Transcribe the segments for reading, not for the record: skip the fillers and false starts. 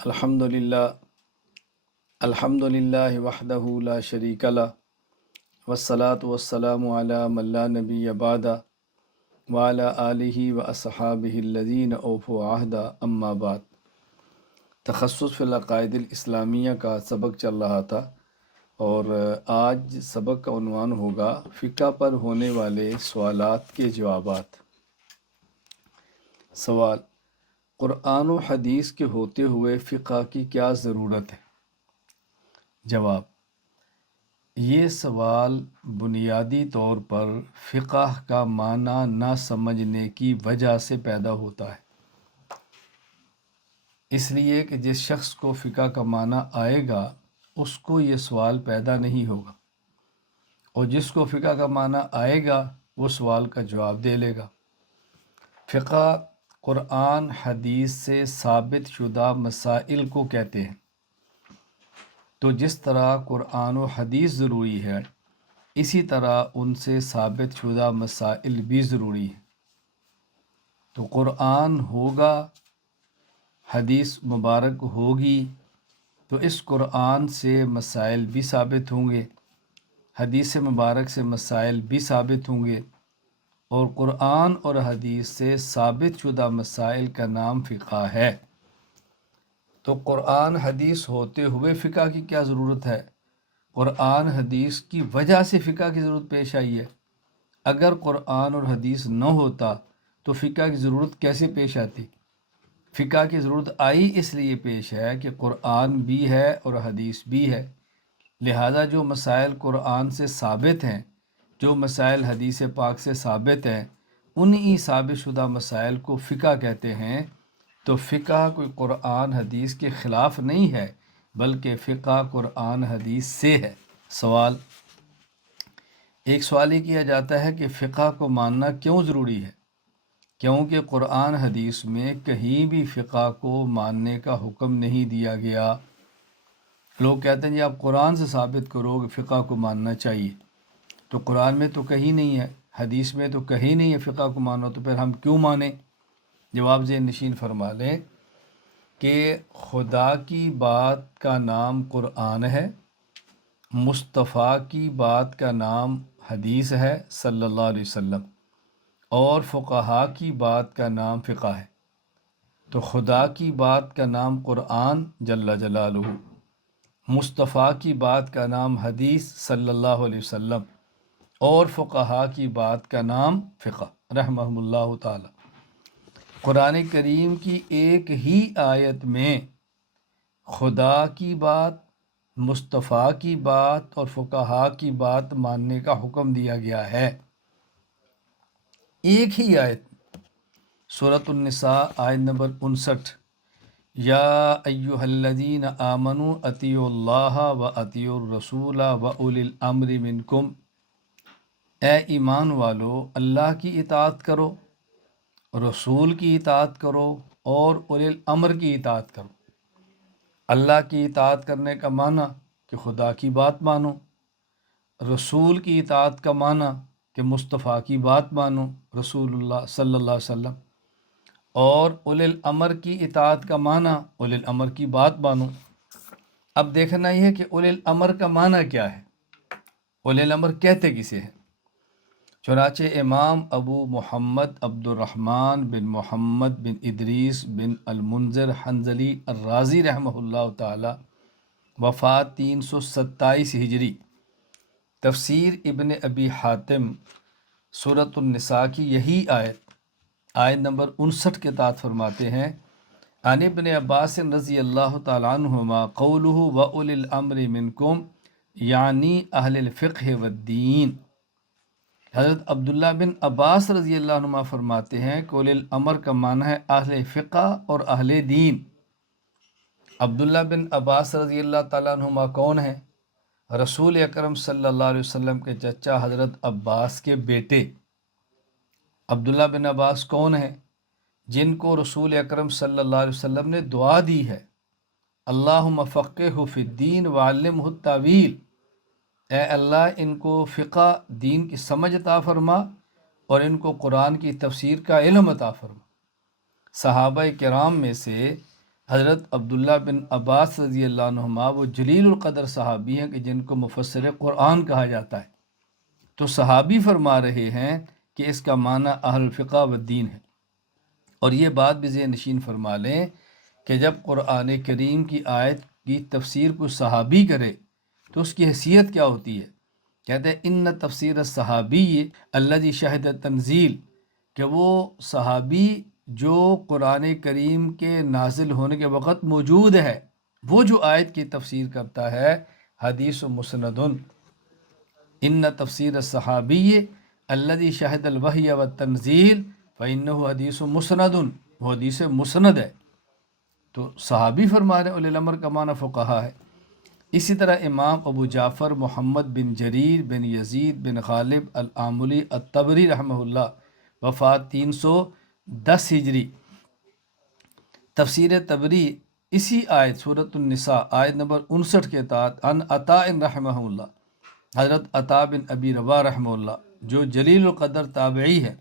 الحمد للہ وحدہ لا شریک لہ والصلاة والسلام علی من لا نبی بعدہ وعلی آلہ واصحابہ الذین اوفوا عہدہ اما بعد۔ تخصص فی العقائد الاسلامیہ کا سبق چل رہا تھا اور آج سبق کا عنوان ہوگا فقہ پر ہونے والے سوالات کے جوابات۔ سوال: قرآن و حدیث کے ہوتے ہوئے فقہ کی کیا ضرورت ہے؟ جواب: یہ سوال بنیادی طور پر فقہ کا معنی نہ سمجھنے کی وجہ سے پیدا ہوتا ہے، اس لیے کہ جس شخص کو فقہ کا معنی آئے گا اس کو یہ سوال پیدا نہیں ہوگا، اور جس کو فقہ کا معنی آئے گا وہ سوال کا جواب دے لے گا۔ فقہ قرآن حدیث سے ثابت شدہ مسائل کو کہتے ہیں، تو جس طرح قرآن و حدیث ضروری ہے اسی طرح ان سے ثابت شدہ مسائل بھی ضروری ہیں۔ تو قرآن ہوگا، حدیث مبارک ہوگی، تو اس قرآن سے مسائل بھی ثابت ہوں گے، حدیث مبارک سے مسائل بھی ثابت ہوں گے، اور قرآن اور حدیث سے ثابت شدہ مسائل کا نام فقہ ہے۔ تو قرآن حدیث ہوتے ہوئے فقہ کی کیا ضرورت ہے؟ قرآن حدیث کی وجہ سے فقہ کی ضرورت پیش آئی ہے۔ اگر قرآن اور حدیث نہ ہوتا تو فقہ کی ضرورت کیسے پیش آتی؟ فقہ کی ضرورت آئی اس لیے پیش ہے کہ قرآن بھی ہے اور حدیث بھی ہے، لہذا جو مسائل قرآن سے ثابت ہیں، جو مسائل حدیث پاک سے ثابت ہیں، انہی ثابت شدہ مسائل کو فقہ کہتے ہیں۔ تو فقہ کوئی قرآن حدیث کے خلاف نہیں ہے، بلکہ فقہ قرآن حدیث سے ہے۔ سوال: ایک سوال یہ کیا جاتا ہے کہ فقہ کو ماننا کیوں ضروری ہے؟ کیونکہ قرآن حدیث میں کہیں بھی فقہ کو ماننے کا حکم نہیں دیا گیا۔ لوگ کہتے ہیں جی آپ قرآن سے ثابت کرو کہ فقہ کو ماننا چاہیے، تو قرآن میں تو کہیں نہیں ہے، حدیث میں تو کہیں نہیں ہے فقہ کو مانو، تو پھر ہم کیوں مانیں؟ جواب ذہن نشین فرما لیں کہ خدا کی بات کا نام قرآن ہے، مصطفیٰ کی بات کا نام حدیث ہے صلی اللہ علیہ وسلم، اور فقہا کی بات کا نام فقہ ہے۔ تو خدا کی بات کا نام قرآن جل جلالہ، مصطفیٰ کی بات کا نام حدیث صلی اللہ علیہ وسلم، اور فقہا کی بات کا نام فقہ رحمہم اللہ تعالی۔ قرآن کریم کی ایک ہی آیت میں خدا کی بات، مصطفیٰ کی بات اور فقہا کی بات ماننے کا حکم دیا گیا ہے، ایک ہی آیت۔ سورۃ النساء آیت نمبر 59: یا ایہا الذین آمنوا اطیعوا اللہ و اطیعوا الرسول و اولی الامر منکم، اے ایمان والو اللہ کی اطاعت کرو، رسول کی اطاعت کرو، اور اولی الامر کی اطاعت کرو۔ اللہ کی اطاعت کرنے کا معنی کہ خدا کی بات مانو، رسول کی اطاعت کا معنی کہ مصطفیٰ کی بات مانو رسول اللہ صلی اللہ علیہ وسلم، اور اولی الامر کی اطاعت کا معنی اولی الامر کی بات مانو۔ اب دیکھنا یہ ہے کہ اولی الامر کا معنی کیا ہے، اولی الامر کہتے کسے ہیں؟ چنانچہ امام ابو محمد عبد الرحمن بن محمد بن ادریس بن المنذر حنظلی الرازی رحمہ اللہ تعالی، وفات 327 ہجری، تفسیر ابن ابی حاتم سورۃ النساء کی یہی آیت نمبر 59 کے تحت فرماتے ہیں: عن ابن عباس رضی اللہ تعالیٰ عنہما قولہ وَأُولِي الْأَمْرِ مِنْكُمْ یعنی اہل الفقہ والدین۔ حضرت عبداللہ بن عباس رضی اللہ عنہ فرماتے ہیں کہ اولی الامر کا معنی ہے اہل فقہ اور اہل دین۔ عبداللہ بن عباس رضی اللہ تعالیٰ عنہما کون ہیں؟ رسول اکرم صلی اللہ علیہ وسلم کے چچا حضرت عباس کے بیٹے۔ عبداللہ بن عباس کون ہیں؟ جن کو رسول اکرم صلی اللہ علیہ وسلم نے دعا دی ہے: اللہم فقہہ فی الدین وعلمہ التاویل، اے اللہ ان کو فقہ دین کی سمجھ عطا فرما اور ان کو قرآن کی تفسیر کا علم عطا فرما۔ صحابہ کرام میں سے حضرت عبداللہ بن عباس رضی اللہ عنہما وہ جلیل القدر صحابی ہیں کہ جن کو مفسر قرآن کہا جاتا ہے، تو صحابی فرما رہے ہیں کہ اس کا معنی اہل الفقہ والدین ہے۔ اور یہ بات بھی ذہن نشین فرما لیں کہ جب قرآن کریم کی آیت کی تفسیر کو صحابی کرے تو اس کی حیثیت کیا ہوتی ہے؟ کہتے ہیں ان تفسیر الصحابی الذی شہد تنزیل، کہ وہ صحابی جو قرآن کریم کے نازل ہونے کے وقت موجود ہے، وہ جو آیت کی تفسیر کرتا ہے، حدیث مسندن، ان تفسیر الصحابی الذی شہد الوحی والتنزیل فإنہ حدیث مسند، وہ حدیث مسند ہے۔ تو صحابی فرما رہے، اولی الامر کا معنی فقہا ہے۔ اسی طرح امام ابو جعفر محمد بن جریر بن یزید بن غالب العاملی الطبری رحمہ اللہ، وفات 310 ہجری، تفسیر طبری اسی آیت سورۃ النساء آیت نمبر 59 کے تحت ان عطاء رحمہ اللہ، حضرت عطا بن ابی رباح رحمہ اللہ جو جلیل القدر تابعی ہے،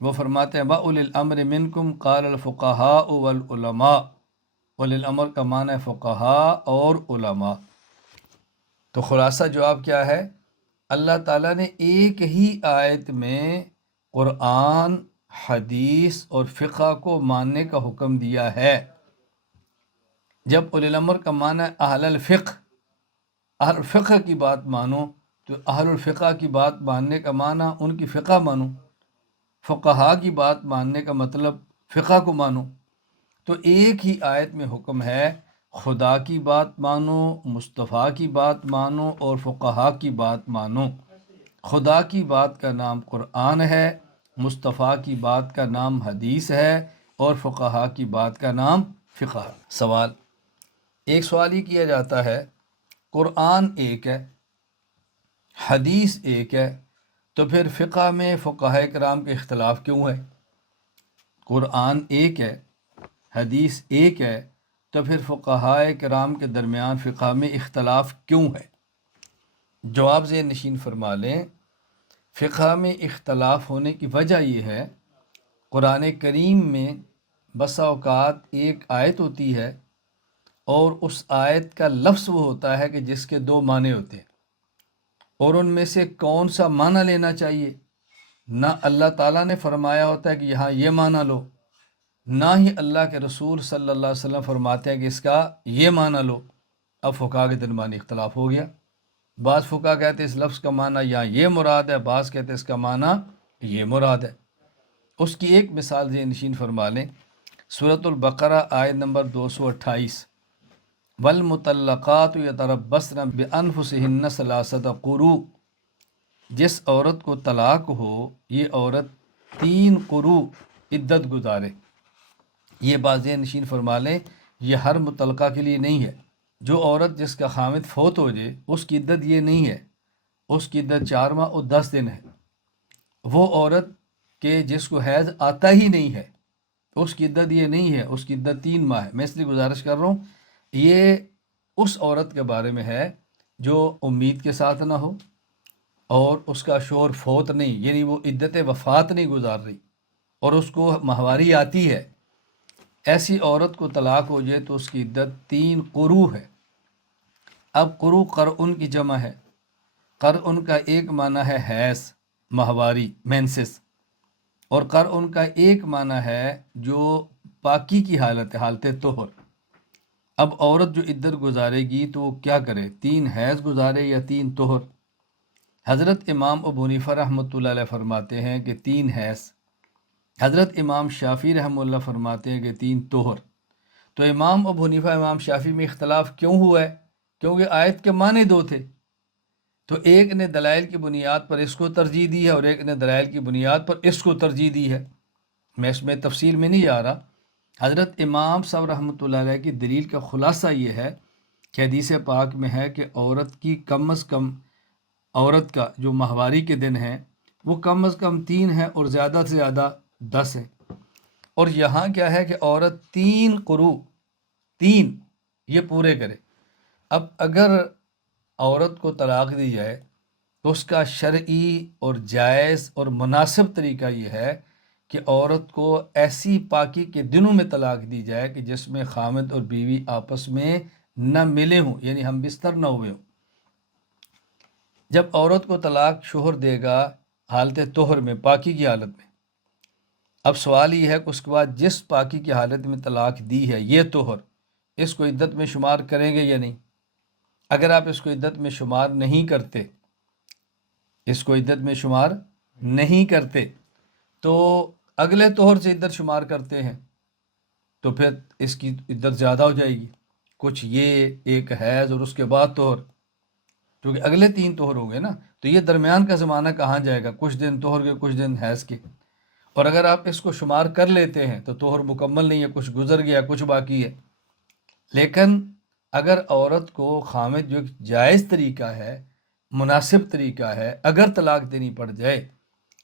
وہ فرماتے ہیں وَأُولِي الْأَمْرِ مِنْكُمْ قَالَ الْفُقَهَاءُ وَالْعُلَمَاء، اولی الامر کا معنی ہے فقہاء اور علماء۔ تو خلاصہ جواب کیا ہے؟ اللہ تعالیٰ نے ایک ہی آیت میں قرآن، حدیث اور فقہ کو ماننے کا حکم دیا ہے۔ جب اولی الامر کا معنی ہے اہل الفقہ، اہل الفقہ کی بات مانو، تو اہل الفقہ کی بات ماننے کا معنی ان کی فقہ مانو، فقہا کی بات ماننے کا مطلب فقہ کو مانو۔ تو ایک ہی آیت میں حکم ہے خدا کی بات مانو، مصطفیٰ کی بات مانو اور فقہا کی بات مانو۔ خدا کی بات کا نام قرآن ہے، مصطفیٰ کی بات کا نام حدیث ہے اور فقہا کی بات کا نام فقہ ہے۔ سوال، ایک سوال ہی کیا جاتا ہے، قرآن ایک ہے، حدیث ایک ہے، تو پھر فقہ میں فقہاء کرام کے اختلاف کیوں ہے؟ قرآن ایک ہے، حدیث ایک ہے، تو پھر فقہاء کرام کے درمیان فقہ میں اختلاف کیوں ہے؟ جواب ذہن نشین فرما لیں، فقہ میں اختلاف ہونے کی وجہ یہ ہے، قرآن کریم میں بسا اوقات ایک آیت ہوتی ہے اور اس آیت کا لفظ وہ ہوتا ہے کہ جس کے دو معنی ہوتے ہیں، اور ان میں سے کون سا معنی لینا چاہیے، نہ اللہ تعالیٰ نے فرمایا ہوتا ہے کہ یہاں یہ معنی لو، نہ ہی اللہ کے رسول صلی اللہ علیہ وسلم فرماتے ہیں کہ اس کا یہ معنی لو۔ اب فقہاء کے درمیان اختلاف ہو گیا، بعض فقہاء کہتے ہیں اس لفظ کا معنی یہاں یہ مراد ہے، بعض کہتے ہیں اس کا معنی یہ مراد ہے۔ اس کی ایک مثال ذہن نشین فرما لیں، سورۃ البقرہ آیت نمبر 228، والمطلقات یتربصن بانفسہن ثلاثۃ قروء، جس عورت کو طلاق ہو یہ عورت 3 قروء عدت گزارے۔ یہ بات ذہن نشین فرما لیں، یہ ہر مطلقہ کے لیے نہیں ہے۔ جو عورت جس کا خامد فوت ہو جائے اس کی عدت یہ نہیں ہے، اس کی عدت 4 ماہ اور 10 دن ہے۔ وہ عورت کہ جس کو حیض آتا ہی نہیں ہے اس کی عدت یہ نہیں ہے، اس کی عدت 3 ماہ ہے۔ میں اس لیے گزارش کر رہا ہوں، یہ اس عورت کے بارے میں ہے جو امید کے ساتھ نہ ہو اور اس کا شوہر فوت نہیں، یعنی وہ عدت وفات نہیں گزار رہی اور اس کو ماہواری آتی ہے، ایسی عورت کو طلاق ہو جائے تو اس کی عدت 3 قروء ہے۔ اب قروء قرءن کی جمع ہے، قرءن کا ایک معنی ہے حیض، ماہواری، مینسس، اور قرءن کا ایک معنی ہے جو پاکی کی حالت ہے، حالت طہر۔ اب عورت جو عدت گزارے گی تو وہ کیا کرے، 3 حیض گزارے یا 3 طہر؟ حضرت امام ابو حنیفہ رحمۃ اللہ علیہ فرماتے ہیں کہ 3 حیض، حضرت امام شافعی رحمہ اللہ فرماتے ہیں کہ 3 طہر۔ تو امام ابو حنیفہ امام شافعی میں اختلاف کیوں ہوا ہے؟ کیونکہ آیت کے معنی 2 تھے، تو ایک نے دلائل کی بنیاد پر اس کو ترجیح دی ہے اور ایک نے دلائل کی بنیاد پر اس کو ترجیح دی ہے۔ میں اس میں تفصیل میں نہیں جا رہا۔ حضرت امام صاحب رحمۃ اللہ علیہ کی دلیل کا خلاصہ یہ ہے کہ حدیث پاک میں ہے کہ عورت کی کم از کم، عورت کا جو ماہواری کے دن ہیں وہ کم از کم 3 ہیں اور زیادہ سے زیادہ 10 ہیں، اور یہاں کیا ہے کہ عورت 3 قروء، 3 یہ پورے کرے۔ اب اگر عورت کو طلاق دی جائے تو اس کا شرعی اور جائز اور مناسب طریقہ یہ ہے کہ عورت کو ایسی پاکی کے دنوں میں طلاق دی جائے کہ جس میں خامد اور بیوی آپس میں نہ ملے ہوں، یعنی ہم بستر نہ ہوئے ہوں۔ جب عورت کو طلاق شوہر دے گا حالت طہر میں، پاکی کی حالت میں، اب سوال یہ ہے کہ اس کے بعد جس پاکی کی حالت میں طلاق دی ہے یہ طہر، اس کو عدت میں شمار کریں گے یا نہیں؟ اگر آپ اس کو عدت میں شمار نہیں کرتے، اس کو عدت میں شمار نہیں کرتے تو اگلے طہر سے عدت شمار کرتے ہیں تو پھر اس کی عدت زیادہ ہو جائے گی، کچھ یہ ایک حیض اور اس کے بعد طہر، کیونکہ اگلے 3 طہر ہوں گے نا، تو یہ درمیان کا زمانہ کہاں جائے گا؟ کچھ دن طہر کے، کچھ دن حیض کے، اور اگر آپ اس کو شمار کر لیتے ہیں تو طہر مکمل نہیں ہے، کچھ گزر گیا، کچھ باقی ہے۔ لیکن اگر عورت کو خامد جو ایک جائز طریقہ ہے، مناسب طریقہ ہے، اگر طلاق دینی پڑ جائے،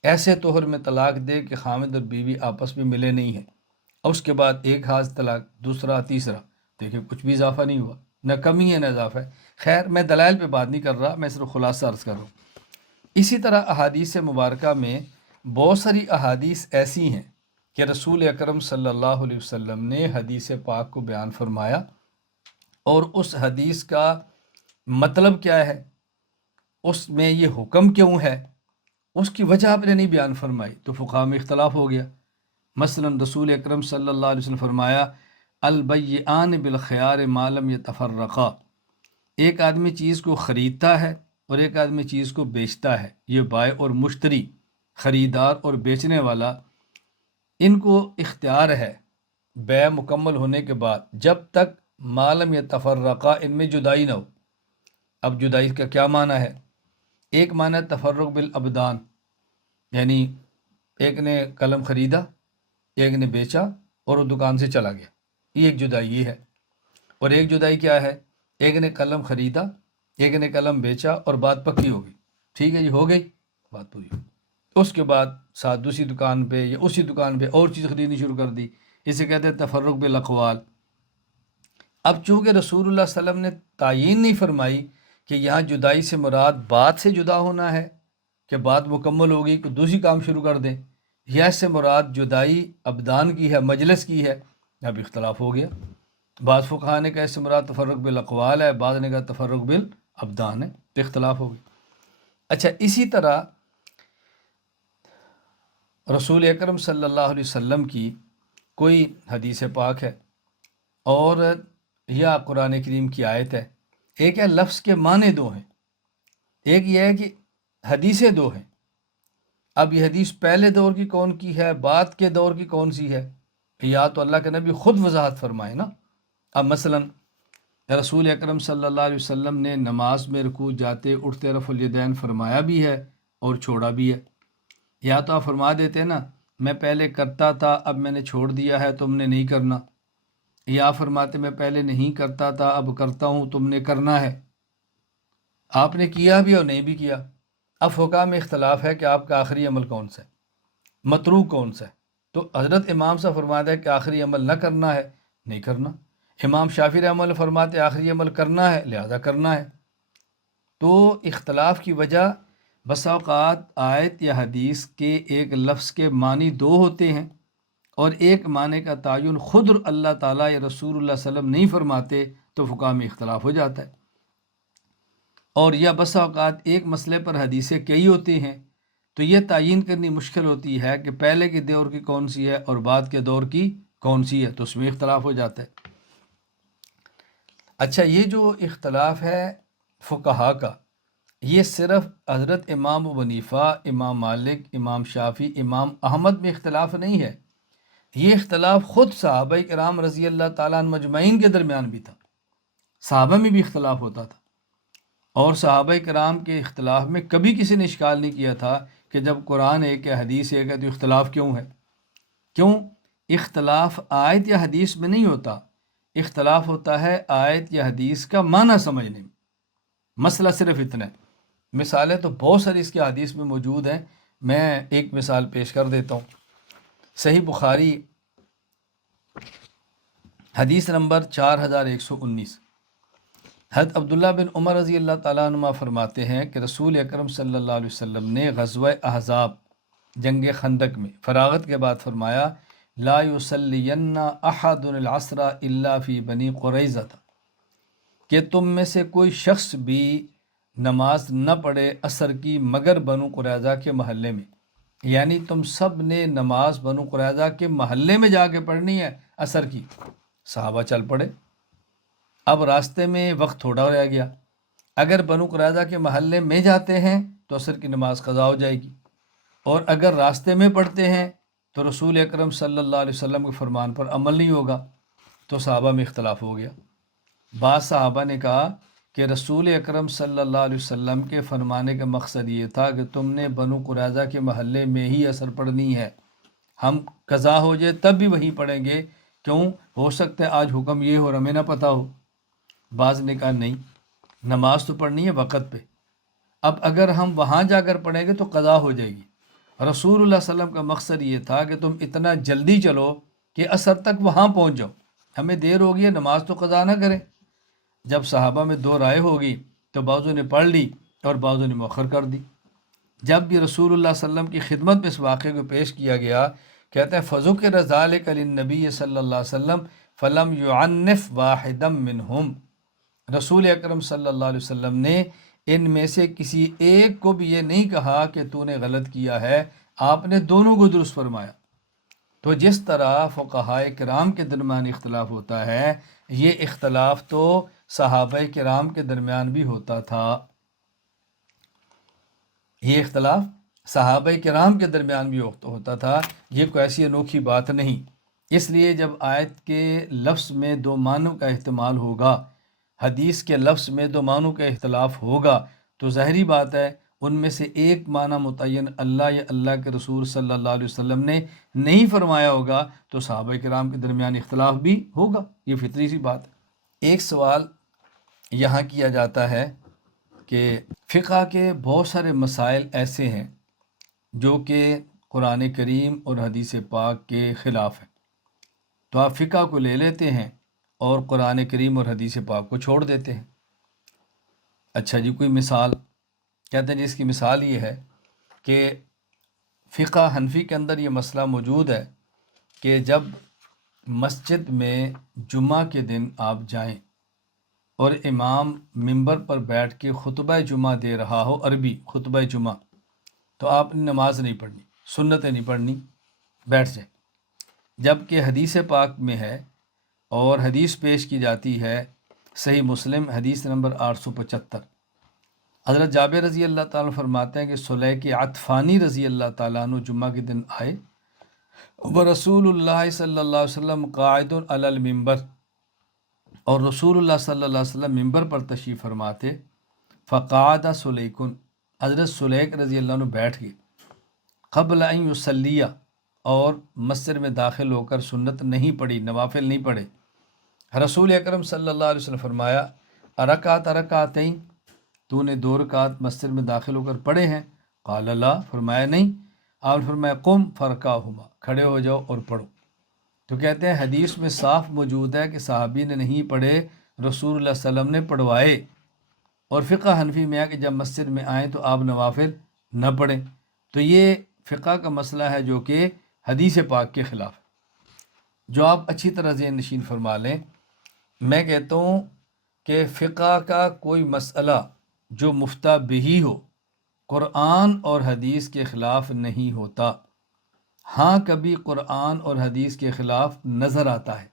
ایسے طہر میں طلاق دے کہ خامد اور بیوی آپس میں ملے نہیں ہیں، اور اس کے بعد ایک حاض طلاق، دوسرا، تیسرا، دیکھیں کچھ بھی اضافہ نہیں ہوا، نہ کمی ہے نہ اضافہ ہے۔ خیر میں دلائل پہ بات نہیں کر رہا، میں صرف خلاصہ عرض کر رہا ہوں۔ اسی طرح احادیث مبارکہ میں بہت ساری احادیث ایسی ہیں کہ رسول اکرم صلی اللہ علیہ وسلم نے حدیث پاک کو بیان فرمایا، اور اس حدیث کا مطلب کیا ہے، اس میں یہ حکم کیوں ہے، اس کی وجہ آپ نے نہیں بیان فرمائی تو فقہا میں اختلاف ہو گیا۔ مثلا رسول اکرم صلی اللہ علیہ وسلم فرمایا البیعان بالخیار ما لم یتفرقا، ایک آدمی چیز کو خریدتا ہے اور ایک آدمی چیز کو بیچتا ہے، یہ بائع اور مشتری، خریدار اور بیچنے والا، ان کو اختیار ہے بیع مکمل ہونے کے بعد جب تک ما لم یتفرقا، ان میں جدائی نہ ہو۔ اب جدائی کا کیا معنی ہے؟ ایک معنی ہے تفرق بالابدان، یعنی ایک نے قلم خریدا، ایک نے بیچا اور وہ دکان سے چلا گیا، یہ ایک جدائی یہ ہے۔ اور ایک جدائی کیا ہے؟ ایک نے قلم خریدا، ایک نے قلم بیچا اور بات پکی ہو گئی، ٹھیک ہے جی، ہو گئی، بات پوری ہو گئی، اس کے بعد ساتھ دوسری دکان پہ یا اسی دکان پہ اور چیز خریدنی شروع کر دی، اسے کہتے ہیں تفرق بالاقوال۔ اب چونکہ رسول اللہ صلی اللہ علیہ وسلم نے تعیین نہیں فرمائی کہ یہاں جدائی سے مراد بات سے جدا ہونا ہے کہ بات مکمل ہوگی کہ دوسری کام شروع کر دیں، یا اس سے مراد جدائی ابدان کی ہے، مجلس کی ہے، اب اختلاف ہو گیا۔ بعض فقہا نے کہا اس سے مراد تفرق بالاقوال ہے، بعض نے کہا تفرق بالابدان ہے، تو اختلاف ہو گیا۔ اچھا، اسی طرح رسول اکرم صلی اللہ علیہ وسلم کی کوئی حدیث پاک ہے اور یا قرآن کریم کی آیت ہے، ایک ہے لفظ کے معنی دو ہیں، ایک یہ ہے کہ حدیثیں دو ہیں۔ اب یہ حدیث پہلے دور کی کون کی ہے، بعد کے دور کی کون سی ہے؟ یا تو اللہ کے نبی خود وضاحت فرمائے نا۔ اب مثلا رسول اکرم صلی اللہ علیہ وسلم نے نماز میں رکوع جاتے اٹھتے رفع الیدین فرمایا بھی ہے اور چھوڑا بھی ہے، یا تو آپ فرما دیتے نا میں پہلے کرتا تھا اب میں نے چھوڑ دیا ہے تم نے نہیں کرنا، یا فرماتے میں پہلے نہیں کرتا تھا اب کرتا ہوں تم نے کرنا ہے، آپ نے کیا بھی اور نہیں بھی کیا۔ اب فقہا میں اختلاف ہے کہ آپ کا آخری عمل کون سا ہے، متروک کون سا ہے۔ تو حضرت امام صاحب فرماتا ہے کہ آخری عمل نہ کرنا ہے، نہیں کرنا۔ امام شافعی رحمہ اللہ فرماتے ہیں آخری عمل کرنا ہے، لہذا کرنا ہے۔ تو اختلاف کی وجہ بسا اوقات آیت یا حدیث کے ایک لفظ کے معنی دو ہوتے ہیں اور ایک معنی کا تعین خود اللہ تعالیٰ یا رسول اللہ صلی اللہ علیہ وسلم نہیں فرماتے تو فقہا میں اختلاف ہو جاتا ہے۔ اور یا بسا اوقات ایک مسئلے پر حدیثیں کئی ہوتی ہیں تو یہ تعین کرنی مشکل ہوتی ہے کہ پہلے کے دور کی کون سی ہے اور بعد کے دور کی کون سی ہے، تو اس میں اختلاف ہو جاتا ہے۔ اچھا، یہ جو اختلاف ہے فقہا کا، یہ صرف حضرت امام ابو حنیفہ، امام مالک، امام شافعی، امام احمد میں اختلاف نہیں ہے، یہ اختلاف خود صحابہ کرام رضی اللہ تعالیٰ عنہ مجمعین کے درمیان بھی تھا، صحابہ میں بھی اختلاف ہوتا تھا، اور صحابہ کرام کے اختلاف میں کبھی کسی نے اشکال نہیں کیا تھا کہ جب قرآن ایک ہے حدیث ایک ہے تو اختلاف کیوں ہے؟ کیوں؟ اختلاف آیت یا حدیث میں نہیں ہوتا، اختلاف ہوتا ہے آیت یا حدیث کا معنی سمجھنے میں۔ مسئلہ صرف اتنا ہے، مثالیں تو بہت ساری اس کی حدیث میں موجود ہیں، میں ایک مثال پیش کر دیتا ہوں۔ صحیح بخاری حدیث نمبر 4119، حضرت عبداللہ بن عمر رضی اللہ تعالیٰ عنہ فرماتے ہیں کہ رسول اکرم صلی اللہ علیہ وسلم نے غزوہ احزاب جنگ خندق میں فراغت کے بعد فرمایا لا یصلین احد العصر الا فی بنی قریظہ، کہ تم میں سے کوئی شخص بھی نماز نہ پڑھے عصر کی مگر بنو قریظہ کے محلے میں، یعنی تم سب نے نماز بنو قریظہ کے محلے میں جا کے پڑھنی ہے عصر کی۔ صحابہ چل پڑے۔ اب راستے میں وقت تھوڑا رہ گیا، اگر بنو قریظہ کے محلے میں جاتے ہیں تو عصر کی نماز قضا ہو جائے گی، اور اگر راستے میں پڑھتے ہیں تو رسول اکرم صلی اللہ علیہ وسلم کے فرمان پر عمل نہیں ہوگا۔ تو صحابہ میں اختلاف ہو گیا۔ بعض صحابہ نے کہا کہ رسول اکرم صلی اللہ علیہ وسلم کے فرمانے کا مقصد یہ تھا کہ تم نے بنو قریظہ کے محلے میں ہی عصر پڑھنی ہے، ہم قضا ہو جائے تب بھی وہیں پڑھیں گے، کیوں ہو سکتا ہے آج حکم یہ ہو اور ہمیں نہ پتہ ہو۔ بعض نے کہا نہیں، نماز تو پڑھنی ہے وقت پہ، اب اگر ہم وہاں جا کر پڑھیں گے تو قضا ہو جائے گی۔ رسول اللہ صلی اللہ علیہ وسلم کا مقصد یہ تھا کہ تم اتنا جلدی چلو کہ عصر تک وہاں پہنچ جاؤ، ہمیں دیر ہو گئی ہے، نماز تو قضا نہ کریں۔ جب صحابہ میں دو رائے ہوگی تو بعضوں نے پڑھ لی اور بعضوں نے مؤخر کر دی۔ جب بھی رسول اللہ صلی اللہ علیہ وسلم کی خدمت میں اس واقعے کو پیش کیا گیا، کہتے ہیں فذکر ذلک للنبی صلی اللہ علیہ وسلم فلم یعنف واحدا منہم، رسول اکرم صلی اللہ علیہ وسلم نے ان میں سے کسی ایک کو بھی یہ نہیں کہا کہ تو نے غلط کیا ہے، آپ نے دونوں کو درست فرمایا۔ تو جس طرح فقہاء کرام کے درمیان اختلاف ہوتا ہے، یہ اختلاف تو صحابہ کرام کے درمیان بھی ہوتا تھا، یہ اختلاف صحابہ کرام کے درمیان بھی ہوتا تھا، یہ کوئی ایسی انوکھی بات نہیں۔ اس لیے جب آیت کے لفظ میں دو معنوں کا احتمال ہوگا، حدیث کے لفظ میں دو معنوں کا اختلاف ہوگا، تو ظاہری بات ہے ان میں سے ایک معنی متعین اللہ یا اللہ کے رسول صلی اللہ علیہ وسلم نے نہیں فرمایا ہوگا، تو صحابہ کرام کے درمیان اختلاف بھی ہوگا، یہ فطری سی بات ہے۔ ایک سوال یہاں کیا جاتا ہے کہ فقہ کے بہت سارے مسائل ایسے ہیں جو کہ قرآن کریم اور حدیث پاک کے خلاف ہیں، تو آپ فقہ کو لے لیتے ہیں اور قرآن کریم اور حدیث پاک کو چھوڑ دیتے ہیں۔ اچھا جی، کوئی مثال؟ کہتے ہیں جی اس کی مثال یہ ہے کہ فقہ حنفی کے اندر یہ مسئلہ موجود ہے کہ جب مسجد میں جمعہ کے دن آپ جائیں اور امام منبر پر بیٹھ کے خطبہ جمعہ دے رہا ہو، عربی خطبہ جمعہ، تو آپ نے نماز نہیں پڑھنی، سنتیں نہیں پڑھنی، بیٹھ جائیں۔ جبکہ حدیث پاک میں ہے اور حدیث پیش کی جاتی ہے، صحیح مسلم حدیث نمبر 875، حضرت جابر رضی اللہ تعالیٰ عنہ فرماتے ہیں کہ سلیق عطفانی رضی اللہ تعالیٰ عنہ جمعہ کے دن آئے، ورسول اللہ صلی اللہ علیہ وسلم قاعد علی المنبر، اور رسول اللہ صلی اللہ علیہ وسلم منبر پر تشریف فرماتے، فقعد سلیکن، حضرت سلیق رضی اللہ عنہ بیٹھ گئے، قبل ان یصلیہ، اور مسجد میں داخل ہو کر سنت نہیں پڑھی، نوافل نہیں پڑھے۔ رسول اکرم صلی اللہ علیہ وسلم فرمایا رکعتین، تو نے 2 رکعت مسجد میں داخل ہو کر پڑھے ہیں؟ قال لا، فرمایا نہیں۔ آپ نے فرمایا قم فرکعہما، کھڑے ہو جاؤ اور پڑھو۔ تو کہتے ہیں حدیث میں صاف موجود ہے کہ صحابی نے نہیں پڑھے، رسول اللہ صلی اللہ علیہ وسلم نے پڑھوائے، اور فقہ حنفی میں ہے کہ جب مسجد میں آئیں تو آپ نوافل نہ پڑھیں۔ تو یہ فقہ کا مسئلہ ہے جو کہ حدیث پاک کے خلاف ہے، جو آپ اچھی طرح ذہن نشین فرما لیں۔ میں کہتا ہوں کہ فقہ کا کوئی مسئلہ جو مفتہ بہی ہو قرآن اور حدیث کے خلاف نہیں ہوتا، ہاں کبھی قرآن اور حدیث کے خلاف نظر آتا ہے،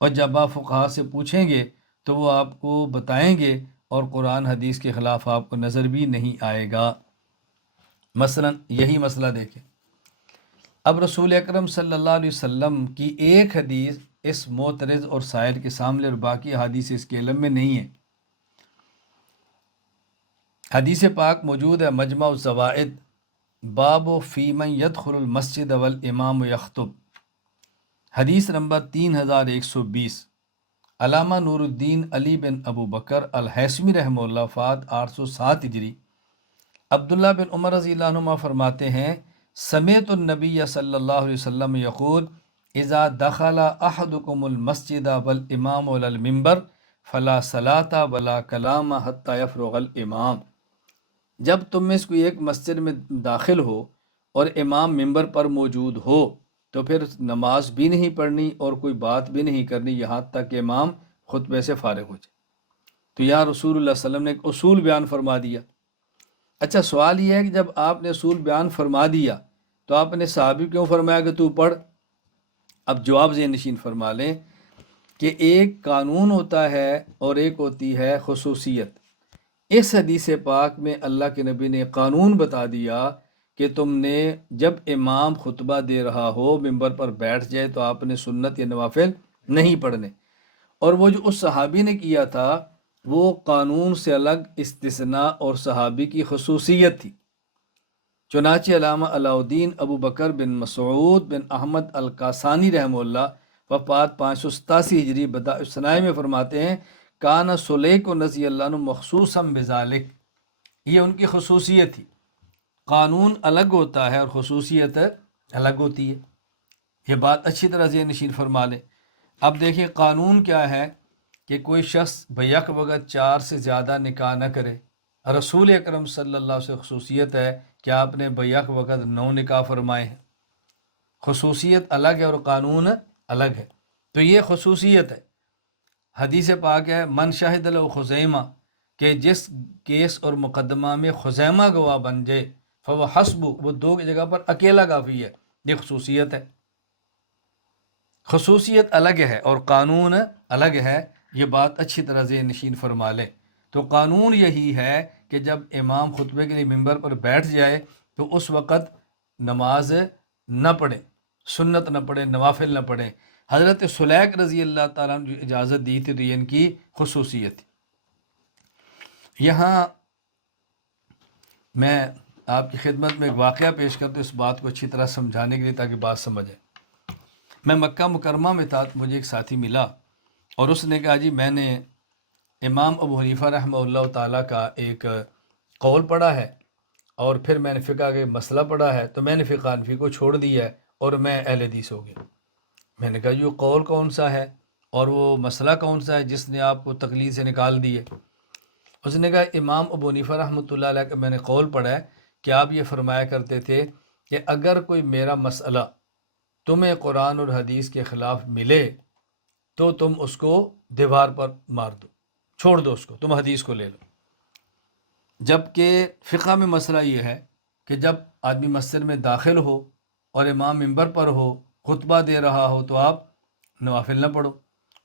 اور جب آپ فقہا سے پوچھیں گے تو وہ آپ کو بتائیں گے، اور قرآن حدیث کے خلاف آپ کو نظر بھی نہیں آئے گا۔ مثلا یہی مسئلہ دیکھیں، اب رسول اکرم صلی اللہ علیہ وسلم کی ایک حدیث اس معترض اور سائل کے سامنے اور باقی حدیث اس کے علم میں نہیں ہے۔ حدیث پاک موجود ہے مجمع الزوائد، باب فی من یدخل المسجد والامام یخطب، حدیث نمبر 3120، علامہ نور الدین علی بن ابو بکر الحیثمی رحمہ اللہ، وفات 807 ہجری۔ عبداللہ بن عمر رضی اللہ عنہما فرماتے ہیں سمعت النبی صلی اللہ علیہ وسلم یقول اذا دخل احدکم المسجد والامام علی المنبر فلا صلاۃ ولا کلام حتی یفرغ الامام، جب تم میں سے کوئی ایک مسجد میں داخل ہو اور امام ممبر پر موجود ہو تو پھر نماز بھی نہیں پڑھنی اور کوئی بات بھی نہیں کرنی یہاں تک کہ امام خطبے سے فارغ ہو جائے۔ تو یہاں رسول اللہ صلی اللہ علیہ وسلم نے ایک اصول بیان فرما دیا۔ اچھا سوال یہ ہے کہ جب آپ نے اصول بیان فرما دیا تو آپ نے صحابی کیوں فرمایا کہ تو پڑھ؟ اب جواب ذہن نشین فرما لیں کہ ایک قانون ہوتا ہے اور ایک ہوتی ہے خصوصیت۔ اس حدیث پاک میں اللہ کے نبی نے قانون بتا دیا کہ تم نے جب امام خطبہ دے رہا ہو ممبر پر بیٹھ جائے تو آپ نے سنت یا نوافل نہیں پڑھنے، اور وہ جو اس صحابی نے کیا تھا وہ قانون سے الگ استثناء اور صحابی کی خصوصیت تھی۔ چنانچہ علامہ علاء الدین ابو بکر بن مسعود بن احمد القاسانی رحمہ اللہ وفات 587 ہجری بدائع الصنائع میں فرماتے ہیں کان سلیک و رضی اللہ عنہ مخصوصاً بذالک، یہ ان کی خصوصیت تھی۔ قانون الگ ہوتا ہے اور خصوصیت الگ ہوتی ہے، یہ بات اچھی طرح ذہن نشین فرما لیں۔ اب دیکھیں قانون کیا ہے کہ کوئی شخص بیک وقت 4 سے زیادہ نکاح نہ کرے۔ رسول اکرم صلی اللہ علیہ وسلم سے خصوصیت ہے کہ آپ نے بیک وقت 9 نکاح فرمائے ہیں۔ خصوصیت الگ ہے اور قانون الگ ہے، تو یہ خصوصیت ہے۔ حدیث پاک ہے من شاہد له خزیمہ، کہ جس کیس اور مقدمہ میں خزیمہ گواہ بن جائے فو حسب، وہ 2 کی جگہ پر اکیلا کافی ہے، یہ خصوصیت ہے۔ خصوصیت الگ ہے اور قانون الگ ہے، یہ بات اچھی طرح ذہن نشین فرما لیں۔ تو قانون یہی ہے کہ جب امام خطبے کے لیے ممبر پر بیٹھ جائے تو اس وقت نماز نہ پڑھے، سنت نہ پڑھے، نوافل نہ پڑھے۔ حضرت سلیق رضی اللہ تعالیٰ نے جو اجازت دی تھی تو یہ ان کی خصوصیت تھی۔ یہاں میں آپ کی خدمت میں ایک واقعہ پیش کرتا ہوں اس بات کو اچھی طرح سمجھانے کے لیے تاکہ بات سمجھ آئے۔ میں مکہ مکرمہ میں تھا، مجھے ایک ساتھی ملا اور اس نے کہا جی میں نے امام ابو حنیفہ رحمہ اللہ تعالیٰ کا ایک قول پڑھا ہے اور پھر میں نے فقہ کا مسئلہ پڑھا ہے، تو میں نے فقہ حنفی کو چھوڑ دیا ہے اور میں اہل حدیث ہو گیا۔ میں نے کہا جو قول کون سا ہے اور وہ مسئلہ کون سا ہے جس نے آپ کو تقلید سے نکال دیے؟ اس نے کہا امام ابو حنیفہ رحمۃ اللہ علیہ کا میں نے قول پڑھا ہے کہ آپ یہ فرمایا کرتے تھے کہ اگر کوئی میرا مسئلہ تمہیں قرآن اور حدیث کے خلاف ملے تو تم اس کو دیوار پر مار دو، چھوڑ دو اس کو، تم حدیث کو لے لو۔ جبکہ فقہ میں مسئلہ یہ ہے کہ جب آدمی مسجد میں داخل ہو اور امام ممبر پر ہو خطبہ دے رہا ہو تو آپ نوافل نہ پڑھو،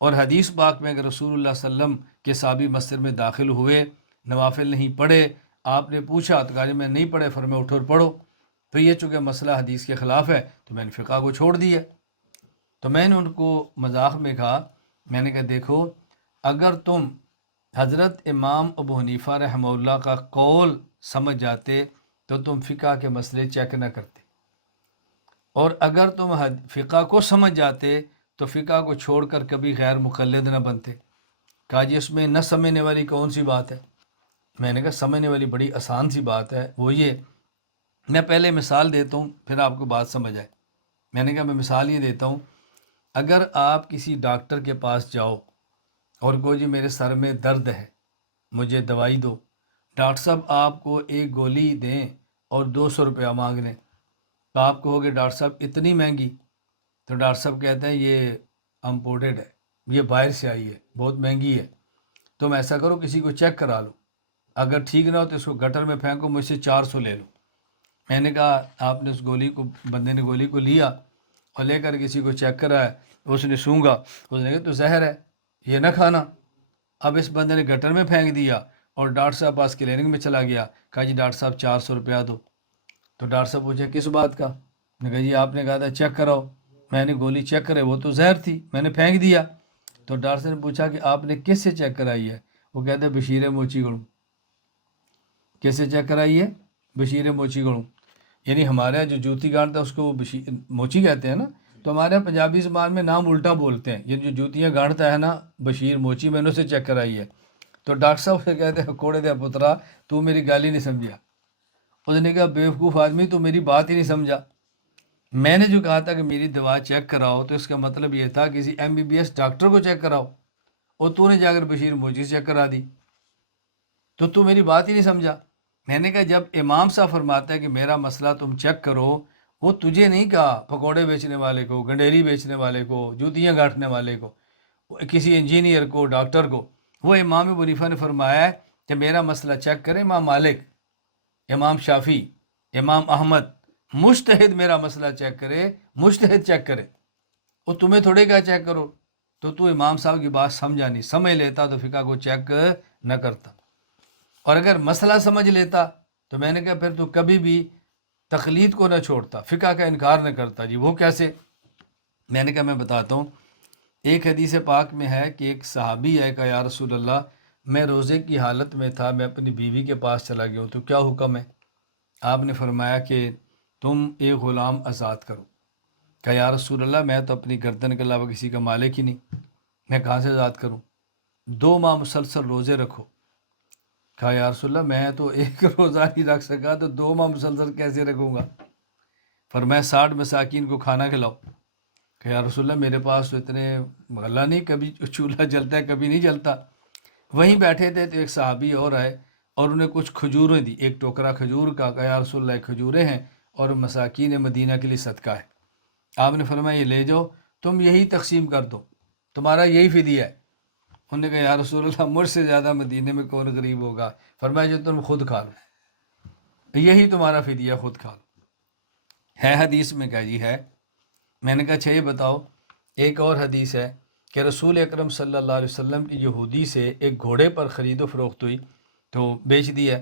اور حدیث پاک میں اگر رسول اللہ صلی اللہ علیہ وسلم کے صحابی مسجد میں داخل ہوئے نوافل نہیں پڑھے، آپ نے پوچھا تو کہا میں نہیں پڑھے، فرمایا اٹھو اور پڑھو۔ تو یہ چونکہ مسئلہ حدیث کے خلاف ہے تو میں نے فقہ کو چھوڑ دیا۔ تو میں نے ان کو مذاق میں کہا، میں نے کہا دیکھو اگر تم حضرت امام ابو حنیفہ رحمہ اللہ کا قول سمجھ جاتے تو تم فقہ کے مسئلے چیک نہ کرتے، اور اگر تم فقہ کو سمجھ جاتے تو فقہ کو چھوڑ کر کبھی غیر مقلد نہ بنتے۔ کہا جی اس میں نہ سمجھنے والی کون سی بات ہے؟ میں نے کہا سمجھنے والی بڑی آسان سی بات ہے، وہ یہ، میں پہلے مثال دیتا ہوں پھر آپ کو بات سمجھ آئے۔ میں نے کہا میں مثال یہ دیتا ہوں، اگر آپ کسی ڈاکٹر کے پاس جاؤ اور کہو جی میرے سر میں درد ہے مجھے دوائی دو، ڈاکٹر صاحب آپ کو ایک گولی دیں اور 200 روپیہ مانگ لیں، تو آپ کہو گے ڈاکٹر صاحب اتنی مہنگی؟ تو ڈاکٹر صاحب کہتے ہیں یہ امپورٹڈ ہے، یہ باہر سے آئی ہے، بہت مہنگی ہے، تم ایسا کرو کسی کو چیک کرا لو، اگر ٹھیک نہ ہو تو اس کو گٹر میں پھینکو، مجھ سے 400 لے لو۔ میں نے کہا آپ نے اس گولی کو، بندے نے گولی کو لیا اور لے کر کسی کو چیک کرایا، اس نے سونگا، اس نے کہا تو زہر ہے یہ نہ کھانا۔ اب اس بندے نے گٹر میں پھینک دیا اور ڈاکٹر صاحب پاس کلینک میں چلا گیا، کہا جی ڈاکٹر صاحب 400 روپیہ دو۔ تو ڈاکٹر صاحب پوچھے کس بات کا؟ میں نے کہا جی آپ نے کہا تھا چیک کراؤ، میں نے گولی چیک کرے وہ تو زہر تھی، میں نے پھینک دیا۔ تو ڈاکٹر صاحب نے پوچھا کہ آپ نے کس سے چیک کرائی ہے؟ وہ کہتے ہیں بشیر موچی گڑوں۔ کس سے چیک کرائی ہے؟ بشیر موچی گڑوں۔ یعنی ہمارے جو جوتی گانٹتا ہے اس کو وہ موچی کہتے ہیں نا، تو ہمارے یہاں پنجابی زبان میں نام الٹا بولتے ہیں، یہ جو جوتیاں گانٹتا ہے نا بشیر موچی، میں نے اسے چیک کرائی ہے۔ تو ڈاکٹر صاحب سے کہتے ہیں کوڑے دیا پترا تو میری گالی نہیں سمجھا۔ اس نے کہا بیوقوف آدمی تو میری بات ہی نہیں سمجھا، میں نے جو کہا تھا کہ میری دوا چیک کراؤ تو اس کا مطلب یہ تھا کسی MBBS ڈاکٹر کو چیک کراؤ، اور تو نے جا کر بشیر موچی سے چیک کرا دی، تو میری بات ہی نہیں سمجھا۔ میں نے کہا جب امام صاحب فرماتا ہے کہ میرا مسئلہ تم چیک کرو، وہ تجھے نہیں کہا پکوڑے بیچنے والے کو، گنڈیری بیچنے والے کو، جوتیاں گاٹھنے والے کو، کسی انجینئر کو، ڈاکٹر کو، وہ امام ابو حنیفہ نے فرمایا ہے کہ میرا مسئلہ چیک کرے امام مالک، امام شافی، امام احمد، مجتہد میرا مسئلہ چیک کرے، مجتہد چیک کرے، وہ تمہیں تھوڑے کیا چیک کرو۔ تو امام صاحب کی بات سمجھا نہیں، سمجھ لیتا تو فقہ کو چیک نہ کرتا، اور اگر مسئلہ سمجھ لیتا تو میں نے کہا پھر تو کبھی بھی تقلید کو نہ چھوڑتا، فقہ کا انکار نہ کرتا۔ جی وہ کیسے؟ میں نے کہا میں بتاتا ہوں۔ ایک حدیث پاک میں ہے کہ ایک صحابی ہے، کہا یا رسول اللہ میں روزے کی حالت میں تھا، میں اپنی بیوی کے پاس چلا گیا ہوں، تو کیا حکم ہے؟ آپ نے فرمایا کہ تم ایک غلام آزاد کرو۔ کہا یا رسول اللہ میں تو اپنی گردن کے علاوہ کسی کا مالک ہی نہیں، میں کہاں سے آزاد کروں؟ 2 ماہ مسلسل روزے رکھو۔ کہا یا رسول اللہ میں تو ایک روزہ نہیں رکھ سکا، تو 2 ماہ مسلسل کیسے رکھوں گا؟ فرمایا 60 مساکین کو کھانا کھلاؤ۔ کہ یا رسول اللہ میرے پاس تو اتنے غلہ نہیں، کبھی چولہا جلتا ہے کبھی نہیں جلتا۔ وہیں بیٹھے تھے تو ایک صحابی اور آئے اور انہیں کچھ کھجوریں دی، ایک ٹوکرا کھجور کا، کہا یا رسول اللہ کھجوریں ہیں اور مساکین مدینہ کے لیے صدقہ ہے۔ آپ نے فرمایا یہ لے جاؤ، تم یہی تقسیم کر دو، تمہارا یہی فدیہ ہے۔ انہوں نے کہا یا رسول اللہ مجھ سے زیادہ مدینے میں کون غریب ہوگا؟ فرمایا جو تم خود کھا لو، یہی تمہارا فدیہ، خود کھا لو۔ ہے حدیث میں کہا جی ہے۔ میں نے کہا اچھا یہ بتاؤ، ایک اور حدیث ہے کہ رسول اکرم صلی اللہ علیہ وسلم کی یہودی سے ایک گھوڑے پر خرید و فروخت ہوئی تو بیچ دیا،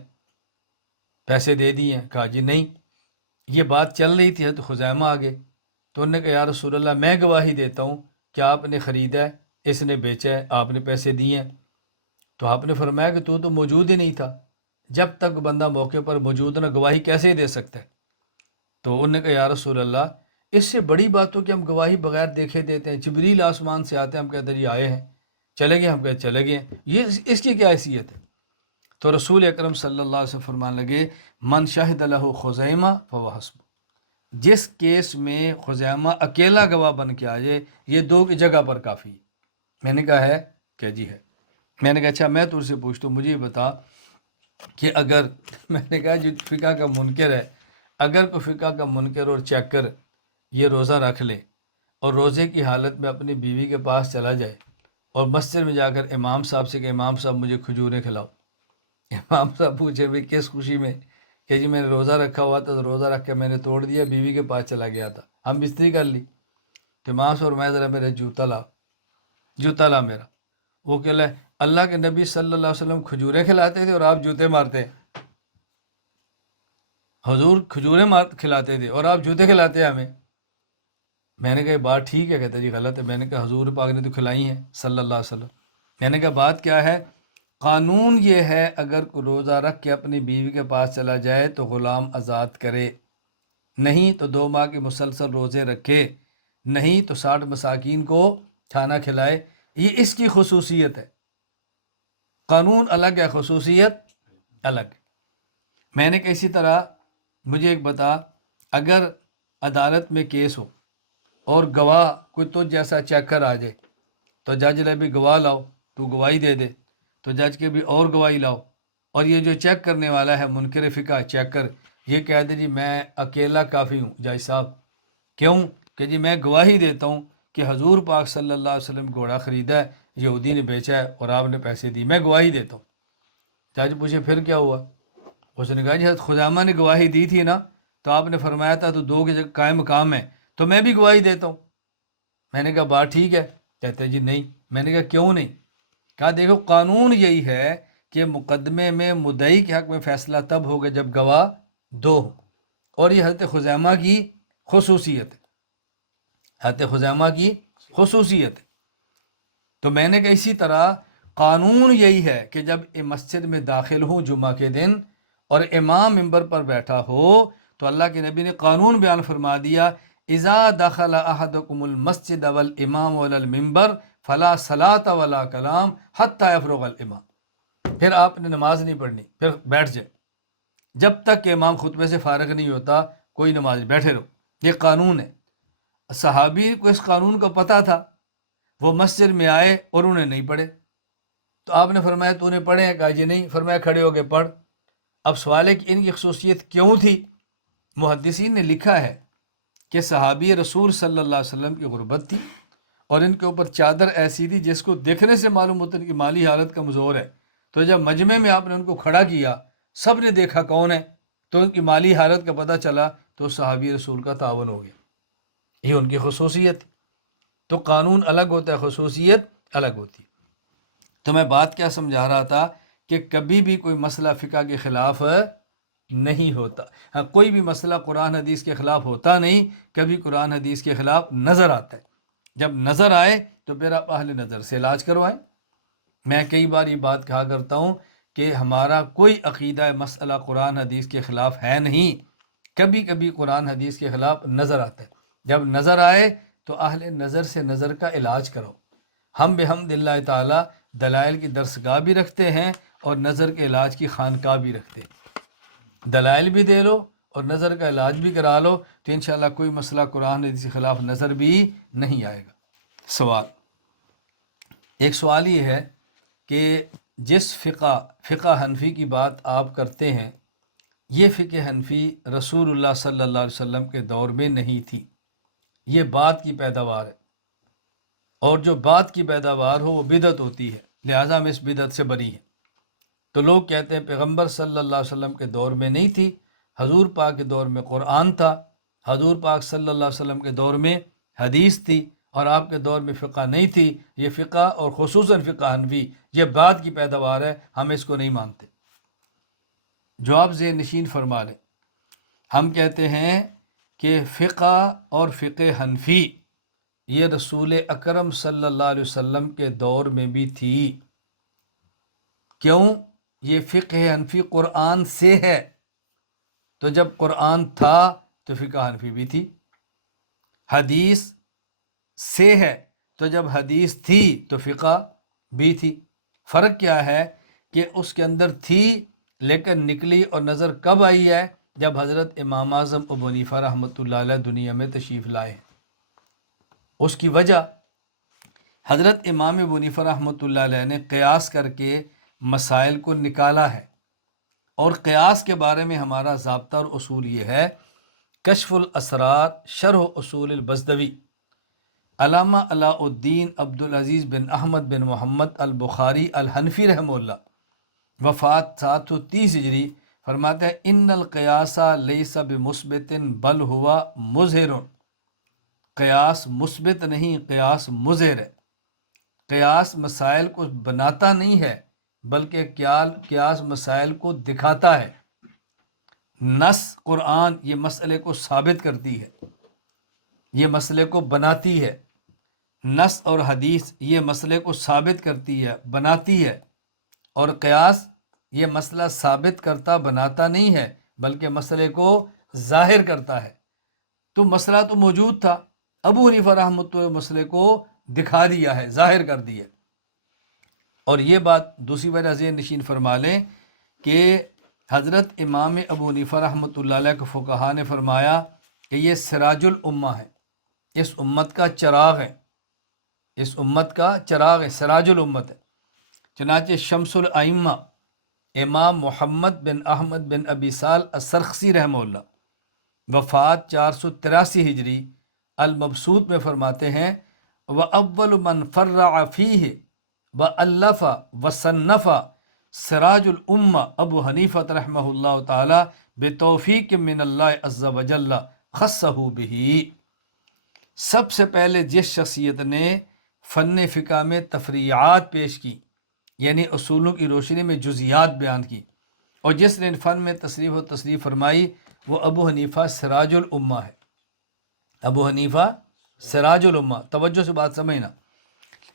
پیسے دے دیے ہیں؟ کہا جی نہیں۔ یہ بات چل رہی تھی تو خزیمہ آ گئے، تو انہوں نے کہا یا رسول اللہ میں گواہی دیتا ہوں کہ آپ نے خریدا ہے، اس نے بیچا ہے، آپ نے پیسے دیے ہیں۔ تو آپ نے فرمایا کہ تو موجود ہی نہیں تھا، جب تک بندہ موقع پر موجود نہ گواہی کیسے دے سکتا ہے؟ تو انہوں نے کہا یا رسول اللہ اس سے بڑی بات ہو کہ ہم گواہی بغیر دیکھے دیتے ہیں، جبریل آسمان سے آتے ہیں، ہم کہتے ہیں یہ آئے ہیں، چلے گئے، ہم کہتے چلے گئے، یہ اس کی کیا حیثیت ہے؟ تو رسول اکرم صلی اللہ علیہ وسلم فرمان لگے من شہد لہ خزیمہ فہو حسبہ، جس کیس میں خزیمہ اکیلا گواہ بن کے آ جائے، یہ 2 کی جگہ پر کافی ہے۔ میں نے کہا ہے کہ جی ہے۔ میں نے کہا اچھا میں تجھ سے پوچھتا ہوں، مجھے یہ بتا کہ اگر میں نے کہا جو فقہ کا منکر ہے، اگر کوئی فقہ کا منکر اور چیک کر یہ روزہ رکھ لے اور روزے کی حالت میں اپنی بیوی کے پاس چلا جائے اور مسجد میں جا کر امام صاحب سے کہ امام صاحب مجھے کھجوریں کھلاؤ، امام صاحب پوچھے بھئی کس خوشی میں؟ کہ جی میں نے روزہ رکھا ہوا تھا، تو روزہ رکھ کے میں نے توڑ دیا، بیوی کے پاس چلا گیا تھا، ہم بستری کر لی، تو امام صاحب فرمایا ذرا میرا جوتا لا میرا۔ وہ کہ اللہ کے نبی صلی اللہ علیہ وسلم کھجوریں کھلاتے تھے اور آپ جوتے مارتے ہیں، حضور کھجوریں کھلاتے تھے اور آپ جوتے کھلاتے ہیں ہمیں۔ میں نے کہا یہ بات ٹھیک ہے؟ کہتا جی غلط ہے۔ میں نے کہا حضور پاک نے تو کھلائی ہیں صلی اللہ علیہ وسلم۔ میں نے کہا بات کیا ہے؟ قانون یہ ہے اگر کوئی روزہ رکھ کے اپنی بیوی کے پاس چلا جائے تو غلام آزاد کرے، نہیں تو 2 ماہ کے مسلسل روزے رکھے، نہیں تو 60 مساکین کو کھانا کھلائے۔ یہ اس کی خصوصیت ہے، قانون الگ ہے، خصوصیت الگ۔ میں نے کہا اسی طرح مجھے ایک بتا، اگر عدالت میں کیس ہو اور گواہ کوئی تو جیسا چیک کر آ جائے تو جج نے بھی گواہ لاؤ، تو گواہی دے دے، تو جج کے بھی اور گواہی لاؤ، اور یہ جو چیک کرنے والا ہے منکر فقہ چیک کر، یہ کہہ دے جی میں اکیلا کافی ہوں جج صاحب، کیوں کہ جی میں گواہی دیتا ہوں کہ حضور پاک صلی اللہ علیہ وسلم گھوڑا خریدا ہے، یہودی نے بیچا ہے اور آپ نے پیسے دی، میں گواہی دیتا ہوں۔ جج پوچھے پھر کیا ہوا؟ اس نے کہا جی حضرت خزیمہ نے گواہی دی تھی نا، تو آپ نے فرمایا تھا تو 2 کی جگہ قائم مقام ہے، تو میں بھی گواہی دیتا ہوں۔ میں نے کہا بات ٹھیک ہے؟ کہتے جی نہیں۔ میں نے کہا کیوں نہیں؟ کہا دیکھو قانون یہی ہے کہ مقدمے میں مدعی کے حق میں فیصلہ تب ہوگا جب گواہ 2 ہو، اور یہ حضرت خزیمہ کی خصوصیت ہے، حضرت خزیمہ کی خصوصیت ہے۔ تو میں نے کہا اسی طرح قانون یہی ہے کہ جب مسجد میں داخل ہوں جمعہ کے دن اور امام ممبر پر بیٹھا ہو تو اللہ کے نبی نے قانون بیان فرما دیا اذا دخل احدکم المسجد والامام علی المنبر فلا صلاۃ ولا کلام حتی یفرغ الامام، پھر آپ نے نماز نہیں پڑھنی، پھر بیٹھ جائے جب تک کہ امام خطبے سے فارغ نہیں ہوتا، کوئی نماز بیٹھے رہو، یہ قانون ہے۔ صحابی کو اس قانون کا پتہ تھا، وہ مسجد میں آئے اور انہیں نہیں پڑھے، تو آپ نے فرمایا تو نے پڑھے ہیں؟ کہا جی نہیں۔ فرمایا کھڑے ہو کے پڑھ۔ اب سوال ہے کہ ان کی خصوصیت کیوں تھی؟ محدثین نے لکھا ہے کہ صحابی رسول صلی اللہ علیہ وسلم کی غربت تھی اور ان کے اوپر چادر ایسی تھی جس کو دیکھنے سے معلوم ہوتا ہے کہ مالی حالت کمزور ہے. تو جب مجمع میں آپ نے ان کو کھڑا کیا، سب نے دیکھا کون ہے، تو ان کی مالی حالت کا پتہ چلا، تو صحابی رسول کا تعاون ہو گیا. یہ ان کی خصوصیت. تو قانون الگ ہوتا ہے، خصوصیت الگ ہوتی ہے. تو میں بات کیا سمجھا رہا تھا کہ کبھی بھی کوئی مسئلہ فقہ کے خلاف نہیں ہوتا. ہاں، کوئی بھی مسئلہ قرآن حدیث کے خلاف ہوتا نہیں، کبھی قرآن حدیث کے خلاف نظر آتا ہے. جب نظر آئے تو پھر آپ اہل نظر سے علاج کروائیں. میں کئی بار یہ بات کہا کرتا ہوں کہ ہمارا کوئی عقیدہ مسئلہ قرآن حدیث کے خلاف ہے نہیں. کبھی کبھی قرآن حدیث کے خلاف نظر آتا ہے. جب نظر آئے تو اہل نظر سے نظر کا علاج کرو. ہم بحمد اللہ تعالی دلائل کی درسگاہ بھی رکھتے ہیں اور نظر کے علاج کی خانقاہ بھی رکھتے ہیں. دلائل بھی دے لو اور نظر کا علاج بھی کرا لو تو انشاءاللہ کوئی مسئلہ قرآن حدیث کے خلاف نظر بھی نہیں آئے گا. ایک سوال یہ ہے کہ جس فقہ حنفی کی بات آپ کرتے ہیں، یہ فقہ حنفی رسول اللہ صلی اللہ علیہ وسلم کے دور میں نہیں تھی. یہ بات کی پیداوار ہے، اور جو بات کی پیداوار ہو وہ بدعت ہوتی ہے، لہٰذا ہم اس بدعت سے بری ہیں. تو لوگ کہتے ہیں پیغمبر صلی اللہ علیہ وسلم کے دور میں نہیں تھی، حضور پاک کے دور میں قرآن تھا، حضور پاک صلی اللہ علیہ وسلم کے دور میں حدیث تھی، اور آپ کے دور میں فقہ نہیں تھی. یہ فقہ اور خصوصاً فقہ حنفی یہ بات کی پیداوار ہے، ہم اس کو نہیں مانتے. جواب ذہن نشین فرما لیں. ہم کہتے ہیں کہ فقہ اور فقہ حنفی یہ رسول اکرم صلی اللہ علیہ وسلم کے دور میں بھی تھی. کیوں؟ یہ فقہ حنفی قرآن سے ہے، تو جب قرآن تھا تو فقہ حنفی بھی تھی. حدیث سے ہے، تو جب حدیث تھی تو فقہ بھی تھی. فرق کیا ہے کہ اس کے اندر تھی لیکن نکلی اور نظر کب آئی ہے؟ جب حضرت امام اعظم ابو حنیفہ رحمۃ اللہ علیہ دنیا میں تشریف لائے. اس کی وجہ حضرت امام ابو حنیفہ رحمۃ اللہ علیہ نے قیاس کر کے مسائل کو نکالا ہے. اور قیاس کے بارے میں ہمارا ضابطہ اور اصول یہ ہے، کشف الاسرار شرح اصول البزدوی، علامہ علاء الدین عبدالعزیز بن احمد بن محمد البخاری الحنفی رحمہ اللہ، وفات 730 ہجری، فرماتے ہیں ان القیاس لیس بمثبت بل ہوا مظہر. قیاس مثبت نہیں، قیاس مظہر ہے. قیاس مسائل کو بناتا نہیں ہے بلکہ قیاس مسائل کو دکھاتا ہے. نص قرآن یہ مسئلے کو ثابت کرتی ہے، یہ مسئلے کو بناتی ہے. نص اور حدیث یہ مسئلے کو ثابت کرتی ہے، بناتی ہے. اور قیاس یہ مسئلہ ثابت کرتا بناتا نہیں ہے بلکہ مسئلے کو ظاہر کرتا ہے. تو مسئلہ تو موجود تھا، ابو حنیفہ رحمۃ اللہ مسئلے کو دکھا دیا ہے، ظاہر کر دیا. اور یہ بات دوسری وجہ ذہن نشین فرما لیں کہ حضرت امام ابو حنیفہ رحمۃ اللہ علیہ کے فقہا نے فرمایا کہ یہ سراج الامہ ہے، اس امت کا چراغ ہے، اس امت کا چراغ ہے، سراج الامت ہے. چنانچہ شمس الائمہ امام محمد بن احمد بن ابی سال السرخسی رحمہ اللہ، وفات 483 ہجری، المبسوط میں فرماتے ہیں وَأَوَّلُ مَنْ فَرَّعَ فِيهِ وَأَلَّفَ وَصَنَّفَ سراج الامہ ابو حنیفہ رحمہ اللہ تعالی بتوفیق من اللہ عز وجل خصہ بہ. سب سے پہلے جس شخصیت نے فن فقہ میں تفریعات پیش کی، یعنی اصولوں کی روشنی میں جزیات بیان کی، اور جس نے فن میں تصریف و تصریف فرمائی، وہ ابو حنیفہ سراج الامہ ہے. ابو حنیفہ سراج الامہ. توجہ سے بات سمجھنا.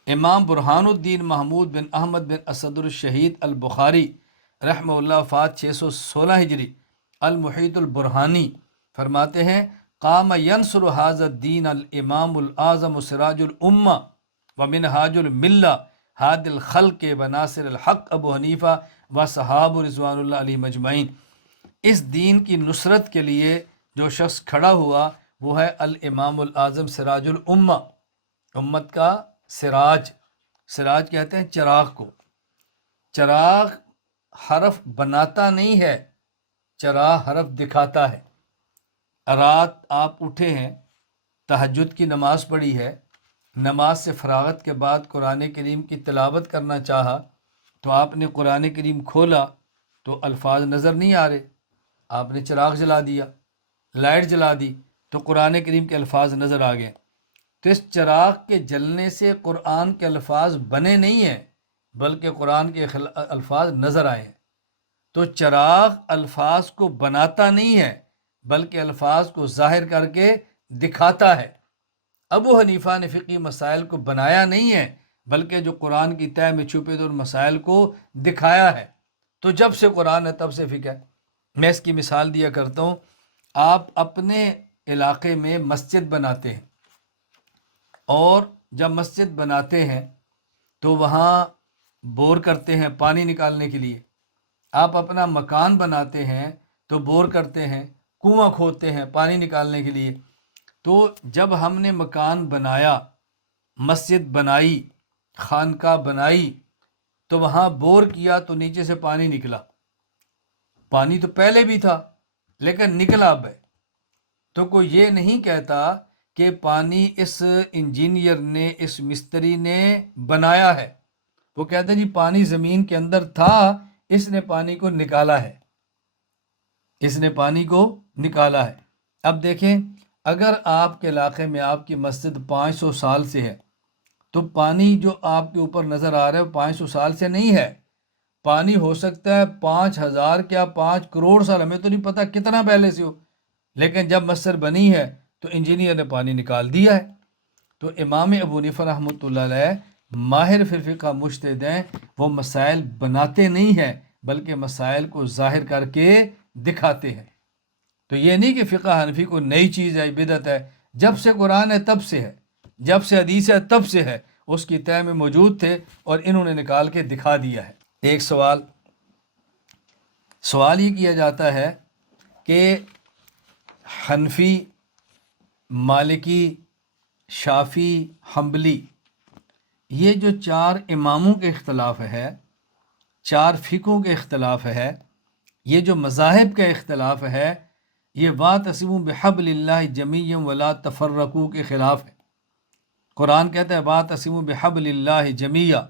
امام برہان الدین محمود بن احمد بن اسد الشہید البخاری رحمہ اللہ، وفات 616 ہجری، المحیط البرہانی، فرماتے ہیں قام ینصر ھذا الدین الامام الاعظم سراج الامہ ومنہاج الملہ ہاد الخلق وناصر الحق ابو حنیفہ و صحاب رضوان اللہ علیہ مجمعین. اس دین کی نصرت کے لیے جو شخص کھڑا ہوا وہ ہے الامام الاعظم سراج الامہ، امت کا سراج. سراج کہتے ہیں چراغ کو. چراغ حرف بناتا نہیں ہے چراغ حرف دکھاتا ہے۔ رات آپ اٹھے ہیں، تہجد کی نماز پڑھی ہے، نماز سے فراغت کے بعد قرآن کریم کی تلاوت کرنا چاہا تو آپ نے قرآن کریم کھولا تو الفاظ نظر نہیں آ رہے، آپ نے چراغ جلا دیا، لائٹ جلا دی تو قرآن کریم کے الفاظ نظر آ گئے۔ تو اس چراغ کے جلنے سے قرآن کے الفاظ بنے نہیں ہیں، بلکہ قرآن کے الفاظ نظر آئے ہیں۔ تو چراغ الفاظ کو بناتا نہیں ہے، بلکہ الفاظ کو ظاہر کر کے دکھاتا ہے۔ ابو حنیفہ نے فقہی مسائل کو بنایا نہیں ہے، بلکہ جو قرآن کی تہ میں چھپے تو ان مسائل کو دکھایا ہے۔ تو جب سے قرآن ہے تب سے فقہ ہے۔ میں اس کی مثال دیا کرتا ہوں، آپ اپنے علاقے میں مسجد بناتے ہیں، اور جب مسجد بناتے ہیں تو وہاں بور کرتے ہیں پانی نکالنے کے لیے۔ آپ اپنا مکان بناتے ہیں تو بور کرتے ہیں، کنواں کھودتے ہیں پانی نکالنے کے لیے۔ تو جب ہم نے مکان بنایا، مسجد بنائی، خانقاہ بنائی، تو وہاں بور کیا تو نیچے سے پانی نکلا۔ پانی تو پہلے بھی تھا لیکن نکلا اب ہے۔ تو کوئی یہ نہیں کہتا کہ پانی اس انجینئر نے، اس مستری نے بنایا ہے، وہ کہتے ہیں جی پانی زمین کے اندر تھا، اس نے پانی کو نکالا ہے، اس نے پانی کو نکالا ہے۔ اب دیکھیں، اگر آپ کے علاقے میں آپ کی مسجد 500 سال سے ہے تو پانی جو آپ کے اوپر نظر آ رہا ہے وہ 500 سال سے نہیں ہے، پانی ہو سکتا ہے 5000 کیا 5 کروڑ سال، ہمیں تو نہیں پتہ کتنا پہلے سے ہو، لیکن جب مسجد بنی ہے تو انجینئر نے پانی نکال دیا ہے۔ تو امام ابو حنیفہ رحمۃ اللہ علیہ ماہر فی الفقہ مجتہد ہیں، وہ مسائل بناتے نہیں ہیں بلکہ مسائل کو ظاہر کر کے دکھاتے ہیں۔ تو یہ نہیں کہ فقہ حنفی کو نئی چیز ہے، بدعت ہے، جب سے قرآن ہے تب سے ہے، جب سے حدیث ہے تب سے ہے، اس کی تہ میں موجود تھے اور انہوں نے نکال کے دکھا دیا ہے۔ ایک سوال یہ کیا جاتا ہے کہ حنفی، مالکی، شافی، حنبلی، یہ جو 4 اماموں کے اختلاف ہے، 4 فقہوں کے اختلاف ہے، یہ جو مذاہب کا اختلاف ہے، یہ واعتصموا بحبل اللہ جمیعا ولا تفرقوا کے خلاف ہے۔ قرآن کہتا ہے واعتصموا بحبل اللہ جمیعا،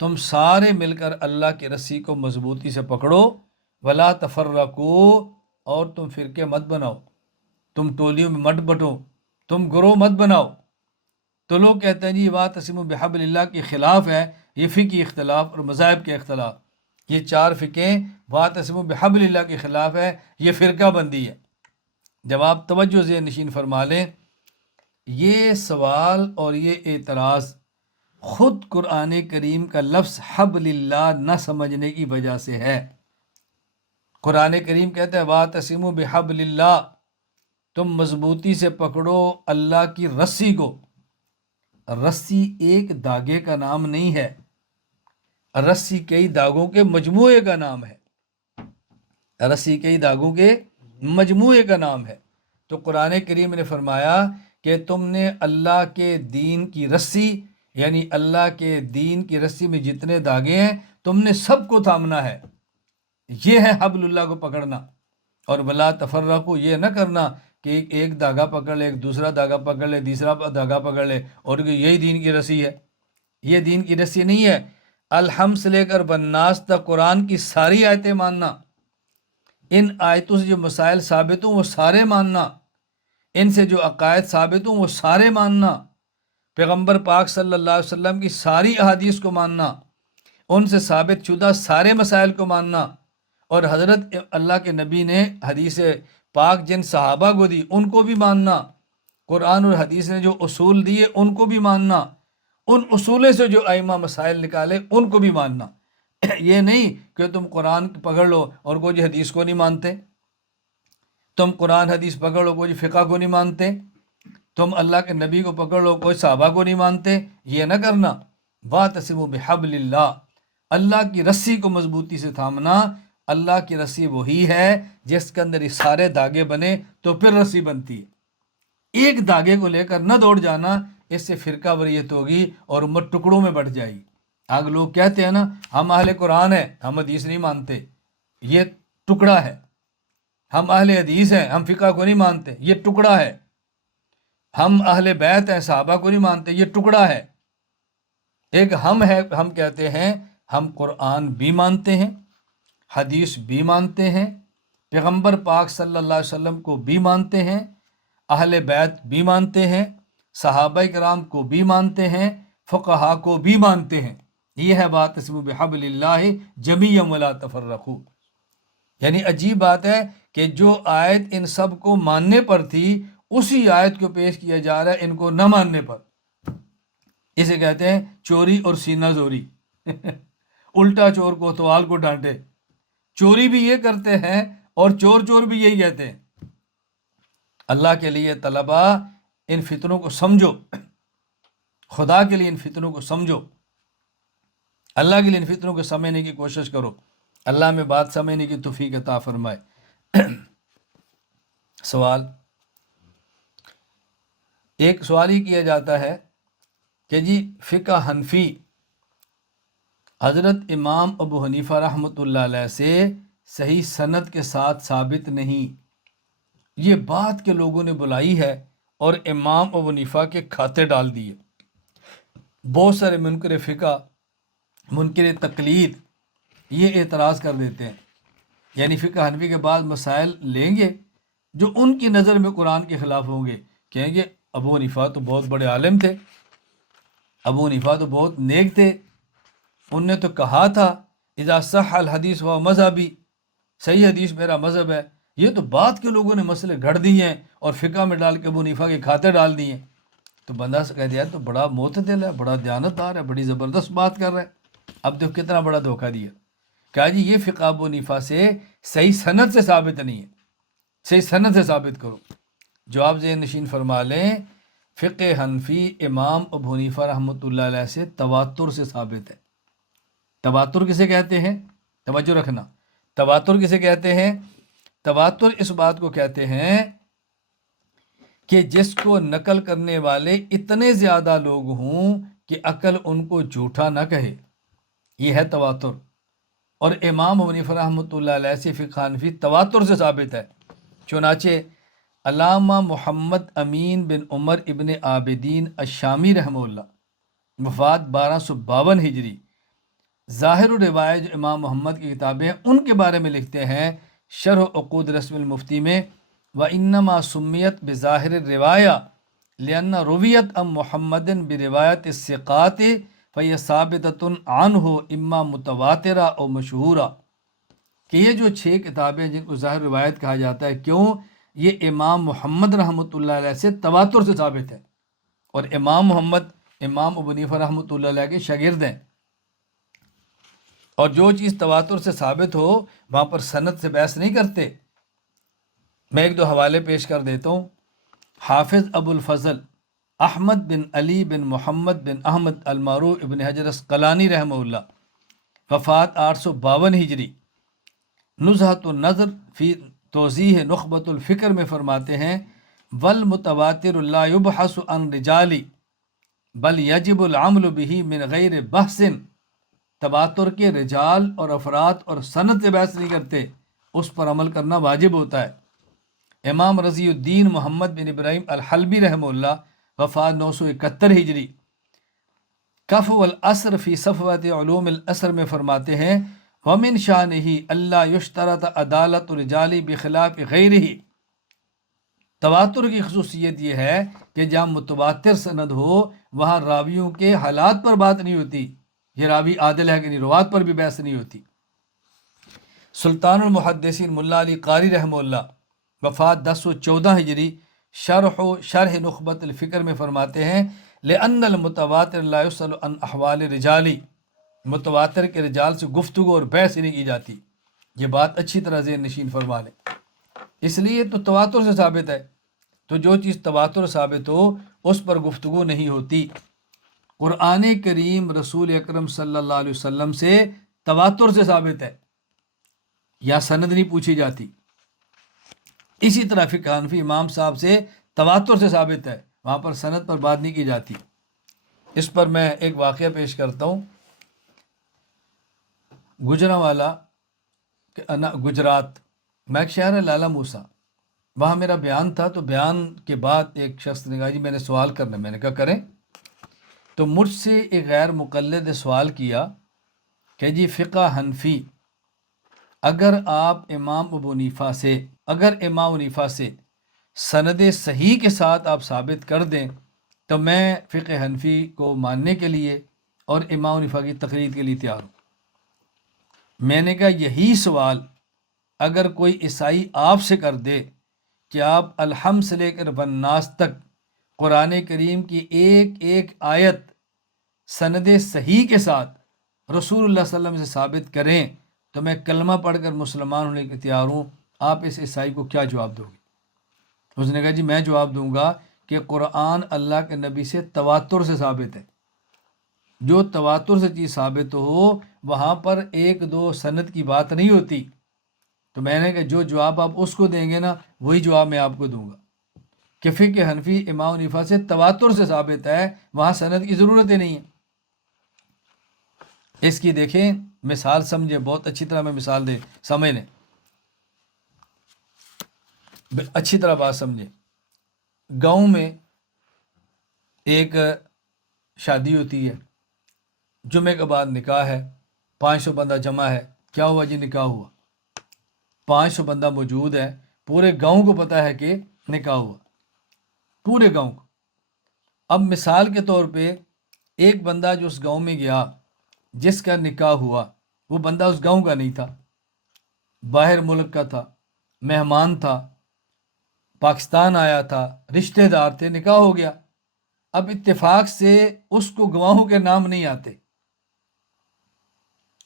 تم سارے مل کر اللہ کی رسی کو مضبوطی سے پکڑو، ولا تفرقوا، اور تم فرقے مت بناؤ، تم ٹولیوں میں مت بٹو، تم گروہ مت بناؤ۔ تو لوگ کہتے ہیں جی یہ واعتصموا بحبل اللہ کے خلاف ہے، یہ فقہی اختلاف اور مذاہب کے اختلاف، یہ 4 فقہیں واعتصموا بحبل اللہ کے خلاف ہے، یہ فرقہ بندی ہے۔ جب آپ توجہ ذہن نشین فرما لیں، یہ سوال اور یہ اعتراض خود قرآن کریم کا لفظ حبل اللہ نہ سمجھنے کی وجہ سے ہے۔ قرآن کریم کہتا ہے واعتصموا بحبل اللہ، تم مضبوطی سے پکڑو اللہ کی رسی کو۔ رسی ایک دھاگے کا نام نہیں ہے، رسی کئی دھاگوں کے مجموعے کا نام ہے، رسی کئی دھاگوں کے مجموعے کا نام ہے۔ تو قرآن کریم نے فرمایا کہ تم نے اللہ کے دین کی رسی، یعنی اللہ کے دین کی رسی میں جتنے دھاگے ہیں تم نے سب کو تھامنا ہے، یہ ہے حبل اللہ کو پکڑنا۔ اور ولا تفرقوا، یہ نہ کرنا کہ ایک دھاگا پکڑ لے، ایک دوسرا دھاگا پکڑ لے، تیسرا دھاگا پکڑ لے اور کہ یہی دین کی رسی ہے، یہ دین کی رسی نہیں ہے۔ الحمد سے لے کر بناس تک قرآن کی ساری آیتیں ماننا، ان آیتوں سے جو مسائل ثابت ہوں وہ سارے ماننا، ان سے جو عقائد ثابت ہوں وہ سارے ماننا، پیغمبر پاک صلی اللہ علیہ وسلم کی ساری احادیث کو ماننا، ان سے ثابت شدہ سارے مسائل کو ماننا، اور حضرت اللہ کے نبی نے حدیث پاک جن صحابہ کو دی ان کو بھی ماننا، قرآن اور حدیث نے جو اصول دیے ان کو بھی ماننا، ان اصولوں سے جو ائمہ مسائل نکالے ان کو بھی ماننا۔ یہ نہیں کہ تم قرآن پکڑ لو اور کوئی حدیث کو نہیں مانتے، تم قرآن حدیث پکڑ لو کوئی فقہ کو نہیں مانتے، تم اللہ کے نبی کو پکڑ لو کوئی صحابہ کو نہیں مانتے، یہ نہ کرنا۔ واعتصموا بحبل اللہ، اللہ کی رسی کو مضبوطی سے تھامنا۔ اللہ کی رسی وہی ہے جس کے اندر یہ سارے دھاگے بنے تو پھر رسی بنتی ہے۔ ایک دھاگے کو لے کر نہ دوڑ جانا، اس سے فرقہ واریت ہوگی اور امت ٹکڑوں میں بٹ جائے گی۔ آگے لوگ کہتے ہیں نا ہم اہل قرآن ہیں، ہم حدیث نہیں مانتے، یہ ٹکڑا ہے، ہم اہل حدیث ہیں، ہم فقہ کو نہیں مانتے، یہ ٹکڑا ہے. ہم اہل بیت ہیں، صحابہ کو نہیں مانتے، یہ ٹکڑا ہے. ایک ہم ہے، ہم کہتے ہیں ہم قرآن بھی مانتے ہیں، حدیث بھی مانتے ہیں، پیغمبر پاک صلی اللہ علیہ وسلم کو بھی مانتے ہیں، اہل بیت بھی مانتے ہیں، صحابہ کرام کو بھی مانتے ہیں، فقہا کو بھی مانتے ہیں. یہ ہے واعتصموا بحبل اللہ جمیعا ولا تفرقوا. یعنی عجیب بات ہے کہ جو آیت ان سب کو ماننے پر تھی اسی آیت کو پیش کیا جا رہا ہے ان کو نہ ماننے پر. اسے کہتے ہیں چوری اور سینہ زوری. الٹا چور کوتوال کو ڈانٹے. چوری بھی یہ کرتے ہیں اور چور بھی یہی کہتے ہیں. اللہ کے لیے طلبا ان فتنوں کو سمجھو، خدا کے لیے ان فتنوں کو سمجھو، اللہ کے لیے ان فتنوں کو سمجھنے کی کوشش کرو. اللہ میں بات سمجھنے کی توفیق عطا فرمائے. سوال، ایک سوال ہی کیا جاتا ہے کہ جی فقہ حنفی حضرت امام ابو حنیفہ رحمۃ اللہ علیہ سے صحیح سند کے ساتھ ثابت نہیں. یہ بات کے لوگوں نے بلائی ہے اور امام ابو حنیفہ کے کھاتے ڈال دیے. بہت سارے منکر فقہ، منکر تقلید یہ اعتراض کر دیتے ہیں، یعنی فقہ حنفی کے بعض مسائل لیں گے جو ان کی نظر میں قرآن کے خلاف ہوں گے. کہیں گے ابو حنیفہ تو بہت بڑے عالم تھے، ابو حنیفہ تو بہت نیک تھے، ان نے تو کہا تھا اذا صح الحدیث و مذہبی، صحیح حدیث میرا مذہب ہے. یہ تو بعد کے لوگوں نے مسئلے گھڑ دیے ہیں اور فقہ میں ڈال کے ابو حنیفہ کے کھاتے ڈال دیے ہیں. تو بندہ سے کہہ دیا تو بڑا معتدل ہے، بڑا دیانتدار ہے، بڑی زبردست بات کر رہا ہے. اب دیکھو کتنا بڑا دھوکہ دیا. کہا جی یہ فقہ ابو حنیفہ سے صحیح سند سے ثابت نہیں ہے، صحیح سند سے ثابت کرو. جواب ذہن نشین فرما لیں، فقہ حنفی امام ابو حنیفہ رحمۃ اللہ علیہ سے تواتر سے ثابت ہے. تواتر کسے کہتے ہیں؟ توجہ رکھنا، تواتر کسے کہتے ہیں؟ تواتر اس بات کو کہتے ہیں کہ جس کو نقل کرنے والے اتنے زیادہ لوگ ہوں کہ عقل ان کو جھوٹا نہ کہے، یہ ہے تواتر. اور امام ابو حنیفہ رحمۃ اللہ علیہ سے فقہ حنفی تواتر سے ثابت ہے. چنانچہ علامہ محمد امین بن عمر ابن عابدین الشامی رحمہ اللہ، وفات 1252 ہجری، ظاہر الروایت جو امام محمد کی کتابیں ہیں ان کے بارے میں لکھتے ہیں شرح عقود رسم المفتی میں، وَإِنَّمَا سُمِّيَتْ بِظَاهِرِ الرِّوَایَةِ لِأَنَّ رُوِیَتْ عَنْ مُحَمَّدٍ بِرِوَایَتِ الثِّقَاتِ فَهِیَ ثَابِتَةٌ عَنْهُ اِمَّا مُتَوَاتِرَةٌ أَوْ مَشْهُورَةٌ. کہ یہ جو 6 کتابیں جن کو ظاہر روایت کہا جاتا ہے، کیوں؟ یہ امام محمد رحمۃ اللہ علیہ سے تواتر سے ثابت ہے، اور امام محمد امام ابو حنیفہ رحمۃ اللہ علیہ کے شاگرد ہیں. اور جو چیز تواتر سے ثابت ہو وہاں پر سند سے بحث نہیں کرتے. میں ایک دو حوالے پیش کر دیتا ہوں. حافظ ابو الفضل احمد بن علی بن محمد بن احمد المعروف ابن حجر اسقلانی رحمہ اللہ، وفات 852 ہجری، نزہۃ النظر فی توضیح نخبۃ الفکر میں فرماتے ہیں والمتواتر لا یبحث عن رجال بل یجب العمل به من غیر بحث. تواتر کے رجال اور افراد اور سند سے بحث نہیں کرتے، اس پر عمل کرنا واجب ہوتا ہے. امام رضی الدین محمد بن ابراہیم الحلبی رحمہ اللہ، وفات 971 ہجری، کف والعصر فی صفوت علوم العصر میں فرماتے ہیں ومن شانہ اللہ یشترط عدالت الرجال بخلاف غیرہ. تواتر کی خصوصیت یہ ہے کہ جہاں متواتر سند ہو وہاں راویوں کے حالات پر بات نہیں ہوتی، یہ راوی عادل ہے کہ نہیں، روات پر بھی بحث نہیں ہوتی. سلطان المحدثین ملا علی قاری رحمہ اللہ، وفات 1014 ہجری، شرح نخبۃ الفکر میں فرماتے ہیں لأن المتواتر لا يسأل عن احوال الرجال. متواتر کے رجال سے گفتگو اور بحث نہیں کی جاتی. یہ بات اچھی طرح ذہن نشین فرما لیں. اس لیے تو تواتر سے ثابت ہے، تو جو چیز تواتر ثابت ہو اس پر گفتگو نہیں ہوتی. قرآن کریم رسول اکرم صلی اللہ علیہ وسلم سے تواتر سے ثابت ہے، یا سند نہیں پوچھی جاتی. اسی طرح فقہ حنفی امام صاحب سے تواتر سے ثابت ہے، وہاں پر سند پر بات نہیں کی جاتی. اس پر میں ایک واقعہ پیش کرتا ہوں. گجرانوالا گجرات میں ایک شہر ہے لالا موسیٰ، وہاں میرا بیان تھا، تو بیان کے بعد ایک شخص نے کہا جی میں نے سوال کرنا ہے۔ میں نے کہا کریں۔ تو مجھ سے ایک غیر مقلد نے سوال کیا کہ جی فقہ حنفی، اگر امام ابو حنیفہ سے سند صحیح کے ساتھ آپ ثابت کر دیں تو میں فقہ حنفی کو ماننے کے لیے اور امام حنیفہ کی تقلید کے لیے تیار ہوں۔ میں نے کہا یہی سوال اگر کوئی عیسائی آپ سے کر دے کہ آپ الحمد سے لے کر والناس تک قرآن کریم کی ایک ایک آیت سند صحیح کے ساتھ رسول اللہ صلی اللہ علیہ وسلم سے ثابت کریں تو میں کلمہ پڑھ کر مسلمان ہونے کے تیار ہوں، آپ اس عیسائی کو کیا جواب دو گے؟ اس نے کہا جی میں جواب دوں گا کہ قرآن اللہ کے نبی سے تواتر سے ثابت ہے، جو تواتر سے چیز ثابت ہو وہاں پر ایک دو سند کی بات نہیں ہوتی۔ تو میں نے کہا جو جواب آپ اس کو دیں گے نا وہی جواب میں آپ کو دوں گا کہ فقہ حنفی امام حنیفہ سے تواتر سے ثابت ہے، وہاں سند کی ضرورت ہی نہیں ہے۔ اس کی دیکھیں مثال سمجھے، بہت اچھی طرح میں مثال دے سمجھ لیں، اچھی طرح بات سمجھیں۔ گاؤں میں ایک شادی ہوتی ہے، جمعے کے بعد نکاح ہے، 500 بندہ جمع ہے۔ کیا ہوا جی؟ نکاح ہوا، 500 بندہ موجود ہے، پورے گاؤں کو پتہ ہے کہ نکاح ہوا، پورے گاؤں کو۔ اب مثال کے طور پہ ایک بندہ جو اس گاؤں میں گیا جس کا نکاح ہوا، وہ بندہ اس گاؤں کا نہیں تھا، باہر ملک کا تھا، مہمان تھا، پاکستان آیا تھا، رشتہ دار تھے، نکاح ہو گیا۔ اب اتفاق سے اس کو گواہوں کے نام نہیں آتے،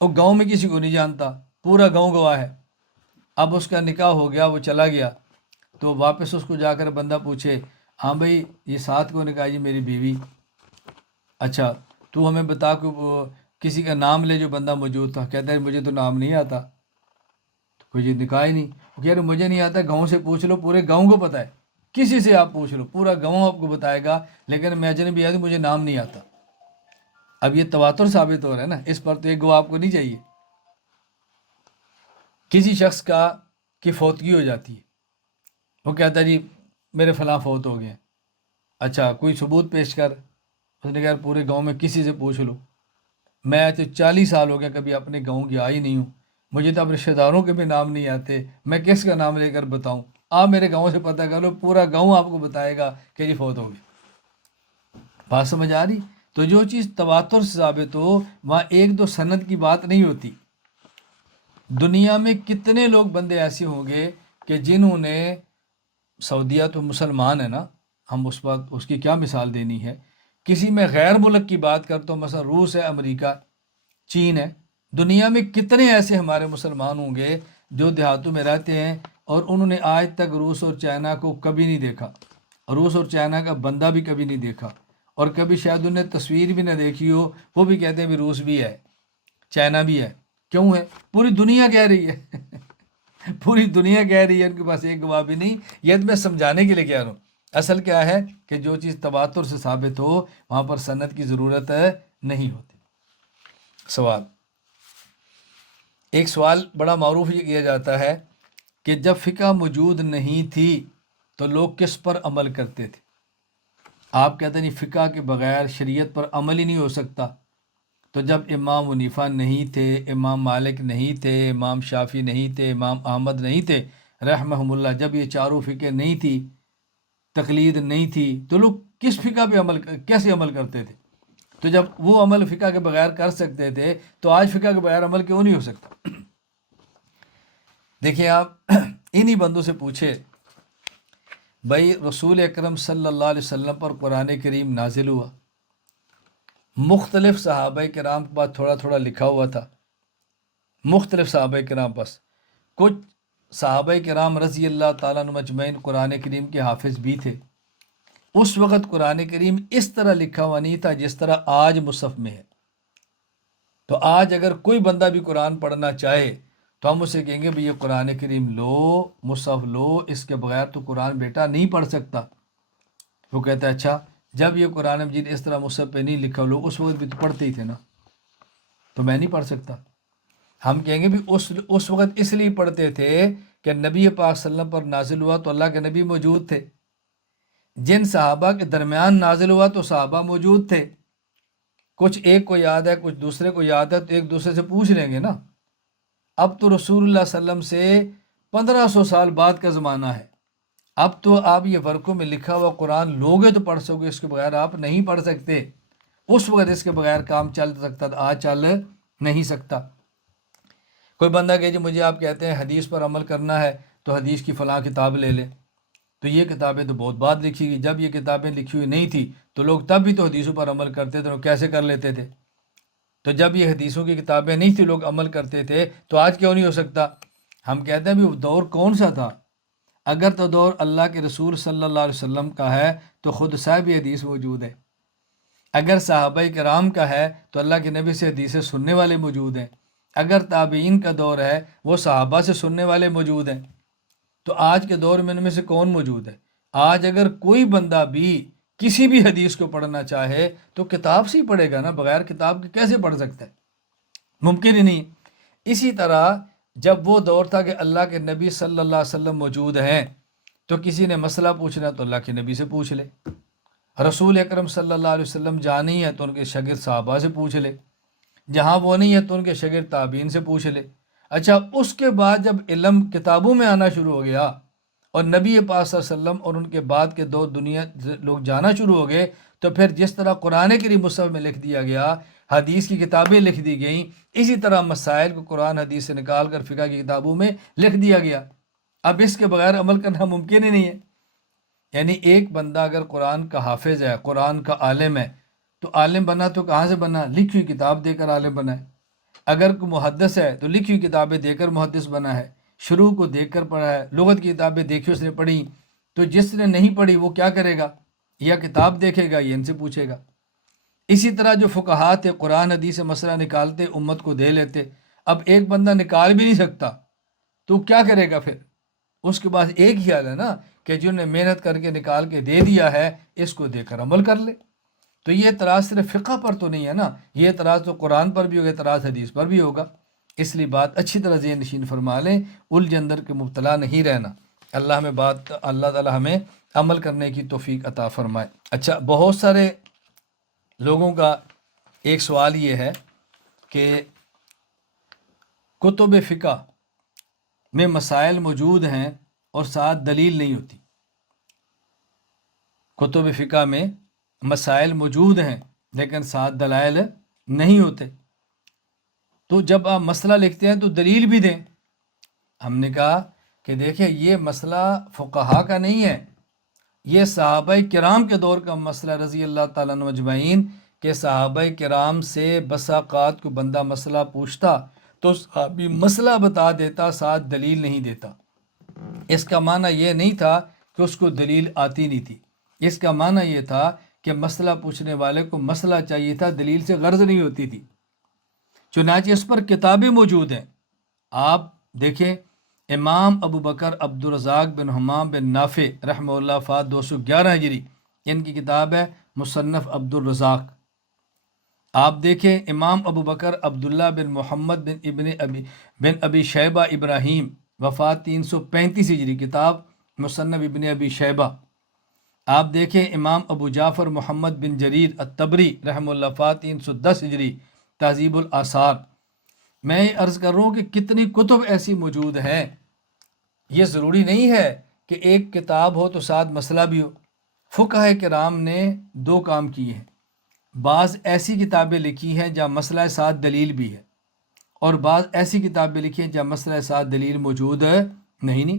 وہ گاؤں میں کسی کو نہیں جانتا، پورا گاؤں گواہ ہے۔ اب اس کا نکاح ہو گیا، وہ چلا گیا، تو واپس اس کو جا کر بندہ پوچھے ہاں بھائی یہ ساتھ کو نکاح؟ جی میری بیوی۔ اچھا تو ہمیں بتا کہ وہ کسی کا نام لے جو بندہ موجود تھا۔ کہتا ہے مجھے تو نام نہیں آتا، کوئی نکاح ہی نہیں۔ وہ کہہ رہے مجھے نہیں آتا، گاؤں سے پوچھ لو، پورے گاؤں کو پتہ ہے، کسی سے آپ پوچھ لو، پورا گاؤں آپ کو بتائے گا، لیکن میں اجنبی آدمی، مجھے نام نہیں آتا۔ اب یہ تواتر ثابت ہو رہا ہے نا، اس پر تو ایک گواہ آپ کو نہیں چاہیے۔ کسی شخص کی فوتگی ہو جاتی ہے، وہ کہتا ہے جی میرے فلاں فوت ہو گئے، اچھا کوئی ثبوت پیش کر۔ اس نے کہا پورے گاؤں میں کسی سے پوچھ لو، میں تو 40 سال ہو گیا کبھی اپنے گاؤں گیا ہی نہیں ہوں، مجھے تو اب رشتہ داروں کے بھی نام نہیں آتے، میں کس کا نام لے کر بتاؤں؟ آپ میرے گاؤں سے پتہ کر لو، پورا گاؤں آپ کو بتائے گا کہ جی فوت ہو گئی۔ بات سمجھ آ رہی؟ تو جو چیز تواتر سے ثابت ہو وہاں ایک دو سند کی بات نہیں ہوتی۔ دنیا میں کتنے لوگ بندے ایسے ہوں گے کہ جنہوں نے، سعودیہ تو مسلمان ہے نا، ہم اس کی کیا مثال دینی ہے، کسی میں غیر ملک کی بات کرتا ہوں، مثلا روس ہے، امریکہ، چین ہے، دنیا میں کتنے ایسے ہمارے مسلمان ہوں گے جو دیہاتوں میں رہتے ہیں اور انہوں نے آج تک روس اور چائنا کو کبھی نہیں دیکھا، روس اور چائنا کا بندہ بھی کبھی نہیں دیکھا، اور کبھی شاید انہوں نے تصویر بھی نہ دیکھی ہو، وہ بھی کہتے ہیں بھی روس بھی ہے، چائنا بھی ہے۔ کیوں ہے؟ پوری دنیا کہہ رہی ہے پوری دنیا کہہ رہی ہے، ان کے پاس ایک گواہ بھی نہیں۔ یہ تو میں سمجھانے کے لیے کہہ رہا ہوں، اصل کیا ہے کہ جو چیز تواتر سے ثابت ہو وہاں پر سند کی ضرورت نہیں ہوتی۔ سوال، ایک سوال بڑا معروف یہ کیا جاتا ہے کہ جب فقہ موجود نہیں تھی تو لوگ کس پر عمل کرتے تھے؟ آپ کہتے ہیں فقہ کے بغیر شریعت پر عمل ہی نہیں ہو سکتا۔ تو جب امام حنیفہ نہیں تھے، امام مالک نہیں تھے، امام شافعی نہیں تھے، امام احمد نہیں تھے رحمہم اللہ، جب یہ چاروں فقہ نہیں تھی، تقلید نہیں تھی، تو لوگ کس فقہ پہ کیسے عمل کرتے تھے؟ تو جب وہ عمل فقہ کے بغیر کر سکتے تھے تو آج فقہ کے بغیر عمل کیوں نہیں ہو سکتا؟ دیکھیں آپ انہی بندوں سے پوچھے، بھائی رسول اکرم صلی اللہ علیہ وسلم پر قرآن کریم نازل ہوا، مختلف صحابہ کرام کے پاس تھوڑا تھوڑا لکھا ہوا تھا، مختلف صحابہ کرام پاس، کچھ صحابہ کرام رضی اللہ تعالیٰ عنہ مجمعین قرآن کریم کے حافظ بھی تھے۔ اس وقت قرآن کریم اس طرح لکھا ہوا نہیں تھا جس طرح آج مصحف میں ہے۔ تو آج اگر کوئی بندہ بھی قرآن پڑھنا چاہے تو ہم اسے کہیں گے بھئی یہ قرآن کریم لو، مصحف لو، اس کے بغیر تو قرآن بیٹا نہیں پڑھ سکتا۔ وہ کہتا ہے اچھا جب یہ قرآن مجید اس طرح مصحف پہ نہیں لکھا، لو اس وقت بھی تو پڑھتے ہی تھے نا، تو میں نہیں پڑھ سکتا۔ ہم کہیں گے بھی اس وقت اس لیے پڑھتے تھے کہ نبی پاک صلی اللہ علیہ وسلم پر نازل ہوا تو اللہ کے نبی موجود تھے، جن صحابہ کے درمیان نازل ہوا تو صحابہ موجود تھے، کچھ ایک کو یاد ہے کچھ دوسرے کو یاد ہے تو ایک دوسرے سے پوچھ لیں گے نا۔ اب تو رسول اللہ صلی اللہ علیہ وسلم سے 1500 سال بعد کا زمانہ ہے، اب تو آپ یہ ورقوں میں لکھا ہوا قرآن لوگے تو پڑھ سکو گے، اس کے بغیر آپ نہیں پڑھ سکتے۔ اس وقت اس کے بغیر کام چل سکتا تھا، آج چل نہیں سکتا۔ کوئی بندہ کہ جی مجھے آپ کہتے ہیں حدیث پر عمل کرنا ہے تو حدیث کی فلاں کتاب لے لے، تو یہ کتابیں تو بہت بعد لکھی گئی، جب یہ کتابیں لکھی ہوئی نہیں تھی تو لوگ تب بھی تو حدیثوں پر عمل کرتے تھے، وہ کیسے کر لیتے تھے؟ تو جب یہ حدیثوں کی کتابیں نہیں تھی لوگ عمل کرتے تھے تو آج کیوں نہیں ہو سکتا؟ ہم کہتے ہیں بھی وہ دور کون سا تھا؟ اگر تو دور اللہ کے رسول صلی اللہ علیہ وسلم کا ہے تو خود صاحب حدیث موجود ہے، اگر صحابہ کرام کا ہے تو اللہ کے نبی سے حدیثیں سننے والے موجود ہیں، اگر تابعین کا دور ہے وہ صحابہ سے سننے والے موجود ہیں، تو آج کے دور میں ان میں سے کون موجود ہے؟ آج اگر کوئی بندہ بھی کسی بھی حدیث کو پڑھنا چاہے تو کتاب سے ہی پڑھے گا نا، بغیر کتاب کے کیسے پڑھ سکتا ہے؟ ممکن ہی نہیں۔ اسی طرح جب وہ دور تھا کہ اللہ کے نبی صلی اللہ علیہ وسلم موجود ہیں تو کسی نے مسئلہ پوچھنا تو اللہ کے نبی سے پوچھ لے، رسول اکرم صلی اللہ علیہ وسلم جہاں نہیں ہے تو ان کے شاگرد صحابہ سے پوچھ لے، جہاں وہ نہیں ہے تو ان کے شاگرد تابعین سے پوچھ لے۔ اچھا، اس کے بعد جب علم کتابوں میں آنا شروع ہو گیا اور نبی پاک صلی اللہ علیہ وسلم اور ان کے بعد کے دو دنیا لوگ جانا شروع ہو گئے تو پھر جس طرح قرآن کریم مصحف میں لکھ دیا گیا، حدیث کی کتابیں لکھ دی گئیں، اسی طرح مسائل کو قرآن حدیث سے نکال کر فقہ کی کتابوں میں لکھ دیا گیا۔ اب اس کے بغیر عمل کرنا ممکن ہی نہیں ہے۔ یعنی ایک بندہ اگر قرآن کا حافظ ہے، قرآن کا عالم ہے، تو عالم بنا تو کہاں سے بنا؟ لکھی ہوئی کتاب دے کر عالم بنا ہے۔ اگر کوئی محدث ہے تو لکھی ہوئی کتابیں دے کر محدث بنا ہے، شروع کو دیکھ کر پڑھا ہے، لغت کی کتابیں دیکھی اس نے پڑھی۔ تو جس نے نہیں پڑھی وہ کیا کرے گا؟ یا کتاب دیکھے گا یا ان سے پوچھے گا۔ اسی طرح جو فقہا تھے قرآن حدیث سے مسئلہ نکالتے امت کو دے لیتے، اب ایک بندہ نکال بھی نہیں سکتا تو کیا کرے گا پھر؟ اس کے پاس ایک ہی حل ہے نا کہ جنہوں نے محنت کر کے نکال کے دے دیا ہے اس کو دے کر عمل کر لے۔ تو یہ اعتراض صرف فقہ پر تو نہیں ہے نا، یہ اعتراض تو قرآن پر بھی ہوگا، اعتراض حدیث پر بھی ہوگا۔ اس لیے بات اچھی طرح ذہن نشین فرما لیں، الجھ اندر کے مبتلا نہیں رہنا۔ اللہ تعالیٰ ہمیں عمل کرنے کی توفیق عطا فرمائے۔ اچھا، بہت سارے لوگوں کا ایک سوال یہ ہے کہ کتب فقہ میں مسائل موجود ہیں اور ساتھ دلیل نہیں ہوتی۔ کتب فقہ میں مسائل موجود ہیں لیکن ساتھ دلائل نہیں ہوتے، تو جب آپ مسئلہ لکھتے ہیں تو دلیل بھی دیں۔ ہم نے کہا کہ دیکھیں یہ مسئلہ فقہا کا نہیں ہے، یہ صحابہ کرام کے دور کا مسئلہ رضی اللہ تعالیٰ عنہ اجمعین، کہ صحابہ کرام سے بسا اوقات کو بندہ مسئلہ پوچھتا تو صحابی مسئلہ بتا دیتا، ساتھ دلیل نہیں دیتا۔ اس کا معنی یہ نہیں تھا کہ اس کو دلیل آتی نہیں تھی، اس کا معنی یہ تھا کہ مسئلہ پوچھنے والے کو مسئلہ چاہیے تھا، دلیل سے غرض نہیں ہوتی تھی۔ چنانچہ اس پر کتابیں موجود ہیں، آپ دیکھیں امام ابو بکر عبدالرزاق بن حمام بن نافع رحمہ اللہ وفات 211 ہجری، ان کی کتاب ہے مصنف عبدالرزاق۔ آپ دیکھیں امام ابو بکر عبداللہ بن محمد بن ابی شیبہ ابراہیم وفات 335 ہجری، کتاب مصنف ابن ابی شیبہ۔ آپ دیکھیں امام ابو جعفر محمد بن جریر الطبری رحمہ اللہ وفات 310 ہجری، تہذیب الآثار۔ میں عرض کر رہا ہوں کہ کتنی کتب ایسی موجود ہیں۔ یہ ضروری نہیں ہے کہ ایک کتاب ہو تو ساتھ مسئلہ بھی ہو۔ فقہ کرام نے دو کام کیے ہیں، بعض ایسی کتابیں لکھی ہیں جہاں مسئلہ ساتھ دلیل بھی ہے، اور بعض ایسی کتابیں لکھی ہیں جہاں مسئلہ ساتھ دلیل موجود نہیں۔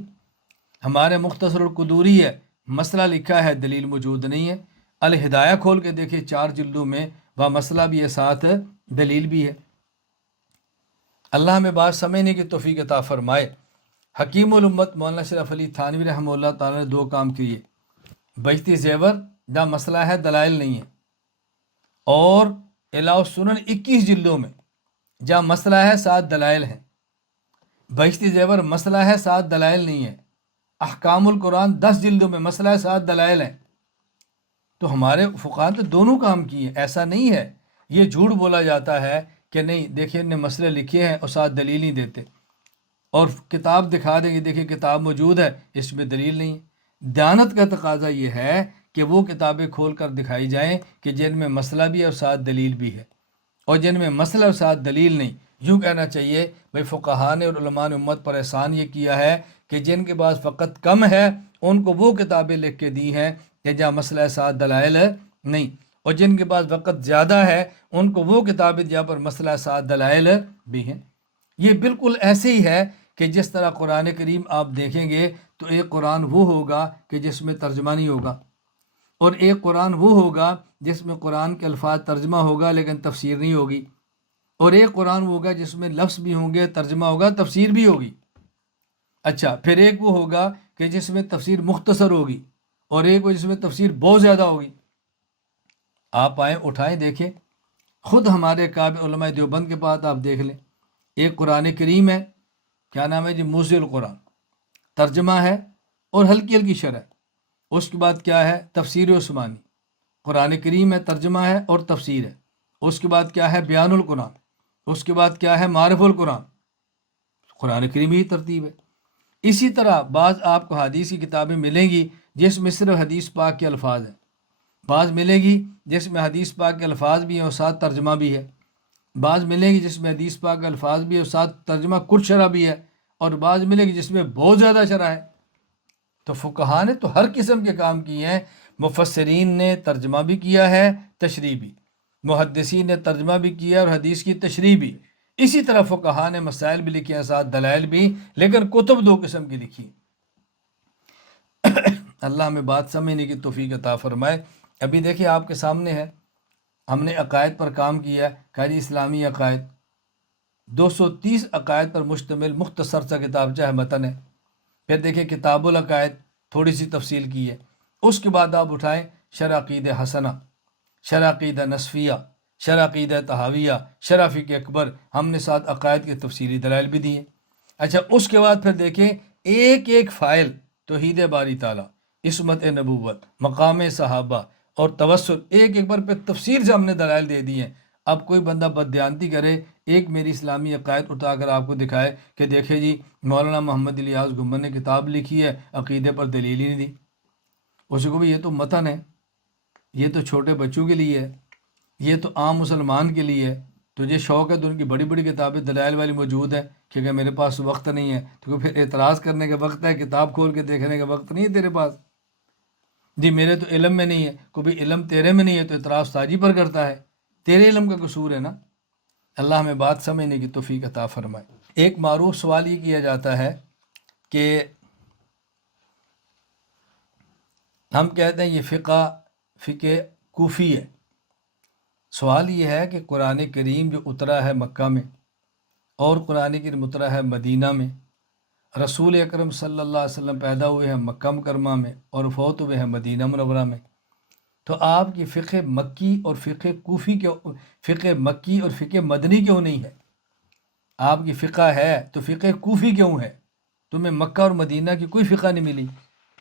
ہمارے مختصر القدوری ہے، مسئلہ لکھا ہے دلیل موجود نہیں ہے۔ الہدایہ کھول کے دیکھیں 4 جلدوں میں، وہ مسئلہ بھی ہے ساتھ دلیل بھی ہے۔ اللہ ہمیں بات سمجھنے کی توفیق عطا فرمائے۔ حکیم الامت مولانا شرف علی تھانوی رحمہ اللہ تعالیٰ نے 2 کام کیے، بہشتی زیور جہاں مسئلہ ہے دلائل نہیں ہے، اور اعلاء السنن 21 جلدوں میں جہاں مسئلہ ہے ساتھ دلائل ہیں۔ بہشتی زیور مسئلہ ہے ساتھ دلائل نہیں ہے۔ احکام القرآن 10 جلدوں میں مسئلہ ہے ساتھ دلائل ہیں۔ تو ہمارے فقہاء نے دونوں کام کیے، ایسا نہیں ہے۔ یہ جھوٹ بولا جاتا ہے کہ نہیں دیکھیں انہیں مسئلے لکھے ہیں اور ساتھ دلیل نہیں دیتے۔ اور کتاب دکھا دیں گے دیکھیں کتاب موجود ہے، اس میں دلیل نہیں ہے۔ دیانت کا تقاضا یہ ہے کہ وہ کتابیں کھول کر دکھائی جائیں کہ جن میں مسئلہ بھی ہے اور ساتھ دلیل بھی ہے، اور جن میں مسئلہ اور ساتھ دلیل نہیں۔ یوں کہنا چاہیے بھائی فقہاء نے اور علماء نے امت پر احسان یہ کیا ہے کہ جن کے پاس وقت کم ہے ان کو وہ کتابیں لکھ کے دی ہیں کہ جہاں مسئلہ ساتھ دلائل نہیں، اور جن کے پاس وقت زیادہ ہے ان کو وہ کتابیں جہاں پر مسئلہ ساتھ دلائل بھی ہیں۔ یہ بالکل ایسے ہی ہے کہ جس طرح قرآن کریم آپ دیکھیں گے تو ایک قرآن وہ ہوگا کہ جس میں ترجمہ نہیں ہوگا، اور ایک قرآن وہ ہوگا جس میں قرآن کے الفاظ ترجمہ ہوگا لیکن تفسیر نہیں ہوگی، اور ایک قرآن ہوگا جس میں لفظ بھی ہوں گے، ترجمہ ہوگا، تفسیر بھی ہوگی۔ اچھا، پھر ایک وہ ہوگا کہ جس میں تفسیر مختصر ہوگی، اور ایک وہ جس میں تفسیر بہت زیادہ ہوگی۔ آپ آئیں اٹھائیں دیکھیں، خود ہمارے کعب علماء دیوبند کے پاس آپ دیکھ لیں، ایک قرآن کریم ہے، کیا نام ہے جی، موضع القرآن، ترجمہ ہے اور ہلکی ہلکی شرح۔ اس کے بعد کیا ہے، تفسیر عثمانی، قرآن کریم ہے، ترجمہ ہے اور تفسیر ہے۔ اس کے بعد کیا ہے، بیان القرآن۔ اس کے بعد کیا ہے، معرف القرآن۔ قرآن کریم ہی ترتیب ہے۔ اسی طرح بعض آپ کو حدیث کی کتابیں ملیں گی جس میں صرف حدیث پاک کے الفاظ ہیں، بعض ملے گی جس میں حدیث پاک کے الفاظ بھی ہیں اور ساتھ ترجمہ بھی ہے، بعض ملے گی جس میں حدیث پاک کے الفاظ بھی ہے اور ساتھ ترجمہ کچھ شرح بھی ہے، اور بعض ملے گی جس میں بہت زیادہ شرح ہے۔ تو فقہاء نے تو ہر قسم کے کام کیے ہیں، مفسرین نے ترجمہ بھی کیا ہے، تشریح بھی، محدثین نے ترجمہ بھی کیا اور حدیث کی تشریح بھی، اسی طرح فقہاء نے مسائل بھی لکھے ہیں ساتھ دلائل بھی، لیکن کتب دو قسم کی لکھی۔ اللہ ہمیں بات سمجھنے کی توفیق عطا فرمائے۔ ابھی دیکھیں آپ کے سامنے ہے، ہم نے عقائد پر کام کیا ہے، کہا جی اسلامی عقائد، 230 عقائد پر مشتمل مختصر سا کتاب چاہے متن ہے۔ پھر دیکھیں کتاب العقائد، تھوڑی سی تفصیل کی ہے۔ اس کے بعد آپ اٹھائیں شرح عقید حسنہ، شرح عقیدہ نصفیہ، شرح عقیدہ طحاویہ، شرح فقہ اکبر، ہم نے ساتھ عقائد کے تفصیلی دلائل بھی دی ہیں۔ اچھا، اس کے بعد پھر دیکھیں ایک ایک فائل، توحید باری تعالیٰ، عصمت نبوت، مقام صحابہ اور توسل، ایک ایک پر تفصیل سے ہم نے دلائل دے دی ہیں۔ اب کوئی بندہ بددیانتی کرے، ایک میری اسلامی عقائد اٹھا کر آپ کو دکھائے کہ دیکھیں جی مولانا محمد الیاس گنبد نے کتاب لکھی ہے، عقیدے پر دلیل ہی نہیں دی، اسے کو بھی یہ تو متن ہے، یہ تو چھوٹے بچوں کے لیے ہے، یہ تو عام مسلمان کے لیے ہے، تجھے شوق ہے تو ان کی بڑی بڑی کتابیں دلائل والی موجود ہیں، کیونکہ میرے پاس وقت نہیں ہے، تو پھر اعتراض کرنے کا وقت ہے، کتاب کھول کے دیکھنے کا وقت نہیں ہے تیرے پاس؟ جی میرے تو علم میں نہیں ہے، کوئی علم تیرے میں نہیں ہے تو اعتراض ساجی پر کرتا ہے، تیرے علم کا قصور ہے نا۔ اللہ ہمیں بات سمجھنے کی توفیق عطا فرمائے۔ ایک معروف سوال یہ کیا جاتا ہے کہ ہم کہتے ہیں یہ فقہ کوفی ہے۔ سوال یہ ہے کہ قرآن کریم جو اترا ہے مکہ میں اور قرآن کریم اترا ہے مدینہ میں، رسول اکرم صلی اللہ علیہ وسلم پیدا ہوئے ہیں مکہ مکرمہ میں اور فوت ہوئے ہیں مدینہ منورہ میں، تو آپ کی فقہ مکی اور فقہ کوفی کیوں، فقہ مکی اور فقہ مدنی کیوں نہیں ہے؟ آپ کی فقہ ہے تو فقہ کوفی کیوں ہے؟ تمہیں مکہ اور مدینہ کی کوئی فقہ نہیں ملی،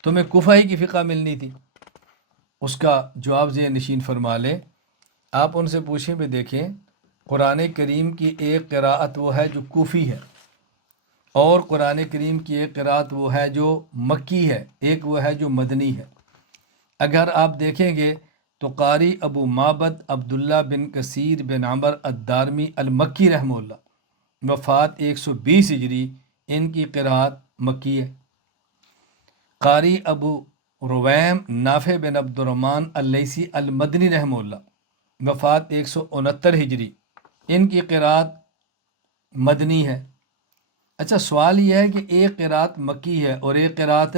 تمہیں کوفہ ہی کی فقہ ملنی تھی۔ اس کا جواب ذہن نشین فرما لیں، آپ ان سے پوچھیں بھی دیکھیں قرآن کریم کی ایک قراءت وہ ہے جو کوفی ہے، اور قرآن کریم کی ایک قراءت وہ ہے جو مکی ہے، ایک وہ ہے جو مدنی ہے۔ اگر آپ دیکھیں گے تو قاری ابو معبد عبداللہ بن کثیر بن عمر الدارمی المکی رحمہ اللہ، وفات 120 ہجری، ان کی قراءت مکی ہے۔ قاری ابو رویم نافع بن عبد الرحمن اللیثی المدنی رحمہ اللہ، وفات 169 ہجری، ان کی قراءت مدنی ہے۔ اچھا، سوال یہ ہے کہ ایک قراءت مکی ہے اور ایک قراءت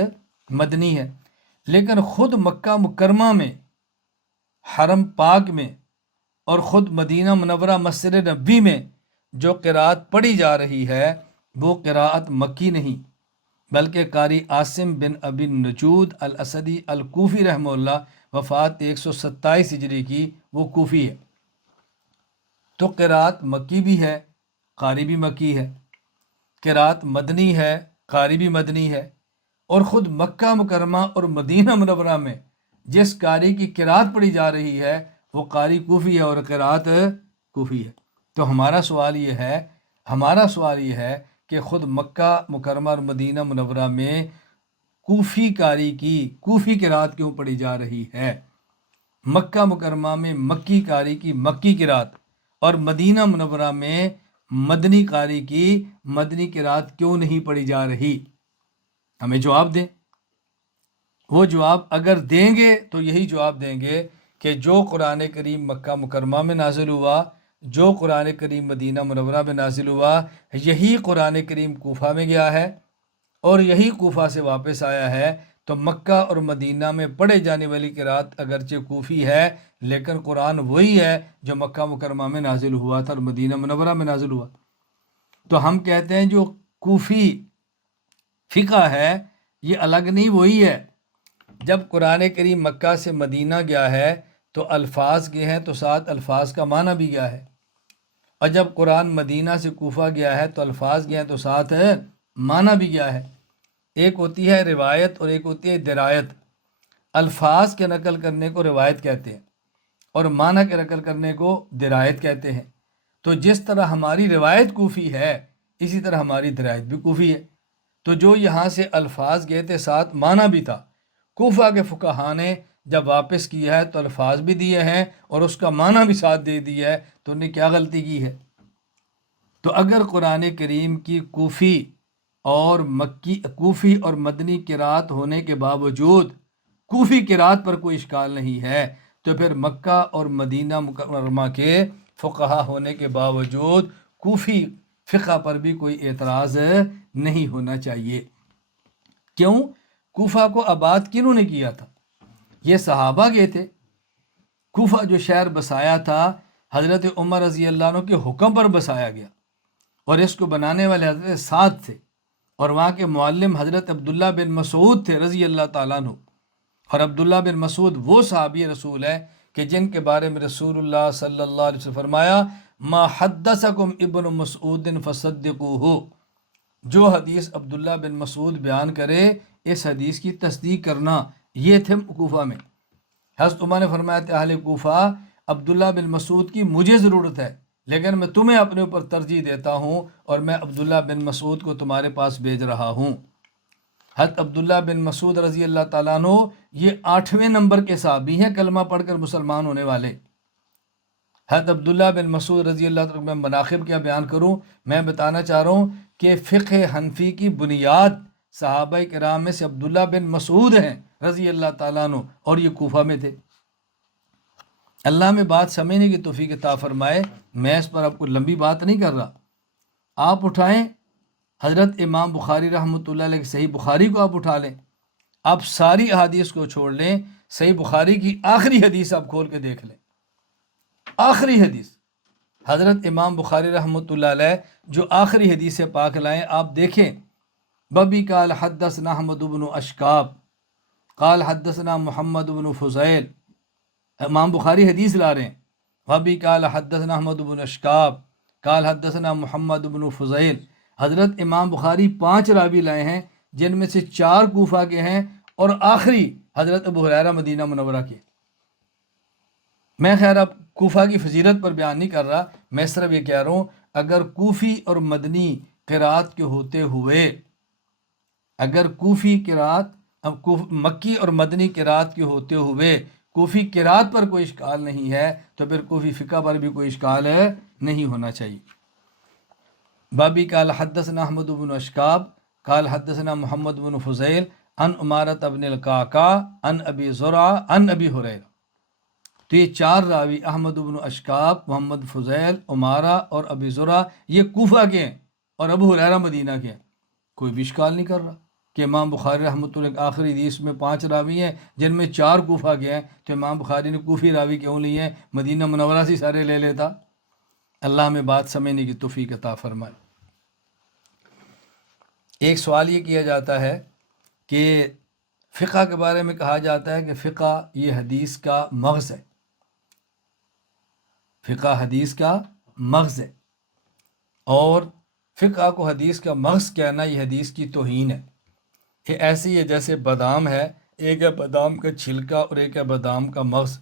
مدنی ہے، لیکن خود مکہ مکرمہ میں، حرم پاک میں، اور خود مدینہ منورہ مسجد نبوی میں جو قراءت پڑھی جا رہی ہے وہ قراءت مکی نہیں، بلکہ قاری عاصم بن ابی نجود الاسدی الکوفی رحمہ اللہ، وفات 127 ہجری کی، وہ کوفی ہے۔ تو قراءت مکی بھی ہے، قاری بھی مکی ہے، قراءت مدنی ہے، قاری بھی مدنی ہے، اور خود مکہ مکرمہ اور مدینہ منورہ میں جس قاری کی قراءت پڑھی جا رہی ہے وہ قاری کوفی ہے اور قراءت کوفی ہے۔ تو ہمارا سوال یہ ہے کہ خود مکہ مکرمہ اور مدینہ منورہ میں کوفی کاری کی کوفی قرات کیوں پڑھی جا رہی ہے؟ مکہ مکرمہ میں مکی کاری کی مکی قرات اور مدینہ منورہ میں مدنی قاری کی مدنی قرات کیوں نہیں پڑھی جا رہی؟ ہمیں جواب دیں۔ وہ جواب اگر دیں گے تو یہی جواب دیں گے کہ جو قرآن کریم مکہ مکرمہ میں نازل ہوا، جو قرآن کریم مدینہ منورہ میں نازل ہوا، یہی قرآن کریم کوفہ میں گیا ہے اور یہی کوفہ سے واپس آیا ہے، تو مکہ اور مدینہ میں پڑھے جانے والی قرات اگرچہ کوفی ہے لیکن قرآن وہی ہے جو مکہ مکرمہ میں نازل ہوا تھا اور مدینہ منورہ میں نازل ہوا۔ تو ہم کہتے ہیں جو کوفی فقہ ہے یہ الگ نہیں، وہی ہے۔ جب قرآن کریم مکہ سے مدینہ گیا ہے تو الفاظ گئے ہیں تو ساتھ الفاظ کا معنی بھی گیا ہے، اور جب قرآن مدینہ سے کوفہ گیا ہے تو الفاظ گئے ہیں تو ساتھ معنی بھی گیا ہے۔ ایک ہوتی ہے روایت اور ایک ہوتی ہے درایت۔ الفاظ کے نقل کرنے کو روایت کہتے ہیں اور معنی کے نقل کرنے کو درایت کہتے ہیں۔ تو جس طرح ہماری روایت کوفی ہے اسی طرح ہماری درایت بھی کوفی ہے۔ تو جو یہاں سے الفاظ گئے تھے ساتھ معنی بھی تھا، کوفہ کے فقہا نے جب واپس کیا ہے تو الفاظ بھی دیے ہیں اور اس کا معنی بھی ساتھ دے دیا ہے، تو انہیں کیا غلطی کی ہے؟ تو اگر قرآن کریم کی کوفی اور مدنی قرات ہونے کے باوجود کوفی قرات پر کوئی اشکال نہیں ہے تو پھر مکہ اور مدینہ مکرمہ کے فقہا ہونے کے باوجود کوفی فقہ پر بھی کوئی اعتراض نہیں ہونا چاہیے۔ کیوں؟ کوفہ کو آباد کنہوں نے کیا تھا؟ یہ صحابہ گئے تھے۔ کوفہ جو شہر بسایا تھا حضرت عمر رضی اللہ عنہ کے حکم پر بسایا گیا، اور اس کو بنانے والے حضرت سعد تھے، اور وہاں کے معلم حضرت عبداللہ بن مسعود تھے رضی اللہ تعالیٰ عنہ۔ اور عبداللہ بن مسعود وہ صحابی رسول ہے کہ جن کے بارے میں رسول اللہ صلی اللہ علیہ وسلم فرمایا ما حدثکم ابن مسعود فصدقوہ، جو حدیث عبداللہ بن مسعود بیان کرے اس حدیث کی تصدیق کرنا۔ یہ تھے کوفہ میں۔ حضرت عمر نے فرمایا تھا اہل کوفہ عبداللہ بن مسعود کی مجھے ضرورت ہے لیکن میں تمہیں اپنے اوپر ترجیح دیتا ہوں اور میں عبداللہ بن مسعود کو تمہارے پاس بھیج رہا ہوں۔ حضرت عبداللہ بن مسعود رضی اللہ تعالیٰ عنہ یہ 8ویں نمبر کے صحابی ہیں کلمہ پڑھ کر مسلمان ہونے والے۔ حضرت عبداللہ بن مسعود رضی اللہ تعالیٰ عنہ، میں مناقب کیا بیان کروں، میں بتانا چاہ رہا ہوں کہ فقہ حنفی کی بنیاد صحابہ کرام میں سے عبداللہ بن مسعود ہیں رضی اللہ تعالیٰ عنہ، اور یہ کوفہ میں تھے۔ اللہ میں بات سمجھنے کی توفیق عطا فرمائے۔ میں اس پر آپ کو لمبی بات نہیں کر رہا۔ آپ اٹھائیں حضرت امام بخاری رحمۃ اللہ علیہ صحیح بخاری کو آپ اٹھا لیں، آپ ساری احادیث کو چھوڑ لیں، صحیح بخاری کی آخری حدیث آپ کھول کے دیکھ لیں۔ آخری حدیث حضرت امام بخاری رحمۃ اللہ علیہ جو آخری حدیث پاک لائیں آپ دیکھیں، ببی قال حدثنا احمد بن اشکاب قال حدثنا محمد بن فضیل، امام بخاری حدیث لا رہے ہیں، ببی قال حدثنا احمد بن اشکاب قال حدثنا محمد بن فضیل۔ حضرت امام بخاری 5 راوی لائے ہیں جن میں سے 4 کوفہ کے ہیں اور آخری حضرت ابو ہریرہ مدینہ منورہ کے۔ میں خیر اب کوفہ کی فضیلت پر بیان نہیں کر رہا، میں صرف یہ کہہ رہا ہوں اگر کوفی اور مدنی قرات کے ہوتے ہوئے، اگر کوفی قرات مکی اور مدنی قرات کے ہوتے ہوئے کوفی قرات پر کوئی اشکال نہیں ہے تو پھر کوفی فقہ پر بھی کوئی اشکال نہیں ہونا چاہیے۔ بابی قال حدثنا احمد بن اشکاب قال حدثنا محمد بن فضیل عن عمارۃ بن القعقاع عن ابی زرع عن ابی ہریرہ۔ تو یہ 4 راوی احمد بن اشکاب، محمد فضیل، عمارہ اور ابی زرع یہ کوفہ کے ہیں اور ابو ہریرہ مدینہ کے ہیں۔ کوئی بھی اشکال نہیں کر رہا کہ امام بخاری رحمۃ اللہ آخری حدیث میں 5 راوی ہیں جن میں 4 کوفہ کے ہیں، تو امام بخاری نے کوفی راوی کیوں لیے ہیں؟ مدینہ منورہ سے سارے لے لیتا۔ اللہ میں بات سمجھنے کی توفیق عطا فرمائے۔ ایک سوال یہ کیا جاتا ہے کہ فقہ کے بارے میں کہا جاتا ہے کہ فقہ یہ حدیث کا مغز ہے، فقہ حدیث کا مغز ہے، اور فقہ کو حدیث کا مغز کہنا یہ حدیث کی توہین ہے۔ یہ ایسی ہے جیسے بادام ہے، ایک ہے بادام کا چھلکا اور ایک ہے بادام کا مغز۔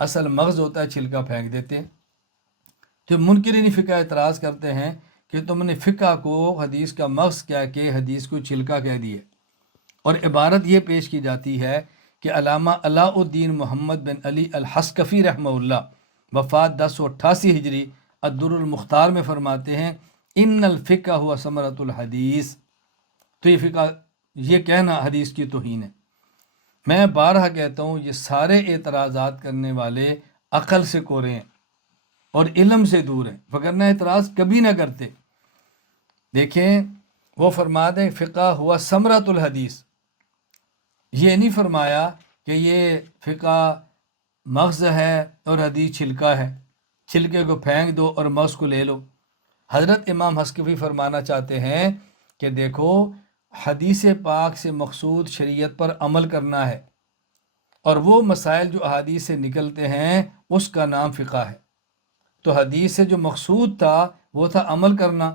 اصل مغز ہوتا ہے، چھلکا پھینک دیتے ہیں۔ تو منکرین فقہ اعتراض کرتے ہیں کہ تم نے فقہ کو حدیث کا مغز کیا کہ حدیث کو چھلکا کہہ دیے، اور عبارت یہ پیش کی جاتی ہے کہ علامہ علاء الدین محمد بن علی الحسکفی رحمہ اللہ وفات 1088 ہجری الدر المختار میں فرماتے ہیں ان الفقہ ہوا ثمرۃ الحدیث، تو یہ فقہ، یہ کہنا حدیث کی توہین ہے۔ میں بارہا کہتا ہوں یہ سارے اعتراضات کرنے والے عقل سے کورے ہیں اور علم سے دور ہیں، وگرنہ اعتراض کبھی نہ کرتے۔ دیکھیں وہ فرماتے ہیں فقہ ہوا ثمرۃ الحدیث، یہ نہیں فرمایا کہ یہ فقہ مغز ہے اور حدیث چھلکا ہے، چھلکے کو پھینک دو اور مغز کو لے لو۔ حضرت امام حسکفی فرمانا چاہتے ہیں کہ دیکھو حدیث پاک سے مقصود شریعت پر عمل کرنا ہے، اور وہ مسائل جو احادیث سے نکلتے ہیں اس کا نام فقہ ہے۔ تو حدیث سے جو مقصود تھا وہ تھا عمل کرنا،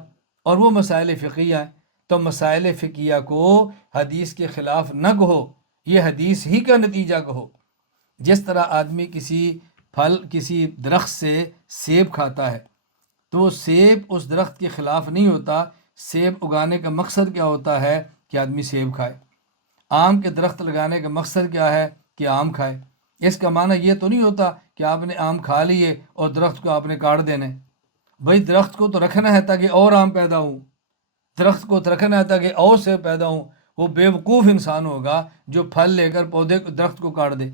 اور وہ مسائل فقیہ ہیں، تو مسائل فقیہ کو حدیث کے خلاف نہ کہو، یہ حدیث ہی کا نتیجہ کہو۔ جس طرح آدمی کسی درخت سے سیب کھاتا ہے تو سیب اس درخت کے خلاف نہیں ہوتا، سیب اگانے کا مقصد کیا ہوتا ہے کہ آدمی سیب کھائے۔ آم کے درخت لگانے کا مقصد کیا ہے کہ آم کھائے۔ اس کا معنی یہ تو نہیں ہوتا کہ آپ نے آم کھا لیے اور درخت کو آپ نے کاٹ دینا ہے۔ بھائی درخت کو تو رکھنا ہے تاکہ اور آم پیدا ہوں، درخت کو تو رکھنا ہے تاکہ اور سیب پیدا ہوں۔ وہ بیوقوف انسان ہوگا جو پھل لے کر درخت کو کاٹ دے۔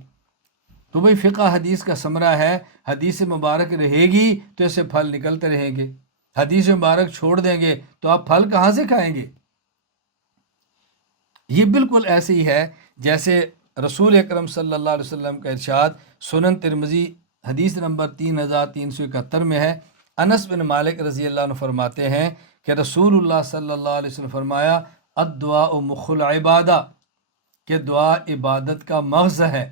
تو بھئی فقہ حدیث کا ثمرہ ہے، حدیث مبارک رہے گی تو اسے پھل نکلتے رہیں گے، حدیث مبارک چھوڑ دیں گے تو آپ پھل کہاں سے کھائیں گے؟ یہ بالکل ایسے ہی ہے جیسے رسول اکرم صلی اللہ علیہ وسلم کا ارشاد سنن ترمذی حدیث نمبر 3371 میں ہے۔ انس بن مالک رضی اللہ عنہ فرماتے ہیں کہ رسول اللہ صلی اللہ علیہ وسلم فرمایا الدعاء مخ العبادہ، کہ دعا عبادت کا مغز ہے۔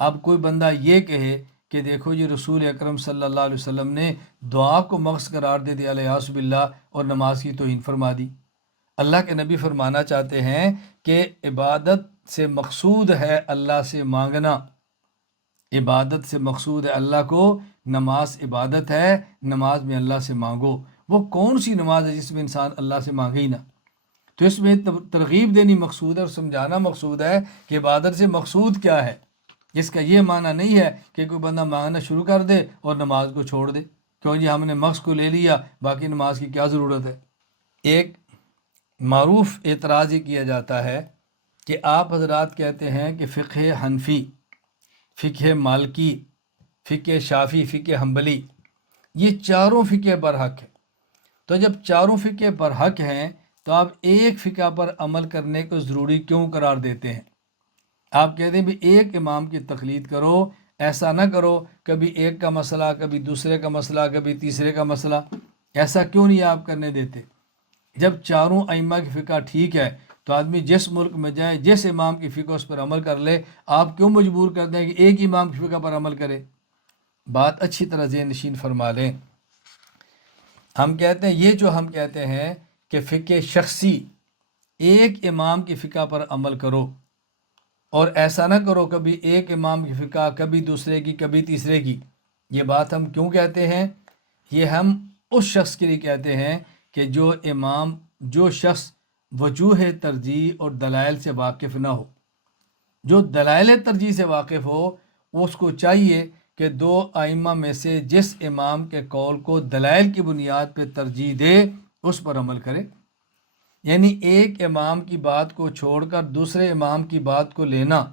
اب کوئی بندہ یہ کہے کہ دیکھو یہ رسول اکرم صلی اللہ علیہ وسلم نے دعا کو مغز قرار دے دیا علیہ باللہ اور نماز کی توہین فرما دی۔ اللہ کے نبی فرمانا چاہتے ہیں کہ عبادت سے مقصود ہے اللہ سے مانگنا، عبادت سے مقصود ہے اللہ کو، نماز عبادت ہے، نماز میں اللہ سے مانگو۔ وہ کون سی نماز ہے جس میں انسان اللہ سے مانگے ہی نہ؟ تو اس میں ترغیب دینی مقصود ہے اور سمجھانا مقصود ہے کہ عبادت سے مقصود کیا ہے۔ جس کا یہ معنی نہیں ہے کہ کوئی بندہ مانگنا شروع کر دے اور نماز کو چھوڑ دے، کیوں جی ہم نے مغز کو لے لیا، باقی نماز کی کیا ضرورت ہے۔ ایک معروف اعتراض یہ کیا جاتا ہے کہ آپ حضرات کہتے ہیں کہ فقہ حنفی، فقہ مالکی، فقہ شافعی، فقہ حنبلی، یہ چاروں فقہ برحق ہیں۔ تو جب چاروں فقہ برحق ہیں تو آپ ایک فقہ پر عمل کرنے کو ضروری کیوں قرار دیتے ہیں؟ آپ کہتے ہیں بھی ایک امام کی تقلید کرو، ایسا نہ کرو کبھی ایک کا مسئلہ، کبھی دوسرے کا مسئلہ، کبھی تیسرے کا مسئلہ، ایسا کیوں نہیں آپ کرنے دیتے؟ جب چاروں ائمہ کی فقہ ٹھیک ہے تو آدمی جس ملک میں جائے، جس امام کی فقہ اس پر عمل کر لے، آپ کیوں مجبور کرتے ہیں کہ ایک امام کی فقہ پر عمل کرے؟ بات اچھی طرح ذہن نشین فرما لیں۔ ہم کہتے ہیں یہ جو ہم کہتے ہیں کہ فقہ شخصی، ایک امام کی فقہ پر عمل کرو اور ایسا نہ کرو کبھی ایک امام کی فقہ، کبھی دوسرے کی، کبھی تیسرے کی، یہ بات ہم کیوں کہتے ہیں؟ یہ ہم اس شخص کے لیے کہتے ہیں کہ جو شخص وجوہ ترجیح اور دلائل سے واقف نہ ہو، جو دلائل ترجیح سے واقف ہو، اس کو چاہیے کہ دو ائمہ میں سے جس امام کے قول کو دلائل کی بنیاد پہ ترجیح دے اس پر عمل کرے۔ یعنی ایک امام کی بات کو چھوڑ کر دوسرے امام کی بات کو لینا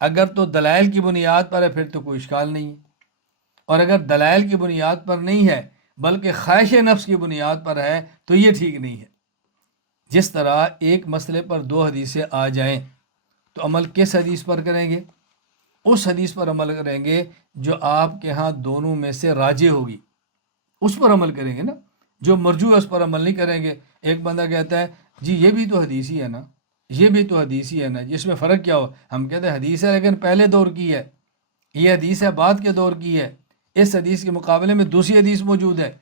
اگر تو دلائل کی بنیاد پر ہے پھر تو کوئی اشکال نہیں ہے، اور اگر دلائل کی بنیاد پر نہیں ہے بلکہ خواہش نفس کی بنیاد پر ہے تو یہ ٹھیک نہیں ہے۔ جس طرح ایک مسئلے پر دو حدیثیں آ جائیں تو عمل کس حدیث پر کریں گے؟ اس حدیث پر عمل کریں گے جو آپ کے ہاں دونوں میں سے راجح ہوگی، اس پر عمل کریں گے نا۔ جو مرجوح ہے اس پر عمل نہیں کریں گے۔ ایک بندہ کہتا ہے جی یہ بھی تو حدیث ہی ہے نا، یہ بھی تو حدیث ہی ہے نا، اس میں فرق کیا ہو؟ ہم کہتے ہیں حدیث ہے لیکن پہلے دور کی ہے، یہ حدیث ہے بعد کے دور کی ہے، اس حدیث کے مقابلے میں دوسری حدیث موجود ہے۔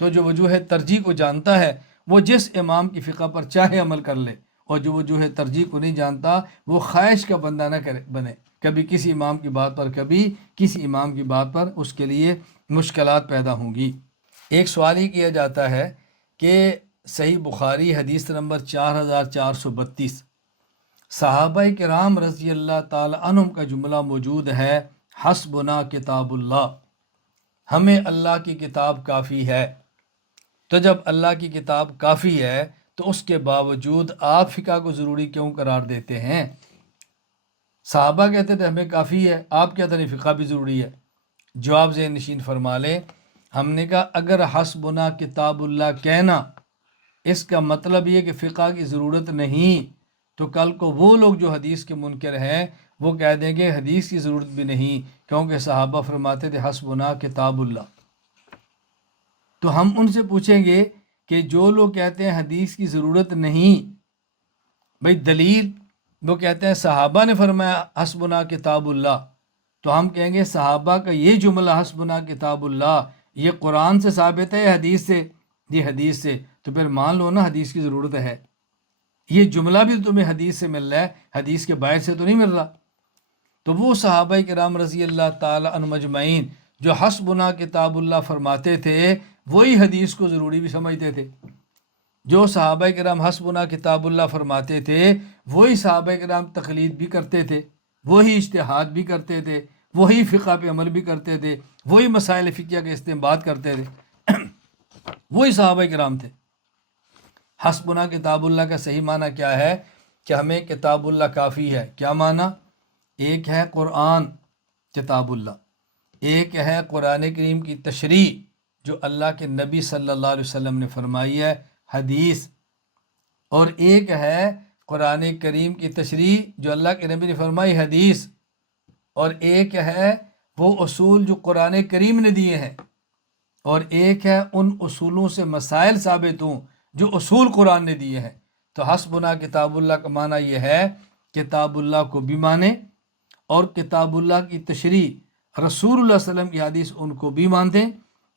تو جو وجوہ ترجیح کو جانتا ہے وہ جس امام کی فقہ پر چاہے عمل کر لے، اور جو وجوہ ترجیح کو نہیں جانتا وہ خواہش کا بندہ نہ بنے، کبھی کسی امام کی بات پر، کبھی کسی امام کی بات پر، اس کے لیے مشکلات پیدا ہوں گی۔ ایک سوال یہ کیا جاتا ہے کہ صحیح بخاری حدیث نمبر 4432 صحابہ کرام رضی اللہ تعالی عنہم کا جملہ موجود ہے، حسبنا کتاب اللہ، ہمیں اللہ کی کتاب کافی ہے۔ تو جب اللہ کی کتاب کافی ہے تو اس کے باوجود آپ فقہ کو ضروری کیوں قرار دیتے ہیں؟ صحابہ کہتے تھے ہمیں کافی ہے، آپ کہتے ہیں فقہ بھی ضروری ہے۔ جواب ذہن نشین فرما لیں، ہم نے کہا اگر حسبنا کتاب اللہ کہنا اس کا مطلب یہ کہ فقہ کی ضرورت نہیں، تو کل کو وہ لوگ جو حدیث کے منکر ہیں وہ کہہ دیں گے حدیث کی ضرورت بھی نہیں، کیونکہ صحابہ فرماتے تھے حسبنا کتاب اللہ۔ تو ہم ان سے پوچھیں گے کہ جو لوگ کہتے ہیں حدیث کی ضرورت نہیں، بھئی دلیل، وہ کہتے ہیں صحابہ نے فرمایا حسبنا کتاب اللہ، تو ہم کہیں گے صحابہ کا یہ جملہ حسبنا کتاب اللہ یہ قرآن سے ثابت ہے یا حدیث سے؟ یہ حدیث سے، تو پھر مان لو نا حدیث کی ضرورت ہے۔ یہ جملہ بھی تمہیں حدیث سے مل رہا ہے، حدیث کے باعث سے تو نہیں مل رہا۔ تو وہ صحابہ کرام رضی اللہ تعالی عنہم اجمعین جو حسبنا کتاب اللہ فرماتے تھے وہی حدیث کو ضروری بھی سمجھتے تھے۔ جو صحابہ کرام حسبنا کتاب اللہ فرماتے تھے وہی صحابہ کرام تقلید بھی کرتے تھے، وہی اجتہاد بھی کرتے تھے، وہی فقہ پہ عمل بھی کرتے تھے، وہی مسائل فقہ کے استنباط کرتے تھے، وہی صحابہ کرام تھے۔ حسبنا کتاب اللہ کا صحیح معنی کیا ہے؟ کہ ہمیں کتاب اللہ کافی ہے۔ کیا معنی؟ ایک ہے قرآن کتاب اللہ، ایک ہے قرآن کریم کی تشریح جو اللہ کے نبی صلی اللہ علیہ وسلم نے فرمائی ہے حدیث، اور ایک ہے قرآن کریم کی تشریح جو اللہ کے نبی نے فرمائی حدیث، اور ایک ہے وہ اصول جو قرآن کریم نے دیے ہیں، اور ایک ہے ان اصولوں سے مسائل ثابت ہوں جو اصول قرآن نے دیے ہیں۔ تو حسبنا کتاب اللہ کا معنی یہ ہے کتاب اللہ کو بھی مانے، اور کتاب اللہ کی تشریح رسول اللہ صلی اللہ علیہ وسلم کی حدیث ان کو بھی مانتے،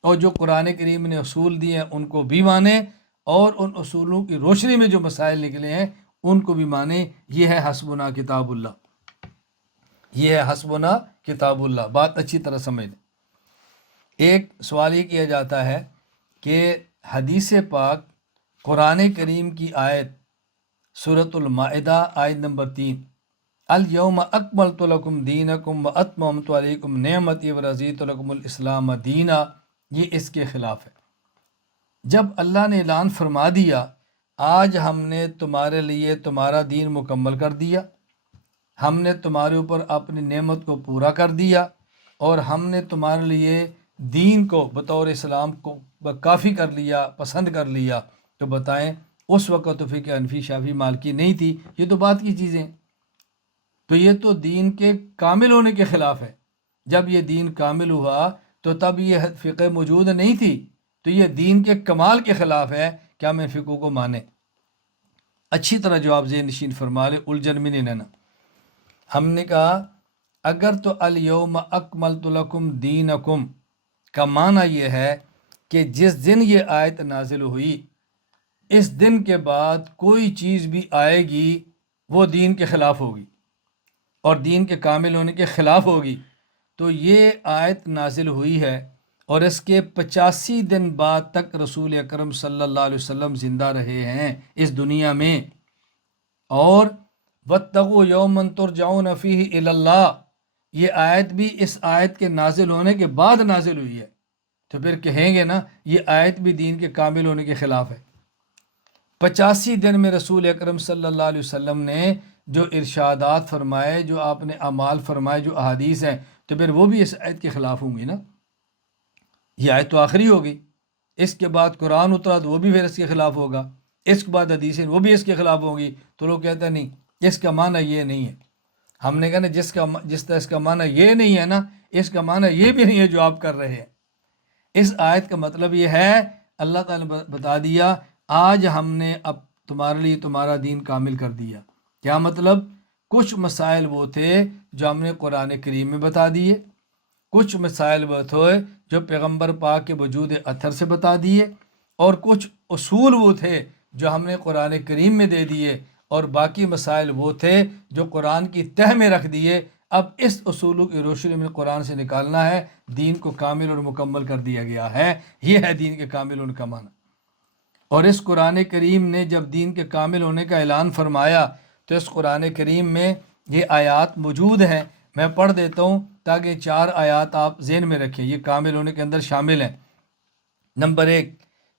اور جو قرآن کریم نے اصول دیے ہیں ان کو بھی مانیں، اور ان اصولوں کی روشنی میں جو مسائل نکلے ہیں ان کو بھی مانیں۔ یہ ہے حسبنا کتاب اللہ، یہ ہے حسبنا کتاب اللہ۔ بات اچھی طرح سمجھ لیں۔ ایک سوال یہ کیا جاتا ہے کہ حدیث پاک قرآن کریم کی آیت سورۃ المائدہ آیت نمبر 3 الیوم اکملت لکم دینکم واتممت علیکم نعمتی ورضیت لکم الاسلام دینا، یہ اس کے خلاف ہے۔ جب اللہ نے اعلان فرما دیا آج ہم نے تمہارے لیے تمہارا دین مکمل کر دیا، ہم نے تمہارے اوپر اپنی نعمت کو پورا کر دیا، اور ہم نے تمہارے لیے دین کو بطور اسلام کو کافی کر لیا، پسند کر لیا، تو بتائیں اس وقت تو فقہ حنفی شافعی مالکی نہیں تھی، یہ تو بات کی چیزیں، تو یہ تو دین کے کامل ہونے کے خلاف ہے۔ جب یہ دین کامل ہوا تو تب یہ فقہ موجود نہیں تھی، تو یہ دین کے کمال کے خلاف ہے کہ ہم ان فقوں کو مانیں۔ اچھی طرح جواب ذہن نشین فرما لے، الجھن میں نہیں رہنا۔ ہم نے کہا اگر تو الیوم اکملت لکم دینکم کا معنی یہ ہے کہ جس دن یہ آیت نازل ہوئی اس دن کے بعد کوئی چیز بھی آئے گی وہ دین کے خلاف ہوگی اور دین کے کامل ہونے کے خلاف ہوگی، تو یہ آیت نازل ہوئی ہے اور اس کے 85 دن بعد تک رسول اکرم صلی اللہ علیہ وسلم زندہ رہے ہیں اس دنیا میں، اور وَاتَّقُوا يَوْمًا تُرْجَعُونَ فِيهِ إِلَى اللَّهِ یہ آیت بھی اس آیت کے نازل ہونے کے بعد نازل ہوئی ہے، تو پھر کہیں گے نا یہ آیت بھی دین کے کامل ہونے کے خلاف ہے۔ 85 دن میں رسول اکرم صلی اللہ علیہ وسلم نے جو ارشادات فرمائے، جو آپ نے اعمال فرمائے، جو احادیث ہیں، تو پھر وہ بھی اس آیت کے خلاف ہوں گی نا۔ یہ آیت تو آخری ہوگی، اس کے بعد قرآن اترا تو وہ بھی پھر اس کے خلاف ہوگا، اس کے بعد حدیثیں وہ بھی اس کے خلاف ہوں گی، تو لوگ کہتے ہیں نہیں اس کا معنی یہ نہیں ہے۔ ہم نے کہا نا جس طرح اس کا معنی یہ نہیں ہے نا، اس کا معنی یہ بھی نہیں ہے جو آپ کر رہے ہیں۔ اس آیت کا مطلب یہ ہے، اللہ تعالیٰ نے بتا دیا آج ہم نے اب تمہارے لیے تمہارا دین کامل کر دیا۔ کیا مطلب؟ کچھ مسائل وہ تھے جو ہم نے قرآن کریم میں بتا دیے، کچھ مسائل وہ تھے جو پیغمبر پاک کے وجود اثر سے بتا دیے، اور کچھ اصول وہ تھے جو ہم نے قرآن کریم میں دے دیے، اور باقی مسائل وہ تھے جو قرآن کی تہ میں رکھ دیے۔ اب اس اصولوں کی روشنی میں قرآن سے نکالنا ہے، دین کو کامل اور مکمل کر دیا گیا ہے، یہ ہے دین کے کامل ہونے کا معنی۔ اور اس قرآن کریم نے جب دین کے کامل ہونے کا اعلان فرمایا تو اس قرآن کریم میں یہ آیات موجود ہیں. میں پڑھ دیتا ہوں تاکہ 4 آیات آپ ذہن میں رکھیں، یہ کامل ہونے کے اندر شامل ہیں. نمبر 1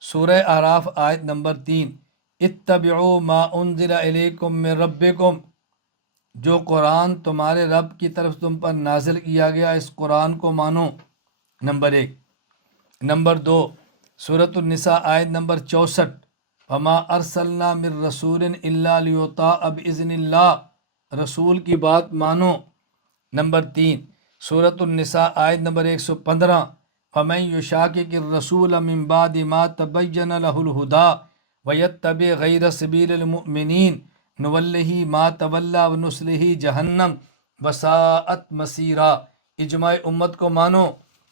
سورہ اعراف آیت نمبر 3، اتبعوا ما انزل الیکم من ربکم، جو قرآن تمہارے رب کی طرف تم پر نازل کیا گیا اس قرآن کو مانو. نمبر 1. نمبر 2 سورۃ النساء آیت نمبر 64، وما ارسلنا من رسول الا لیطاع باذن اللہ، رسول کی بات مانو. نمبر 3 سورۃ النساء آیت نمبر 115، فمن یشاقق الرسول من بعد ما تبین له الهدى ویتبع غیر سبیل المؤمنین نولہ ما تولی ونصلہ جہنم وساءت مصیرا، اجماع امت کو مانو.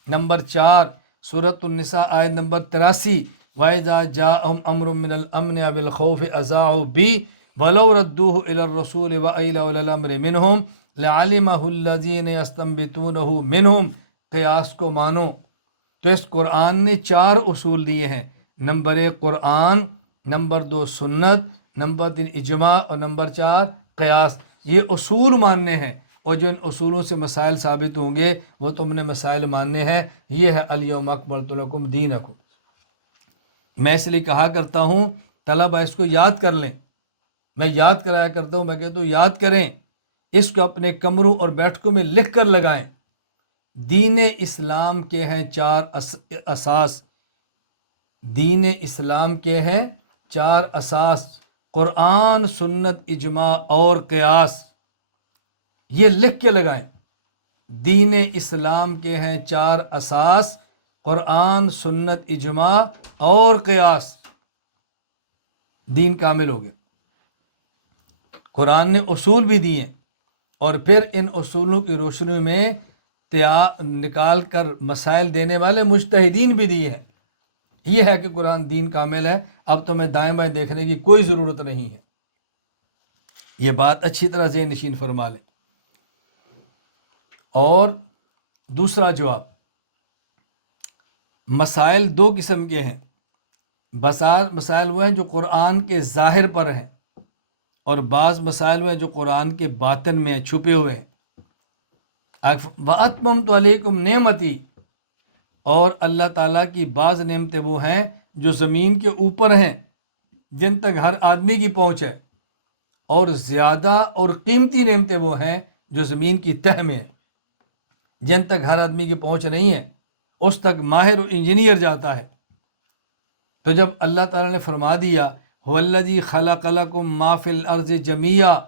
نمبر 4 سورۃ النساء آیت نمبر 83، وَإِذَا جَاءَهُمْ أَمْرٌ مِّنَ الْأَمْنِ أَوِ الْخَوْفِ أَذَاعُوا بِهِ وَلَوْ رَدُّوهُ إِلَى الرَّسُولِ وَإِلَى أُولِي الْأَمْرِ مِنْهُمْ لَعَلِمَهُ الَّذِينَ يَسْتَنبِطُونَهُ مِنْهُمْ. قیاس کو مانو. تو اس قرآن نے 4 اصول دیے ہیں. نمبر 1 قرآن، نمبر 2 سنت، نمبر 3 اجماع، اور نمبر 4 قیاس. یہ اصول ماننے ہیں، اور جو ان اصولوں سے مسائل ثابت ہوں گے وہ تم نے مسائل ماننے ہیں. یہ ہے الیوم اکملت لکم دینکم. میں اس لیے کہا کرتا ہوں طلبہ اس کو یاد کر لیں. میں یاد کرایا کرتا ہوں، میں کہتا ہوں یاد کریں، اس کو اپنے کمروں اور بیٹھکوں میں لکھ کر لگائیں. دین اسلام کے ہیں 4 اساس. دین اسلام کے ہیں 4 اساس، قرآن، سنت، اجماع اور قیاس. یہ لکھ کے لگائیں. دین اسلام کے ہیں 4 اساس، قرآن، سنت، اجماع اور قیاس. دین کامل ہو گیا. قرآن نے اصول بھی دیے، اور پھر ان اصولوں کی روشنی میں نکال کر مسائل دینے والے مجتہدین بھی دیے ہیں. یہ ہے کہ قرآن دین کامل ہے. اب تمہیں دائیں بائیں دیکھنے کی کوئی ضرورت نہیں ہے. یہ بات اچھی طرح ذہن نشین فرما لیں. اور دوسرا جواب، مسائل 2 قسم کے ہیں. مسائل وہ ہیں جو قرآن کے ظاہر پر ہیں، اور بعض مسائل وہ ہیں جو قرآن کے باطن میں ہیں، چھپے ہوئے ہیں. وَأَتْمَمْتُ عَلَيْكُمْ نِعْمَتِي، اور اللہ تعالیٰ کی بعض نعمتیں وہ ہیں جو زمین کے اوپر ہیں، جن تک ہر آدمی کی پہنچ ہے، اور زیادہ اور قیمتی نعمتیں وہ ہیں جو زمین کی تہ میں ہیں، جن تک ہر آدمی کی پہنچ نہیں ہے. اس تک ماہر و انجینئر جاتا ہے. تو جب اللہ تعالیٰ نے فرما دیا هُوَ الَّذِي خَلَقَ لَكُم مَّا فِي الْأَرْضِ جَمِيعًا،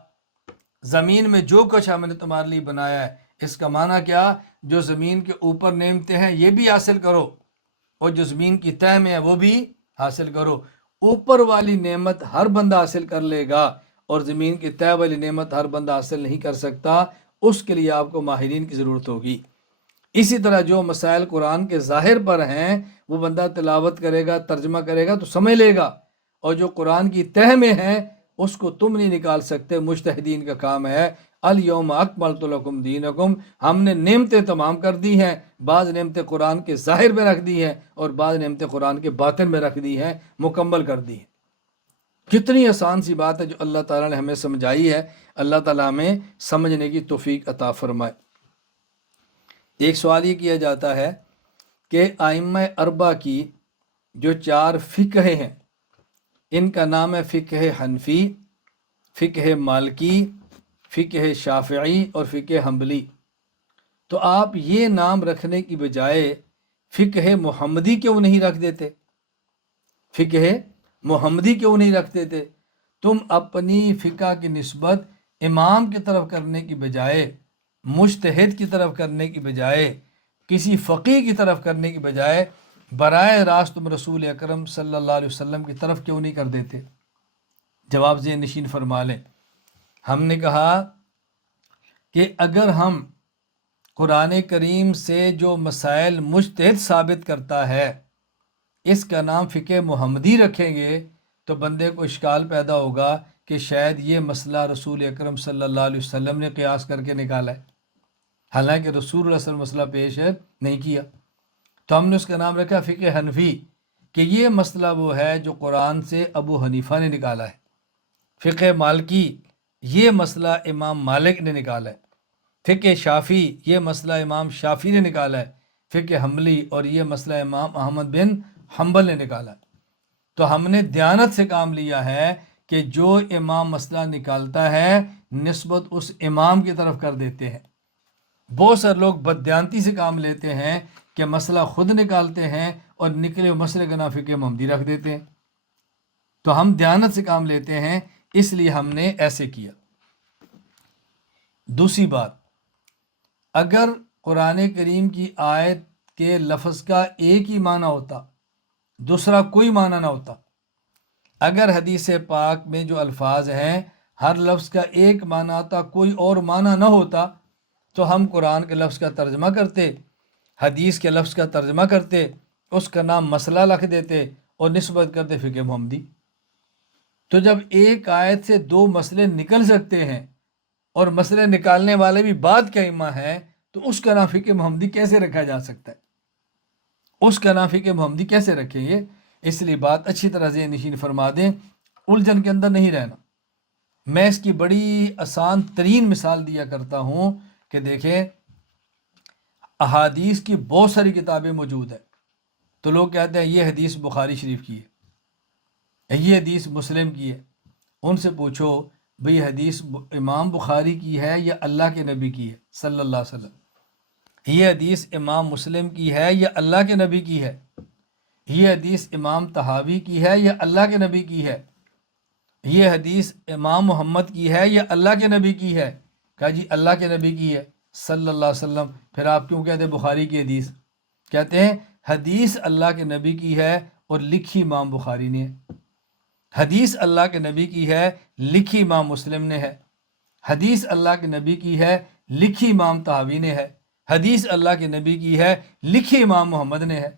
زمین میں جو کچھ میں نے تمہارے لیے بنایا ہے، اس کا معنی کیا؟ جو زمین کے اوپر نعمتیں ہیں یہ بھی حاصل کرو، اور جو زمین کی تہ میں ہے وہ بھی حاصل کرو. اوپر والی نعمت ہر بندہ حاصل کر لے گا، اور زمین کی تہ والی نعمت ہر بندہ حاصل نہیں کر سکتا. اس کے لیے آپ کو ماہرین کی ضرورت ہوگی. اسی طرح جو مسائل قرآن کے ظاہر پر ہیں وہ بندہ تلاوت کرے گا، ترجمہ کرے گا تو سمجھ لے گا، اور جو قرآن کی تہ میں ہیں اس کو تم نہیں نکال سکتے. مجتہدین کا کام ہے. الیوم اکملت لکم دینکم، ہم نے نعمتیں تمام کر دی ہیں. بعض نعمتیں قرآن کے ظاہر میں رکھ دی ہیں، اور بعض نعمتیں قرآن کے باطن میں رکھ دی ہیں، مکمل کر دی ہیں. کتنی آسان سی بات ہے جو اللہ تعالیٰ نے ہمیں سمجھائی ہے. اللہ تعالیٰ ہمیں سمجھنے کی توفیق عطا فرمائے. ایک سوال یہ کیا جاتا ہے کہ ائمہ اربعہ کی جو 4 فقہ ہیں، ان کا نام ہے فقہ حنفی، فقہ مالکی، فقہ شافعی اور فقہ حنبلی. تو آپ یہ نام رکھنے کی بجائے فقہ محمدی کیوں نہیں رکھ دیتے؟ فقہ محمدی کیوں نہیں رکھتے تھے؟ تم اپنی فقہ کی نسبت امام کی طرف کرنے کی بجائے، مجتہد کی طرف کرنے کی بجائے، کسی فقیہ کی طرف کرنے کی بجائے براہ راست تم رسول اکرم صلی اللہ علیہ وسلم کی طرف کیوں نہیں کر دیتے؟ جواب ذہن نشین فرما لیں. ہم نے کہا کہ اگر ہم قرآن کریم سے جو مسائل مجتہد ثابت کرتا ہے اس کا نام فقہ محمدی رکھیں گے تو بندے کو اشکال پیدا ہوگا کہ شاید یہ مسئلہ رسول اکرم صلی اللہ علیہ وسلم نے قیاس کر کے نکالا ہے، حالانکہ رسول اللہ صلی اللہ علیہ وسلم مسئلہ پیش نہیں کیا. تو ہم نے اس کا نام رکھا فقہ حنفی. کہ یہ مسئلہ وہ ہے جو قرآن سے ابو حنیفہ نے نکالا ہے، فقہ مالکی یہ مسئلہ امام مالک نے نکالا ہے، فقہ شافی یہ مسئلہ امام شافی نے نکالا ہے، فقہ حنبلی اور یہ مسئلہ امام احمد بن حنبل نے نکالا ہے۔ تو ہم نے دیانت سے کام لیا ہے کہ جو امام مسئلہ نکالتا ہے نسبت اس امام کی طرف کر دیتے ہیں۔ بہت سارے لوگ بددیانتی سے کام لیتے ہیں کہ مسئلہ خود نکالتے ہیں اور نکلے مسئلے کا نام فقہ محمدی رکھ دیتے ہیں۔ تو ہم دیانت سے کام لیتے ہیں، اس لیے ہم نے ایسے کیا۔ دوسری بات، اگر قرآن کریم کی آیت کے لفظ کا ایک ہی معنی ہوتا، دوسرا کوئی معنی نہ ہوتا، اگر حدیث پاک میں جو الفاظ ہیں ہر لفظ کا ایک معنی آتا، کوئی اور معنی نہ ہوتا، تو ہم قرآن کے لفظ کا ترجمہ کرتے، حدیث کے لفظ کا ترجمہ کرتے، اس کا نام مسئلہ لکھ دیتے اور نسبت کرتے فقہ محمدی۔ تو جب ایک آیت سے دو مسئلے نکل سکتے ہیں اور مسئلے نکالنے والے بھی بعد کے ائمہ ہیں، تو اس کا نام فقہ محمدی کیسے رکھا جا سکتا ہے؟ اس کا نام فقہ محمدی کیسے رکھیں یہ؟ اس لیے بات اچھی طرح ذہن نشین فرما دیں، الجھن کے اندر نہیں رہنا۔ میں اس کی بڑی آسان ترین مثال دیا کرتا ہوں کہ دیکھیں، احادیث کی بہت ساری کتابیں موجود ہیں، تو لوگ کہتے ہیں یہ حدیث بخاری شریف کی ہے، یہ حدیث مسلم کی ہے۔ ان سے پوچھو بھئی حدیث امام بخاری کی ہے یا اللہ کے نبی کی ہے صلی اللہ علیہ وسلم؟ یہ حدیث امام مسلم کی ہے یا اللہ کے نبی کی ہے؟ یہ حدیث امام طحاوی کی ہے یا اللہ کے نبی کی ہے؟ یہ حدیث امام محمد کی ہے یا اللہ کے نبی کی ہے؟ کہا جی اللہ کے نبی کی ہے صلی اللہ علیہ وسلم۔ پھر آپ کیوں کہتے ہیں بخاری کی حدیث؟ کہتے ہیں حدیث اللہ کے نبی کی ہے اور لکھی امام بخاری نے ہے، حدیث اللہ کے نبی کی ہے لکھی امام مسلم نے ہے، حدیث اللہ کے نبی کی ہے لکھی امام طحاوی نے ہے، حدیث اللہ کے نبی کی ہے لکھی امام محمد نے ہے۔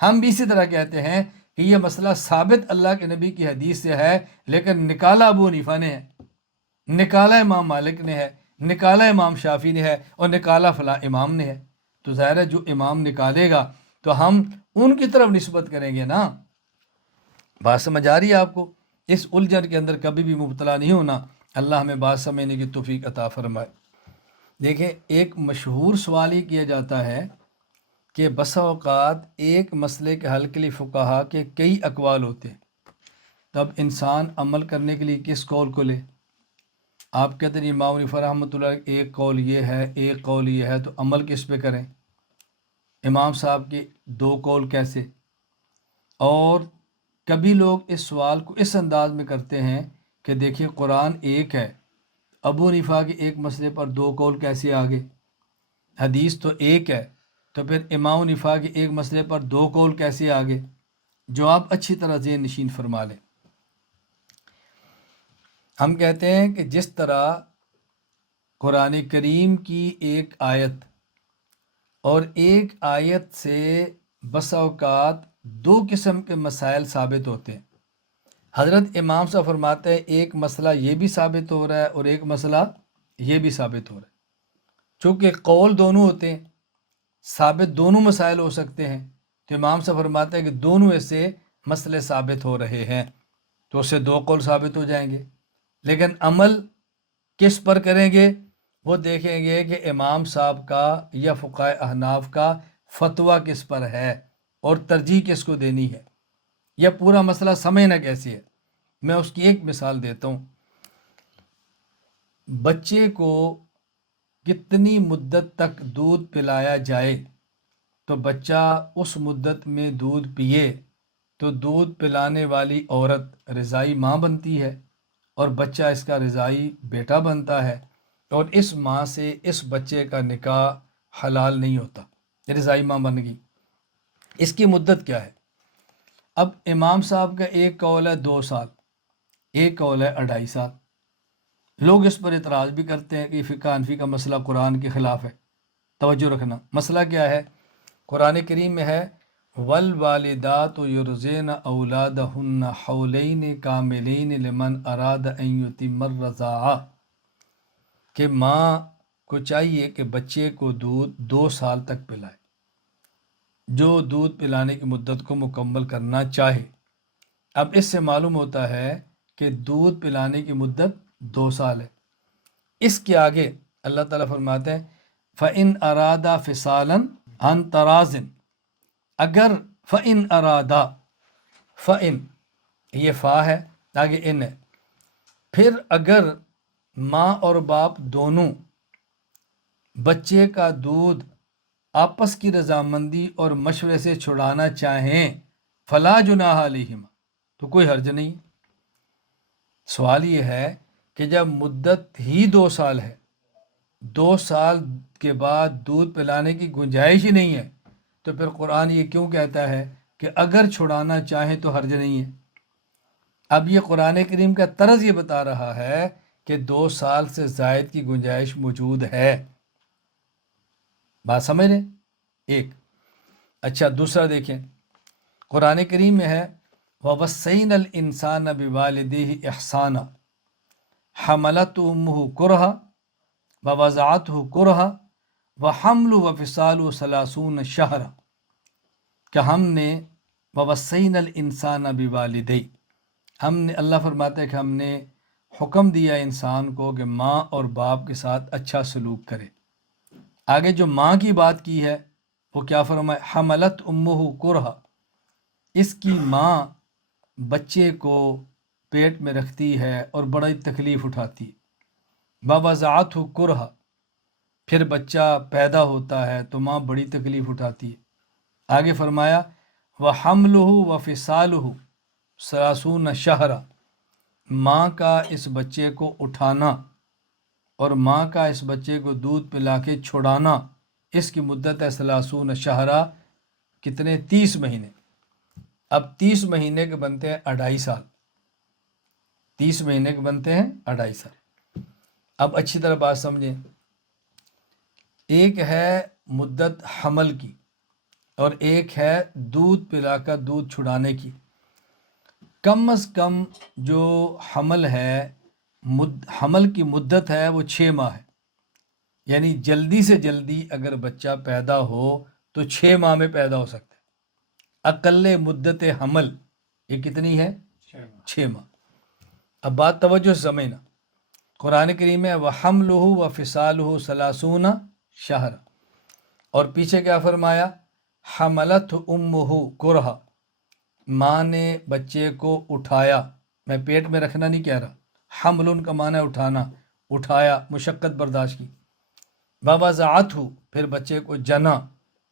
ہم بھی اسی طرح کہتے ہیں کہ یہ مسئلہ ثابت اللہ کے نبی کی حدیث سے ہے، لیکن نکالا ابو حنیفہ نے ہے، نکالا امام مالک نے ہے، نکالا امام شافی نے ہے اور نکالا فلاں امام نے ہے۔ تو ظاہر ہے جو امام نکالے گا تو ہم ان کی طرف نسبت کریں گے نا۔ بات سمجھ آ رہی ہے آپ کو؟ اس الجھن کے اندر کبھی بھی مبتلا نہیں ہونا۔ اللہ ہمیں بات سمجھنے کی توفیق عطا فرمائے۔ دیکھیں، ایک مشہور سوال یہ کیا جاتا ہے کہ بسا اوقات ایک مسئلے کے حل کے لیے فقہا کے کئی اقوال ہوتے ہیں، تب انسان عمل کرنے کے لیے کس قول کو لے؟ آپ کہتے ہیں امام حنیفہ رحمۃ اللہ ایک قول یہ ہے، ایک قول یہ ہے، تو عمل کس پہ کریں؟ امام صاحب کے دو قول کیسے؟ اور کبھی لوگ اس سوال کو اس انداز میں کرتے ہیں کہ دیکھیں قرآن ایک ہے، ابو حنیفہ کے ایک مسئلے پر دو قول کیسے آگے؟ حدیث تو ایک ہے، تو پھر امام حنیفہ کے ایک مسئلے پر دو قول کیسے آگے؟ جواب اچھی طرح ذہن نشین فرما لیں۔ ہم کہتے ہیں کہ جس طرح قرآن کریم کی ایک آیت اور ایک آیت سے بسا اوقات دو قسم کے مسائل ثابت ہوتے ہیں۔ حضرت امام صاحب فرماتے ہیں ایک مسئلہ یہ بھی ثابت ہو رہا ہے اور ایک مسئلہ یہ بھی ثابت ہو رہا ہے۔ چونکہ قول دونوں ہوتے ہیں، ثابت دونوں مسائل ہو سکتے ہیں، تو امام صاحب فرماتے ہیں کہ دونوں ایسے مسئلے ثابت ہو رہے ہیں، تو اس سے دو قول ثابت ہو جائیں گے۔ لیکن عمل کس پر کریں گے؟ وہ دیکھیں گے کہ امام صاحب کا یا فقہائے احناف کا فتویٰ کس پر ہے اور ترجیح کس کو دینی ہے، یا پورا مسئلہ سمجھنا کیسے ہے۔ میں اس کی ایک مثال دیتا ہوں۔ بچے کو کتنی مدت تک دودھ پلایا جائے تو بچہ اس مدت میں دودھ پیے تو دودھ پلانے والی عورت رضائی ماں بنتی ہے اور بچہ اس کا رضائی بیٹا بنتا ہے، اور اس ماں سے اس بچے کا نکاح حلال نہیں ہوتا، رضائی ماں بن گئی۔ اس کی مدت کیا ہے؟ اب امام صاحب کا ایک قول ہے 2 سال، ایک قول ہے 2.5 سال۔ لوگ اس پر اعتراض بھی کرتے ہیں کہ فقہ حنفی کا مسئلہ قرآن کے خلاف ہے۔ توجہ رکھنا، مسئلہ کیا ہے؟ قرآن کریم میں ہے وَالْوَالِدَاتُ يُرْضِعْنَ أَوْلَادَهُنَّ حَوْلَيْنِ كَامِلَيْنِ لِمَنْ أَرَادَ أَنْ يُتِمَّ الرَّضَاعَةَ، کہ ماں کو چاہیے کہ بچے کو دودھ 2 سال تک پلائے۔ جو دودھ پلانے کی مدت کو مکمل کرنا چاہے۔ اب اس سے معلوم ہوتا ہے کہ دودھ پلانے کی مدت 2 سال ہے۔ اس کے آگے اللہ تعالیٰ فرماتے ہیں فَإِنْ أَرَادَا فِصَالًا عَنْ تَرَاضٍ، اگر فَإِنْ أَرَادَا، فَإِنْ یہ فا ہے، آگے ان ہے، پھر اگر ماں اور باپ دونوں بچے کا دودھ آپس کی رضامندی اور مشورے سے چھڑانا چاہیں فلا جناح علیہما، تو کوئی حرج نہیں۔ سوال یہ ہے کہ جب مدت ہی 2 سال ہے، 2 سال کے بعد دودھ پلانے کی گنجائش ہی نہیں ہے، تو پھر قرآن یہ کیوں کہتا ہے کہ اگر چھڑانا چاہیں تو حرج نہیں ہے؟ اب یہ قرآن کریم کا طرز یہ بتا رہا ہے کہ 2 سال سے زائد کی گنجائش موجود ہے۔ بات سمجھ لیں ایک۔ اچھا دوسرا دیکھیں، قرآن کریم میں ہے وَوَصَّيْنَا الْإِنسَانَ بِوَالِدَيْهِ إِحْسَانًا حَمَلَتْهُ أُمُّهُ كُرْهًا وَوَضَعَتْهُ كُرْهًا وَحَمْلُهُ وَفِصَالُهُ 30 شهرًا، کہ ہم نے وَوَصَّيْنَا الْإِنسَانَ بِوَالِدَيْهِ، ہم نے، اللہ فرماتے ہیں کہ ہم نے حکم دیا انسان کو کہ ماں اور باپ کے ساتھ اچھا سلوک کرے۔ آگے جو ماں کی بات کی ہے وہ کیا فرمائے؟ حملت امہ کرہا، اس کی ماں بچے کو پیٹ میں رکھتی ہے اور بڑی تکلیف اٹھاتی ہے۔ ووضعتہ کرہا، پھر بچہ پیدا ہوتا ہے تو ماں بڑی تکلیف اٹھاتی ہے۔ آگے فرمایا وحملہ وفصالہ 30 شہرا، ماں کا اس بچے کو اٹھانا اور ماں کا اس بچے کو دودھ پلا کے چھڑانا، اس کی مدت ہے 30 شہرا، کتنے؟ 30 مہینے۔ اب 30 مہینے کے بنتے ہیں 2.5 سال، 30 مہینے کے بنتے ہیں 2.5 سال۔ اب اچھی طرح بات سمجھیں، ایک ہے مدت حمل کی اور ایک ہے دودھ پلا کر دودھ چھڑانے کی۔ کم از کم جو حمل ہے، حمل کی مدت ہے وہ 6 ماہ ہے، یعنی جلدی سے جلدی اگر بچہ پیدا ہو تو 6 ماہ میں پیدا ہو سکتا ہے۔ اقل مدت حمل یہ کتنی ہے؟ 6 ماہ۔ اب بات توجہ سے سمجھنا، قرآن کریم میں وَحَمْلُهُ وَفِصَالُهُ 30 شہر، اور پیچھے کیا فرمایا؟ حَمَلَتْهُ أُمُّهُ كُرْهًا، ماں نے بچے کو اٹھایا، میں پیٹ میں رکھنا نہیں کہہ رہا، حمل کا معنی ہے اٹھانا، اٹھایا، مشقت برداشت کی۔ وَوَضَعَتْهُ، پھر بچے کو جنا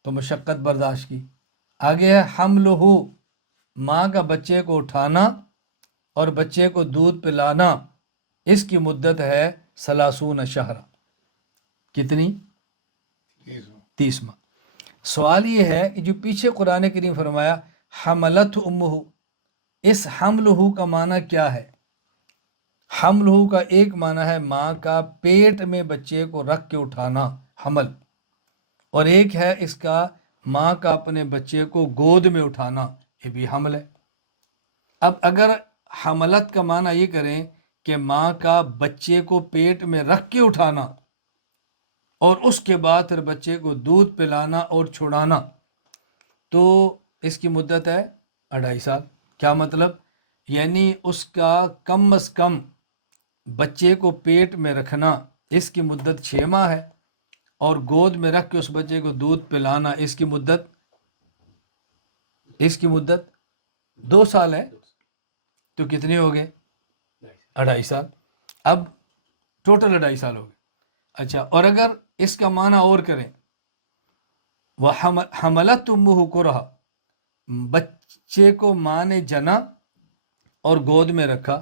تو مشقت برداشت کی۔ آگے ہے حملہ، ماں کا بچے کو اٹھانا اور بچے کو دودھ پلانا، اس کی مدت ہے 30 شہر، کتنی؟ 30 ماہ۔ سوال یہ ہے کہ جو پیچھے قرآن کریم فرمایا حملت امہ، اس حملہ کا معنی کیا ہے؟ حملہ کا ایک معنی ہے ماں کا پیٹ میں بچے کو رکھ کے اٹھانا، حمل، اور ایک ہے اس کا ماں کا اپنے بچے کو گود میں اٹھانا، یہ بھی حمل ہے۔ اب اگر حملت کا معنی یہ کریں کہ ماں کا بچے کو پیٹ میں رکھ کے اٹھانا اور اس کے بعد پھر بچے کو دودھ پلانا اور چھڑانا، تو اس کی مدت ہے 2.5 سال۔ کیا مطلب؟ یعنی اس کا کم از کم بچے کو پیٹ میں رکھنا، اس کی مدت 6 ماہ ہے، اور گود میں رکھ کے اس بچے کو دودھ پلانا، اس کی مدت 2 سال ہے، تو کتنے ہو گئے؟ 2.5 سال۔ اب ٹوٹل 2.5 سال ہو گئے۔ اچھا، اور اگر اس کا معنی اور کریں، وہ حملت امہ کرہا، بچے کو ماں نے جنا اور گود میں رکھا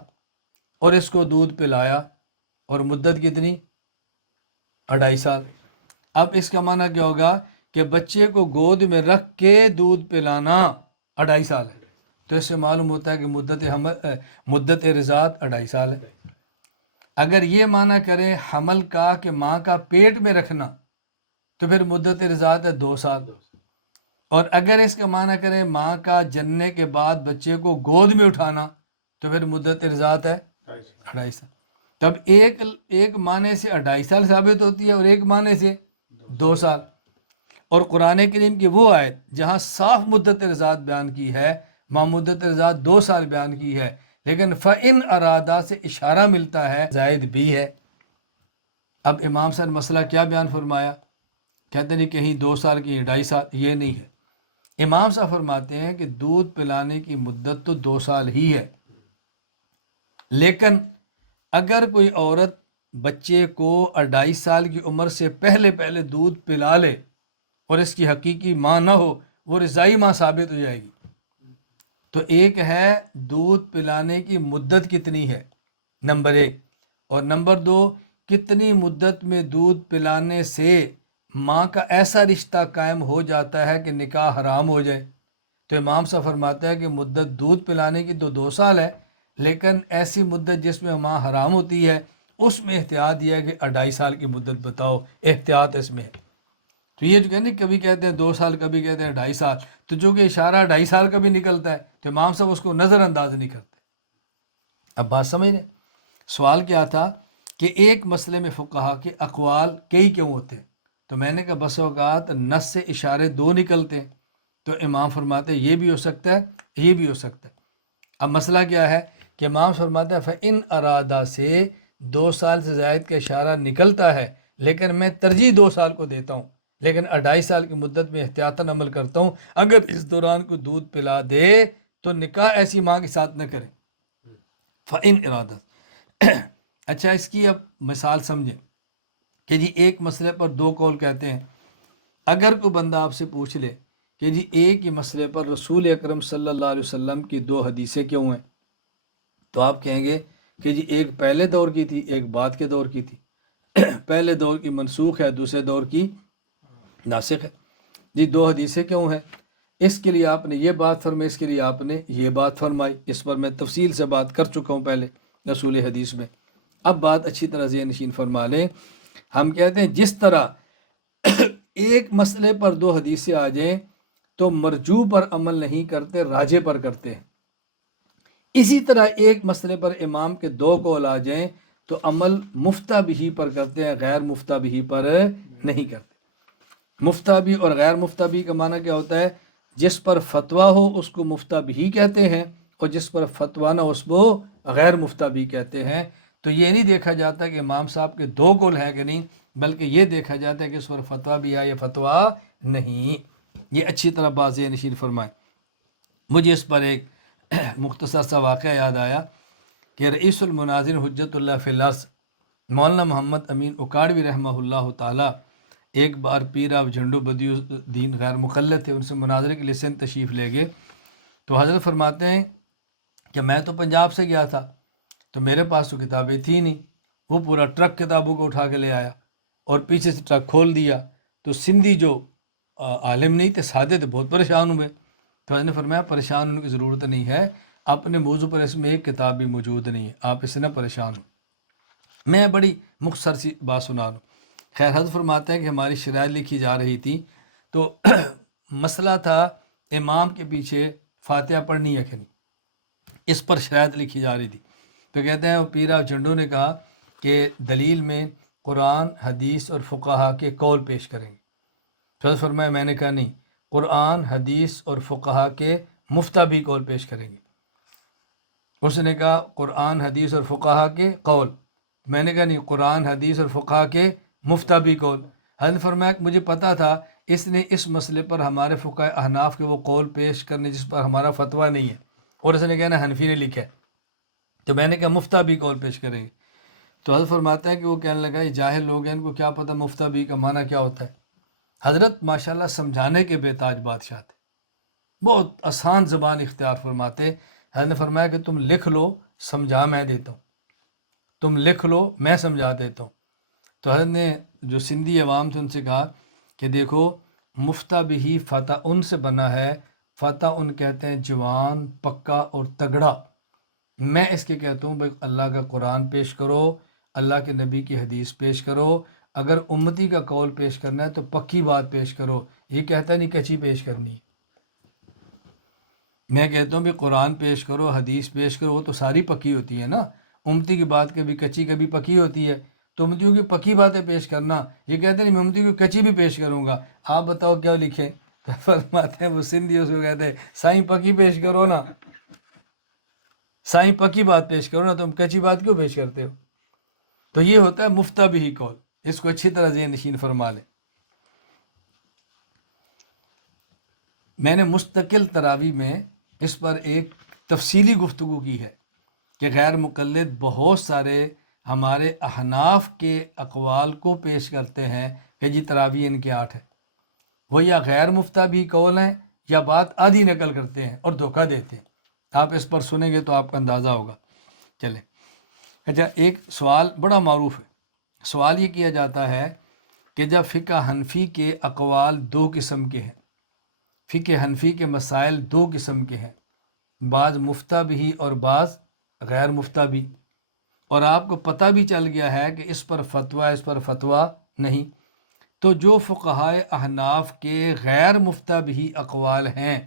اور اس کو دودھ پلایا، اور مدت کتنی؟ 2.5 سال۔ اب اس کا معنی کیا ہوگا کہ بچے کو گود میں رکھ کے دودھ پلانا 2.5 سال ہے، تو اس سے معلوم ہوتا ہے کہ مدت رضاعت 2.5 سال ہے۔ اگر یہ معنی کریں حمل کا کہ ماں کا پیٹ میں رکھنا، تو پھر مدت رضاعت ہے 2 سال، اور اگر اس کا معنی کریں ماں کا جننے کے بعد بچے کو گود میں اٹھانا، تو پھر مدت رضاعت ہے 2.5 سال۔ تب ایک معنی سے 2.5 سال ثابت ہوتی ہے اور ایک معنی سے 2 سال۔ اور قرآن کریم کی وہ آیت جہاں صاف مدت رضاعت بیان کی ہے، وہاں مدت رضاعت 2 سال بیان کی ہے، لیکن فَإِنْ ارادہ سے اشارہ ملتا ہے زائد بھی ہے۔ اب امام صاحب نے مسئلہ کیا بیان فرمایا؟ کہتے نہیں کہیں 2 سال کی 2.5 سال، یہ نہیں ہے۔ امام صاحب فرماتے ہیں کہ دودھ پلانے کی مدت تو 2 سال ہی ہے، لیکن اگر کوئی عورت بچے کو 2.5 سال کی عمر سے پہلے دودھ پلا لے اور اس کی حقیقی ماں نہ ہو، وہ رضائی ماں ثابت ہو جائے گی۔ تو ایک ہے دودھ پلانے کی مدت کتنی ہے، نمبر 1، اور نمبر 2 کتنی مدت میں دودھ پلانے سے ماں کا ایسا رشتہ قائم ہو جاتا ہے کہ نکاح حرام ہو جائے۔ تو امام صاحب فرماتا ہے کہ مدت دودھ پلانے کی تو 2 سال ہے، لیکن ایسی مدت جس میں ماں حرام ہوتی ہے اس میں احتیاط یہ ہے کہ 2.5 سال کی مدت بتاؤ، احتیاط اس میں ہے۔ تو یہ جو کہتے ہیں کبھی کہتے ہیں 2 سال، کبھی کہتے ہیں 2.5 سال، تو جو کہ اشارہ 2.5 سال کا بھی نکلتا ہے تو امام صاحب اس کو نظر انداز نہیں کرتے۔ اب بات سمجھ رہے؟ سوال کیا تھا کہ ایک مسئلے میں فقہا کے اقوال کئی کیوں ہوتے ہیں؟ تو میں نے کہا بس اوقات نص سے اشارے 2 نکلتے ہیں، تو امام فرماتے ہیں یہ بھی ہو سکتا ہے، یہ بھی ہو سکتا ہے۔ اب مسئلہ کیا ہے کہ امام فرماتا ہے فَإِنْ ارادہ سے 2 سال سے زائد کا اشارہ نکلتا ہے، لیکن میں ترجیح 2 سال کو دیتا ہوں، لیکن 2.5 سال کی مدت میں احتیاطاً عمل کرتا ہوں۔ اگر اس دوران کو دودھ پلا دے تو نکاح ایسی ماں کے ساتھ نہ کرے۔ فَإِنْ ارادہ اچھا، اس کی اب مثال سمجھیں کہ جی ایک مسئلے پر 2 قول کہتے ہیں۔ اگر کوئی بندہ آپ سے پوچھ لے کہ جی ایک ہی مسئلے پر رسول اکرم صلی اللہ علیہ وسلم کی 2 حدیثیں کیوں ہیں، تو آپ کہیں گے کہ جی ایک پہلے دور کی تھی، ایک بعد کے دور کی تھی۔ پہلے دور کی منسوخ ہے، دوسرے دور کی ناسخ ہے۔ جی 2 حدیثیں کیوں ہیں؟ اس کے لیے آپ نے یہ بات فرمائی، اس کے لیے آپ نے یہ بات فرمائی۔ اس پر میں تفصیل سے بات کر چکا ہوں پہلے رسول حدیث میں۔ اب بات اچھی طرح ذہن نشین فرما لیں۔ ہم کہتے ہیں جس طرح ایک مسئلے پر 2 حدیثیں آ جائیں تو مرجو پر عمل نہیں کرتے، راجح پر کرتے ہیں، اسی طرح ایک مسئلے پر امام کے 2 قول آ جائیں تو عمل مفتہ بھی پر کرتے ہیں، غیر مفتہ بھی پر نہیں کرتے۔ مفتہ بھی اور غیر مفتہ بھی کا معنی کیا ہوتا ہے؟ جس پر فتویٰ ہو اس کو مفتہ بھی کہتے ہیں، اور جس پر فتویٰ نہ اس کو غیر مفتہ بھی کہتے ہیں۔ تو یہ نہیں دیکھا جاتا کہ امام صاحب کے 2 قول ہیں کہ نہیں، بلکہ یہ دیکھا جاتا ہے کہ اس پر فتویٰ بھی ہے یا فتویٰ نہیں۔ یہ اچھی طرح بات نشین فرمائیں۔ مجھے اس پر ایک مختصر سا واقعہ یاد آیا کہ رئیس المناظرین حجت اللہ فی الارض مولانا محمد امین اکاڑوی رحمہ اللہ تعالی ایک بار پیر آف جھنڈو بدیع الدین غیر مقلد تھے، ان سے مناظرے کے لیے سندھ تشریف لے گئے۔ تو حضرت فرماتے ہیں کہ میں تو پنجاب سے گیا تھا، تو میرے پاس تو کتابیں تھی نہیں، وہ پورا ٹرک کتابوں کو اٹھا کے لے آیا اور پیچھے سے ٹرک کھول دیا، تو سندھی جو عالم نہیں تھے، سادے تھے، بہت پریشان ہوئے۔ تو حضرت نے فرمایا پریشان ہونے کی ضرورت نہیں ہے، اپنے موضوع پر اس میں ایک کتاب بھی موجود نہیں ہے، آپ اس سے نہ پریشان ہو۔ میں بڑی مختصر سی بات سنا دوں۔ خیر حضرت فرماتے ہیں کہ ہماری شرائط لکھی جا رہی تھی، تو مسئلہ تھا امام کے پیچھے فاتحہ پڑھنی ہے کہ نہیں، اس پر شرائط لکھی جا رہی تھی۔ تو کہتے ہیں وہ پیر آف جھنڈو نے کہا کہ دلیل میں قرآن، حدیث اور فقہا کے قول پیش کریں گے۔ تو حضرت فرمایا میں نے کہا نہیں، قرآن، حدیث اور فقہا کے مفتہ بھی قول پیش کریں گے۔ اس نے کہا قرآن، حدیث اور فقہا کے قول، میں نے کہا نہیں، قرآن، حدیث اور فقہا کے مفتہ بھی قول۔ حضرت فرمایا کہ مجھے پتا تھا اس نے اس مسئلے پر ہمارے فقہ احناف کے وہ قول پیش کرنے جس پر ہمارا فتویٰ نہیں ہے، اور اس نے کہنا حنفی نے لکھا ہے، تو میں نے کہا مفتہ بھی قول پیش کریں گے۔ تو حضرت فرماتا ہے کہ وہ کہنے لگا یہ جاہل لوگ ہیں، ان کو کیا پتہ مفتہ بھی کا معنی کیا ہوتا ہے۔ حضرت ماشاءاللہ سمجھانے کے بے تاج بادشاہ تھے، بہت آسان زبان اختیار فرماتے۔ حضرت نے فرمایا کہ تم لکھ لو، سمجھا میں دیتا ہوں، تم لکھ لو میں سمجھا دیتا ہوں۔ تو حضرت نے جو سندھی عوام تھے ان سے کہا کہ دیکھو مفتہ بھی فتح ان سے بنا ہے، فتح ان کہتے ہیں جوان، پکا اور تگڑا۔ میں اس کے کہتا ہوں بھائی اللہ کا قرآن پیش کرو، اللہ کے نبی کی حدیث پیش کرو، اگر امتی کا قول پیش کرنا ہے تو پکی بات پیش کرو، یہ کہتا نہیں کچی پیش کرنی ہے۔ میں کہتا ہوں بھی قرآن پیش کرو، حدیث پیش کرو، وہ تو ساری پکی ہوتی ہے نا، امتی کی بات کبھی کچی کبھی پکی ہوتی ہے۔ تو امتیوں کی پکی باتیں پیش کرنا، یہ کہتے ہیں میں امتیوں کی کچی بھی پیش کروں گا، آپ بتاؤ کیا لکھیں؟ تو فرماتے ہیں وہ سندھی اس کو کہتے ہیں سائیں پکی پیش کرو نا، سائیں پکی بات پیش کرو نا، تم کچی بات کیوں پیش کرتے ہو؟ تو یہ ہوتا ہے مفتہ بھی قول، اس کو اچھی طرح ذہن نشین فرما لیں۔ میں نے مستقل تراویح میں اس پر ایک تفصیلی گفتگو کی ہے کہ غیر مقلد بہت سارے ہمارے احناف کے اقوال کو پیش کرتے ہیں کہ جی تراویح ان کے 8 ہے، وہ یا غیر مفتہ بھی قول ہیں یا بات آدھی نقل کرتے ہیں اور دھوکہ دیتے ہیں۔ آپ اس پر سنیں گے تو آپ کا اندازہ ہوگا۔ چلیں، اچھا، ایک سوال بڑا معروف ہے، سوال یہ کیا جاتا ہے کہ جب فقہ حنفی کے اقوال 2 قسم کے ہیں، فقہ حنفی کے مسائل 2 قسم کے ہیں، بعض مفتہ بھی اور بعض غیر مفتہ بھی، اور آپ کو پتہ بھی چل گیا ہے کہ اس پر فتویٰ اس پر فتویٰ نہیں، تو جو فقہائے احناف کے غیر مفتہ بھی اقوال ہیں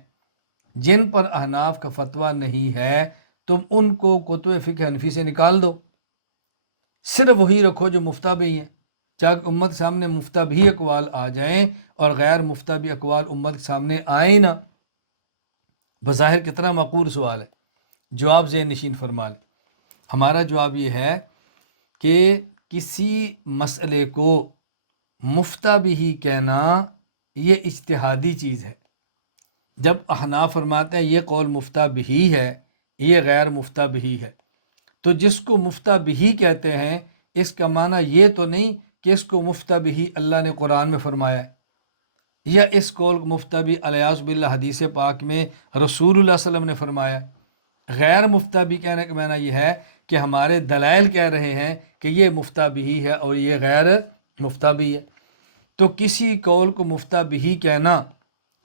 جن پر احناف کا فتویٰ نہیں ہے، تم ان کو کتب فقہ حنفی سے نکال دو، صرف وہی رکھو جو مفتہ بھی ہیں، چاہے امت کے سامنے مفتہ بھی اقوال آ جائیں اور غیر مفتہ بھی اقوال امت کے سامنے آئیں نہ۔ بظاہر کتنا معقول سوال ہے، جواب ذہن نشین فرما لیں۔ ہمارا جواب یہ ہے کہ کسی مسئلے کو مفتہ بھی کہنا یہ اجتہادی چیز ہے۔ جب احناف فرماتے ہیں یہ قول مفتہ بھی ہے، یہ غیر مفتہ بھی ہے، تو جس کو مفتہ بھی کہتے ہیں اس کا معنی یہ تو نہیں کہ اس کو مفتہ بھی اللہ نے قرآن میں فرمایا ہے، یا اس قول کو مفتہ بھی الیاذ باللہ حدیث پاک میں رسول اللہ صلی اللہ علیہ وسلم نے فرمایا ہے۔ غیر مفتہ بھی کہنے کا معنی یہ ہے کہ ہمارے دلائل کہہ رہے ہیں کہ یہ مفتہ بھی ہے اور یہ غیر مفتہ بھی ہے۔ تو کسی قول کو مفتہ بھی کہنا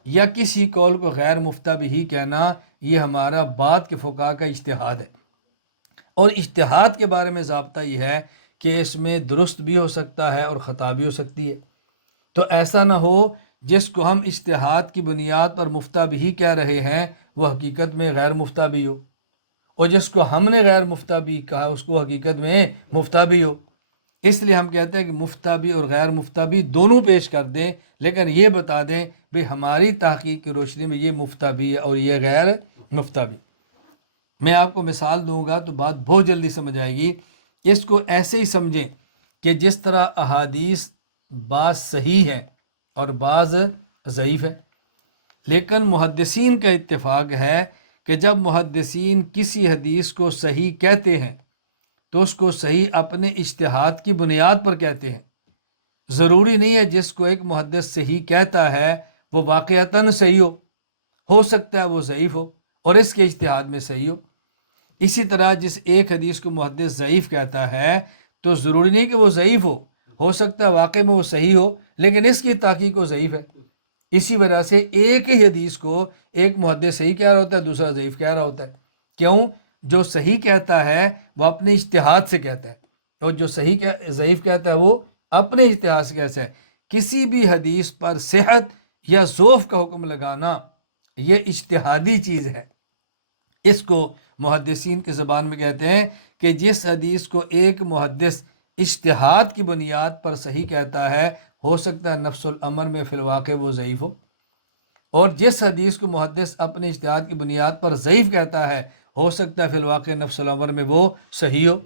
یا کسی قول کو غیر مفتہ بھی کہنا یہ ہمارا بعد کے فقہاء کا اجتہاد ہے، اور اجتہاد کے بارے میں ضابطہ یہ ہے کہ اس میں درست بھی ہو سکتا ہے اور خطا بھی ہو سکتی ہے۔ تو ایسا نہ ہو جس کو ہم اجتہاد کی بنیاد پر مفتہ بھی کہہ رہے ہیں وہ حقیقت میں غیر مفتہ بھی ہو، اور جس کو ہم نے غیر مفتہ بھی کہا اس کو حقیقت میں مفتہ بھی ہو۔ اس لیے ہم کہتے ہیں کہ مفتہ بھی اور غیر مفتہ بھی دونوں پیش کر دیں، لیکن یہ بتا دیں بھئی ہماری تحقیق کی روشنی میں یہ مفتہ بھی ہے اور یہ غیر مفتہ بھی۔ میں آپ کو مثال دوں گا تو بات بہت جلدی سمجھ آئے گی۔ اس کو ایسے ہی سمجھیں کہ جس طرح احادیث بعض صحیح ہے اور بعض ضعیف ہے، لیکن محدثین کا اتفاق ہے کہ جب محدثین کسی حدیث کو صحیح کہتے ہیں تو اس کو صحیح اپنے اجتہاد کی بنیاد پر کہتے ہیں۔ ضروری نہیں ہے جس کو ایک محدث صحیح کہتا ہے وہ واقعتاً صحیح ہو سکتا ہے وہ ضعیف ہو اور اس کے اجتہاد میں صحیح ہو۔ اسی طرح جس ایک حدیث کو محدث ضعیف کہتا ہے تو ضروری نہیں کہ وہ ضعیف ہو سکتا ہے واقع میں وہ صحیح ہو لیکن اس کی تحقیق وہ ضعیف ہے۔ اسی وجہ سے ایک ہی حدیث کو ایک محدث صحیح کہہ رہا ہوتا ہے دوسرا ضعیف کہہ رہا ہوتا ہے۔ کیوں؟ جو صحیح کہتا ہے وہ اپنے اجتہاد سے کہتا ہے، اور جو ضعیف کہتا ہے وہ اپنے اجتہاد سے کہتا ہے۔ کسی بھی حدیث پر صحت یا ضعف کا حکم لگانا یہ اجتہادی چیز ہے۔ اس کو محدثین کی زبان میں کہتے ہیں کہ جس حدیث کو ایک محدث اجتہاد کی بنیاد پر صحیح کہتا ہے ہو سکتا ہے نفس الامر میں فی الواقع وہ ضعیف ہو، اور جس حدیث کو محدث اپنے اجتہاد کی بنیاد پر ضعیف کہتا ہے ہو سکتا ہے فی الواقع نفس الامر میں وہ صحیح ہو۔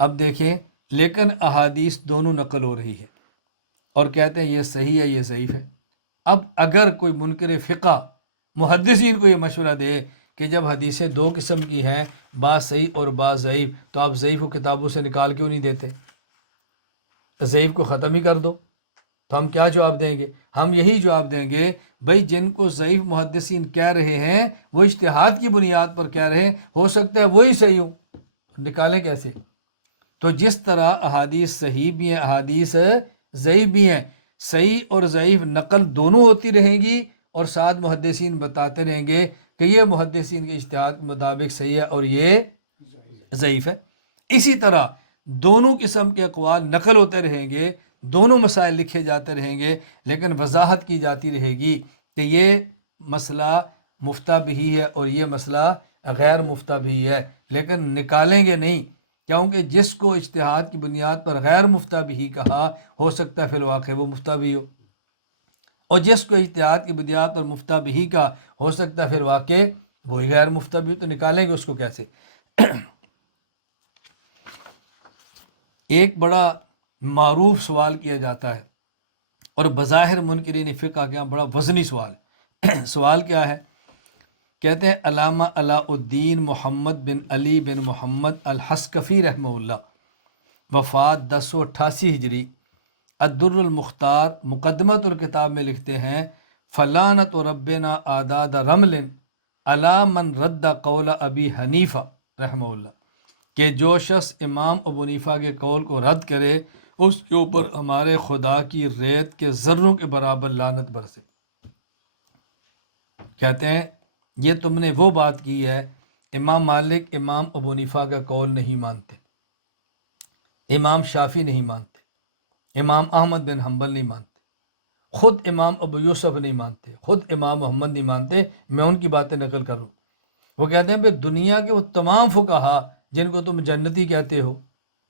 اب دیکھیں، لیکن احادیث دونوں نقل ہو رہی ہے اور کہتے ہیں یہ صحیح ہے یہ ضعیف ہے۔ اب اگر کوئی منکر فقہ محدثین کو یہ مشورہ دے کہ جب حدیثیں 2 قسم کی ہیں بعض صحیح اور بعض ضعیف، تو آپ ضعیف کو کتابوں سے نکال کیوں نہیں دیتے، ضعیف کو ختم ہی کر دو؟ تو ہم کیا جواب دیں گے؟ ہم یہی جواب دیں گے بھائی جن کو ضعیف محدثین کہہ رہے ہیں وہ اجتہاد کی بنیاد پر کہہ رہے ہیں، ہو سکتا ہے وہی صحیح ہو، نکالیں کیسے؟ تو جس طرح احادیث صحیح بھی ہیں احادیث ضعیف بھی ہیں، صحیح اور ضعیف نقل دونوں ہوتی رہیں گی اور ساتھ محدثین بتاتے رہیں گے کہ یہ محدثین کے اجتہاد کے مطابق صحیح ہے اور یہ ضعیف ہے۔ اسی طرح دونوں قسم کے اقوال نقل ہوتے رہیں گے، دونوں مسائل لکھے جاتے رہیں گے، لیکن وضاحت کی جاتی رہے گی کہ یہ مسئلہ مفتہ بھی ہے اور یہ مسئلہ غیر مفتہ بھی ہے، لیکن نکالیں گے نہیں کیونکہ جس کو اجتہاد کی بنیاد پر غیر مفتہ بھی کہا، ہو سکتا ہے فی الواقع وہ مفتہ بھی ہو، اور جس کو اجتہاد کی بنیاد پر مفتہ بھی کا ہو سکتا ہے پھر واقع وہی غیر مفتہ بھی، تو نکالیں گے اس کو کیسے؟ ایک بڑا معروف سوال کیا جاتا ہے اور بظاہر منکرین فقہ کے یہاں بڑا وزنی سوال ہے۔ سوال کیا ہے؟ کہتے ہیں علامہ علاء الدین محمد بن علی بن محمد الحسکفی رحمہ اللہ، وفات 1088 ہجری، الدر المختار مقدمۃ الکتاب میں لکھتے ہیں فلانت ربنا آداد رمل علی من رد قول ابی حنیفہ رحمہ اللہ، کہ جو شخص امام ابو حنیفہ کے قول کو رد کرے اس کے اوپر ہمارے خدا کی ریت کے ذروں کے برابر لعنت برسے۔ کہتے ہیں یہ تم نے وہ بات کی ہے، امام مالک امام ابو حنیفہ کا قول نہیں مانتے، امام شافعی نہیں مانتے، امام احمد بن حنبل نہیں مانتے، خود امام ابو یوسف نہیں مانتے، خود امام محمد نہیں مانتے، میں ان کی باتیں نقل کروں۔ وہ کہتے ہیں پھر دنیا کے وہ تمام فقہا جن کو تم جنتی کہتے ہو،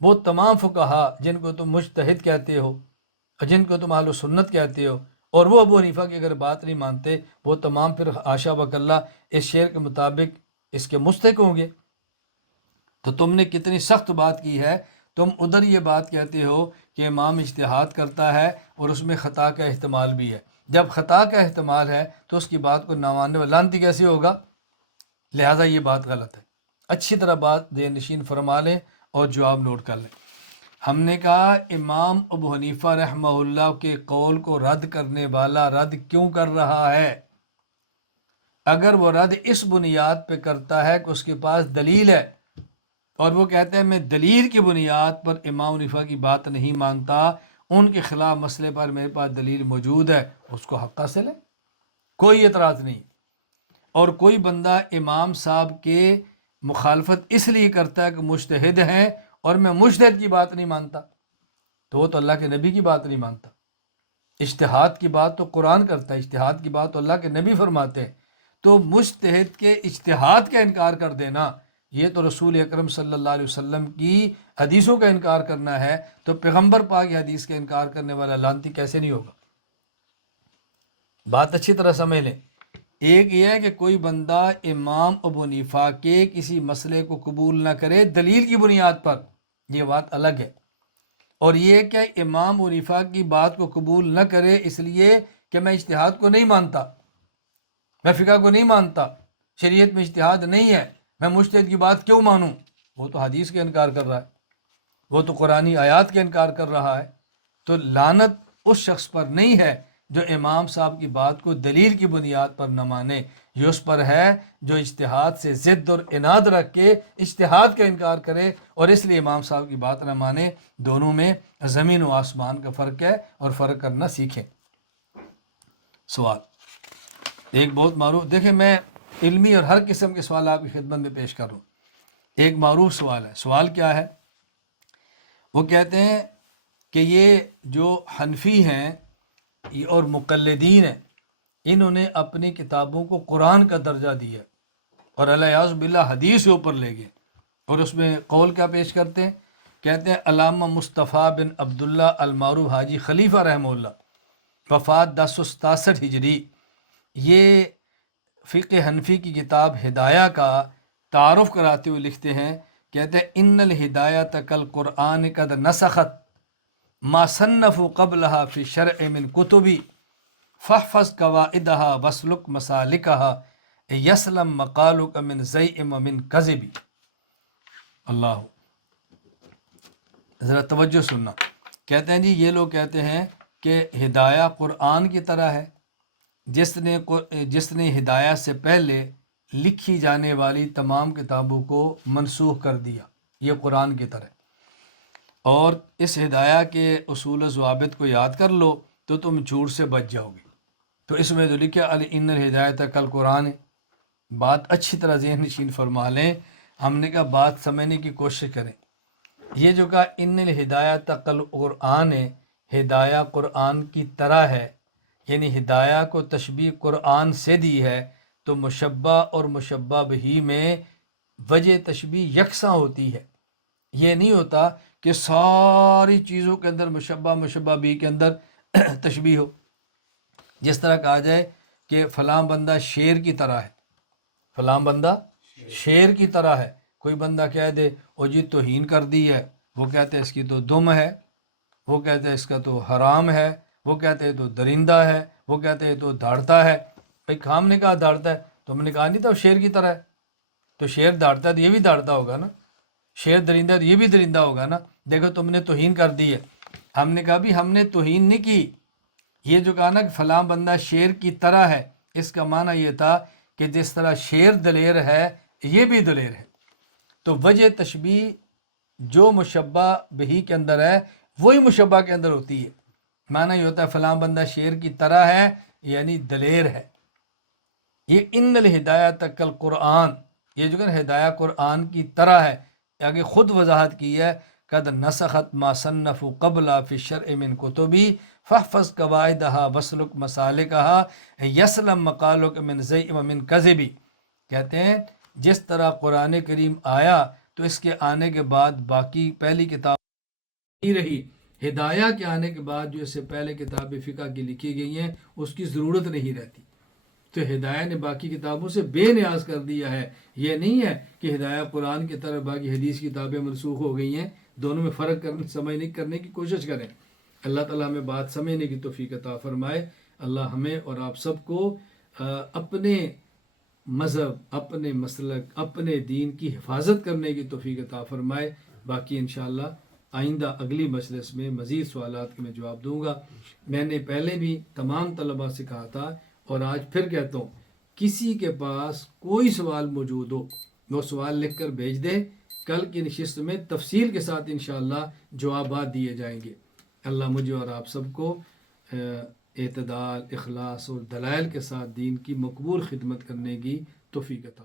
وہ تمام فقہا جن کو تم مجتہد کہتے ہو اور جن کو تم اہل سنت کہتے ہو، اور وہ ابو حنیفہ کی اگر بات نہیں مانتے، وہ تمام پھر حاشا وکلا اس شعر کے مطابق اس کے مستحق ہوں گے۔ تو تم نے کتنی سخت بات کی ہے، تم ادھر یہ بات کہتے ہو کہ امام اجتہاد کرتا ہے اور اس میں خطا کا احتمال بھی ہے۔ جب خطا کا احتمال ہے تو اس کی بات کو نہ ماننے والا لعنتی کیسے ہوگا؟ لہٰذا یہ بات غلط ہے۔ اچھی طرح بات ذہن نشین فرما لیں اور جواب نوٹ کر لیں۔ ہم نے کہا امام ابو حنیفہ رحمہ اللہ کے قول کو رد کرنے والا رد کیوں کر رہا ہے؟ اگر وہ رد اس بنیاد پہ کرتا ہے کہ اس کے پاس دلیل ہے اور وہ کہتا ہے میں دلیل کی بنیاد پر امام حنیفہ کی بات نہیں مانتا، ان کے خلاف مسئلے پر میرے پاس دلیل موجود ہے، اس کو حق حاصل ہے، کوئی اعتراض نہیں۔ اور کوئی بندہ امام صاحب کے مخالفت اس لیے کرتا ہے کہ مجتہد ہیں اور میں مجتہد کی بات نہیں مانتا، تو وہ تو اللہ کے نبی کی بات نہیں مانتا۔ اجتہاد کی بات تو قرآن کرتا ہے، اجتہاد کی بات تو اللہ کے نبی فرماتے ہیں، تو مجتہد کے اجتہاد کا انکار کر دینا یہ تو رسول اکرم صلی اللہ علیہ وسلم کی حدیثوں کا انکار کرنا ہے، تو پیغمبر پاک کی حدیث کا انکار کرنے والا لعنتی کیسے نہیں ہوگا؟ بات اچھی طرح سمجھ لیں۔ ایک یہ ہے کہ کوئی بندہ امام ابو حنیفہ کے کسی مسئلے کو قبول نہ کرے دلیل کی بنیاد پر، یہ بات الگ ہے، اور یہ کہ امام ابو حنیفہ کی بات کو قبول نہ کرے اس لیے کہ میں اجتہاد کو نہیں مانتا، میں فقہ کو نہیں مانتا، شریعت میں اجتہاد نہیں ہے، میں مجتہد کی بات کیوں مانوں؟ وہ تو حدیث کا انکار کر رہا ہے، وہ تو قرآنی آیات کا انکار کر رہا ہے۔ تو لعنت اس شخص پر نہیں ہے جو امام صاحب کی بات کو دلیل کی بنیاد پر نہ مانے، یہ اس پر ہے جو اجتہاد سے ضد اور عناد رکھ کے اجتہاد کا انکار کرے اور اس لیے امام صاحب کی بات نہ مانے۔ دونوں میں زمین و آسمان کا فرق ہے، اور فرق کرنا سیکھیں۔ سوال ایک بہت معروف، دیکھیں میں علمی اور ہر قسم کے سوال آپ کی خدمت میں پیش کر رہا ہوں۔ ایک معروف سوال ہے، سوال کیا ہے؟ وہ کہتے ہیں کہ یہ جو حنفی ہیں اور مقلدین ہیں، انہوں نے اپنی کتابوں کو قرآن کا درجہ دیا اور الیاذ باللہ حدیث کے اوپر لے گئے، اور اس میں قول کیا پیش کرتے ہیں؟ کہتے ہیں علامہ مصطفیٰ بن عبداللہ المعروف حاجی خلیفہ رحمہ اللہ، وفات 1067 ہجری، یہ فقہ حنفی کی کتاب ہدایہ کا تعارف کراتے ہوئے لکھتے ہیں، کہتے ہیں ان الہدایۃ کالقرآن قد نسخت ما صنفوا قبلها فی شرع من کتبی فاحفظ قواعدها واسلک مسالکها یسلم مقالک من زیء ومن کذب۔ اللہ، ذرا توجہ سننا۔ کہتے ہیں جی یہ لوگ کہتے ہیں کہ ہدایہ قرآن کی طرح ہے، جس نے ہدایہ سے پہلے لکھی جانے والی تمام کتابوں کو منسوخ کر دیا، یہ قرآن کی طرح، اور اس ہدایہ کے اصول و ضوابط کو یاد کر لو تو تم جھوٹ سے بچ جاؤ گے۔ تو اس میں جو لکھا ان الہدایۃ کل قرآن ہے، بات اچھی طرح ذہن نشین فرما لیں۔ ہم نے کہا بات سمجھنے کی کوشش کریں۔ یہ جو کہا ان الہدایۃ کل قرآن ہے، ہدایہ قرآن کی طرح ہے، یعنی ہدایہ کو تشبیہ قرآن سے دی ہے، تو مشبہ اور مشبہ بہ میں وجہ تشبیہ یکساں ہوتی ہے۔ یہ نہیں ہوتا کہ ساری چیزوں کے اندر مشبہ بھی کے اندر تشبیہ ہو. جس طرح کہا جائے کہ فلاں بندہ شیر کی طرح ہے، فلاں بندہ شیر کی طرح ہے. کوئی بندہ کہہ دے او جی توہین کر دی ہے، وہ کہتے ہیں اس کی تو دم ہے، وہ کہتے ہیں اس کا تو حرام ہے، وہ کہتے ہیں تو درندہ ہے، وہ کہتے ہیں تو دھاڑتا ہے. بھائی ہم نے کہا دھاڑتا ہے تو ہم نے کہا نہیں تھا وہ شیر کی طرح ہے. تو شیر دھاڑتا ہے تو یہ بھی دھاڑتا ہوگا نا، شیر درندہ ہے تو یہ بھی درندہ ہوگا نا. دیکھو تم نے توہین کر دی ہے. ہم نے کہا بھی ہم نے توہین نہیں کی. یہ جو کہا نا کہ فلاں بندہ شیر کی طرح ہے، اس کا معنی یہ تھا کہ جس طرح شیر دلیر ہے یہ بھی دلیر ہے. تو وجہ تشبیہ جو مشبہ بہی کے اندر ہے وہی مشبہ کے اندر ہوتی ہے. معنی یہ ہوتا ہے فلاں بندہ شیر کی طرح ہے یعنی دلیر ہے. یہ ان الہدایت کل قرآن، یہ جو کہ ہدایہ قرآن کی طرح ہے. آگے خود وضاحت کی ہے قد نسخت ما صنف قبل فی الشرع من کتبی فاحفظ قواعدها وسلک مسالکها یسلم مقالک من زیع و من کذبی. کہتے ہیں جس طرح قرآن کریم آیا تو اس کے آنے کے بعد باقی پہلی کتاب نہیں رہی. ہدایہ کے آنے کے بعد جو اس سے پہلے کتاب فقہ کی لکھی گئی ہیں اس کی ضرورت نہیں رہتی. تو ہدایہ نے باقی کتابوں سے بے نیاز کر دیا ہے. یہ نہیں ہے کہ ہدایہ قرآن کی طرف باقی حدیث کی کتابیں منسوخ ہو گئی ہیں. دونوں میں فرق سمجھنے کرنے کی کوشش کریں. اللہ تعالیٰ ہمیں بات سمجھنے کی توفیق عطا فرمائے. اللہ ہمیں اور آپ سب کو اپنے مذہب، اپنے مسلک، اپنے دین کی حفاظت کرنے کی توفیق عطا فرمائے. باقی انشاءاللہ آئندہ اگلی مجلس میں مزید سوالات کے میں جواب دوں گا. میں نے پہلے بھی تمام طلباء سے کہا تھا اور آج پھر کہتا ہوں، کسی کے پاس کوئی سوال موجود ہو وہ سوال لکھ کر بھیج دے. کل کی نشست میں تفصیل کے ساتھ انشاءاللہ جوابات دیے جائیں گے. اللہ مجھے اور آپ سب کو اعتدال، اخلاص اور دلائل کے ساتھ دین کی مقبول خدمت کرنے کی توفیق عطا فرمائے.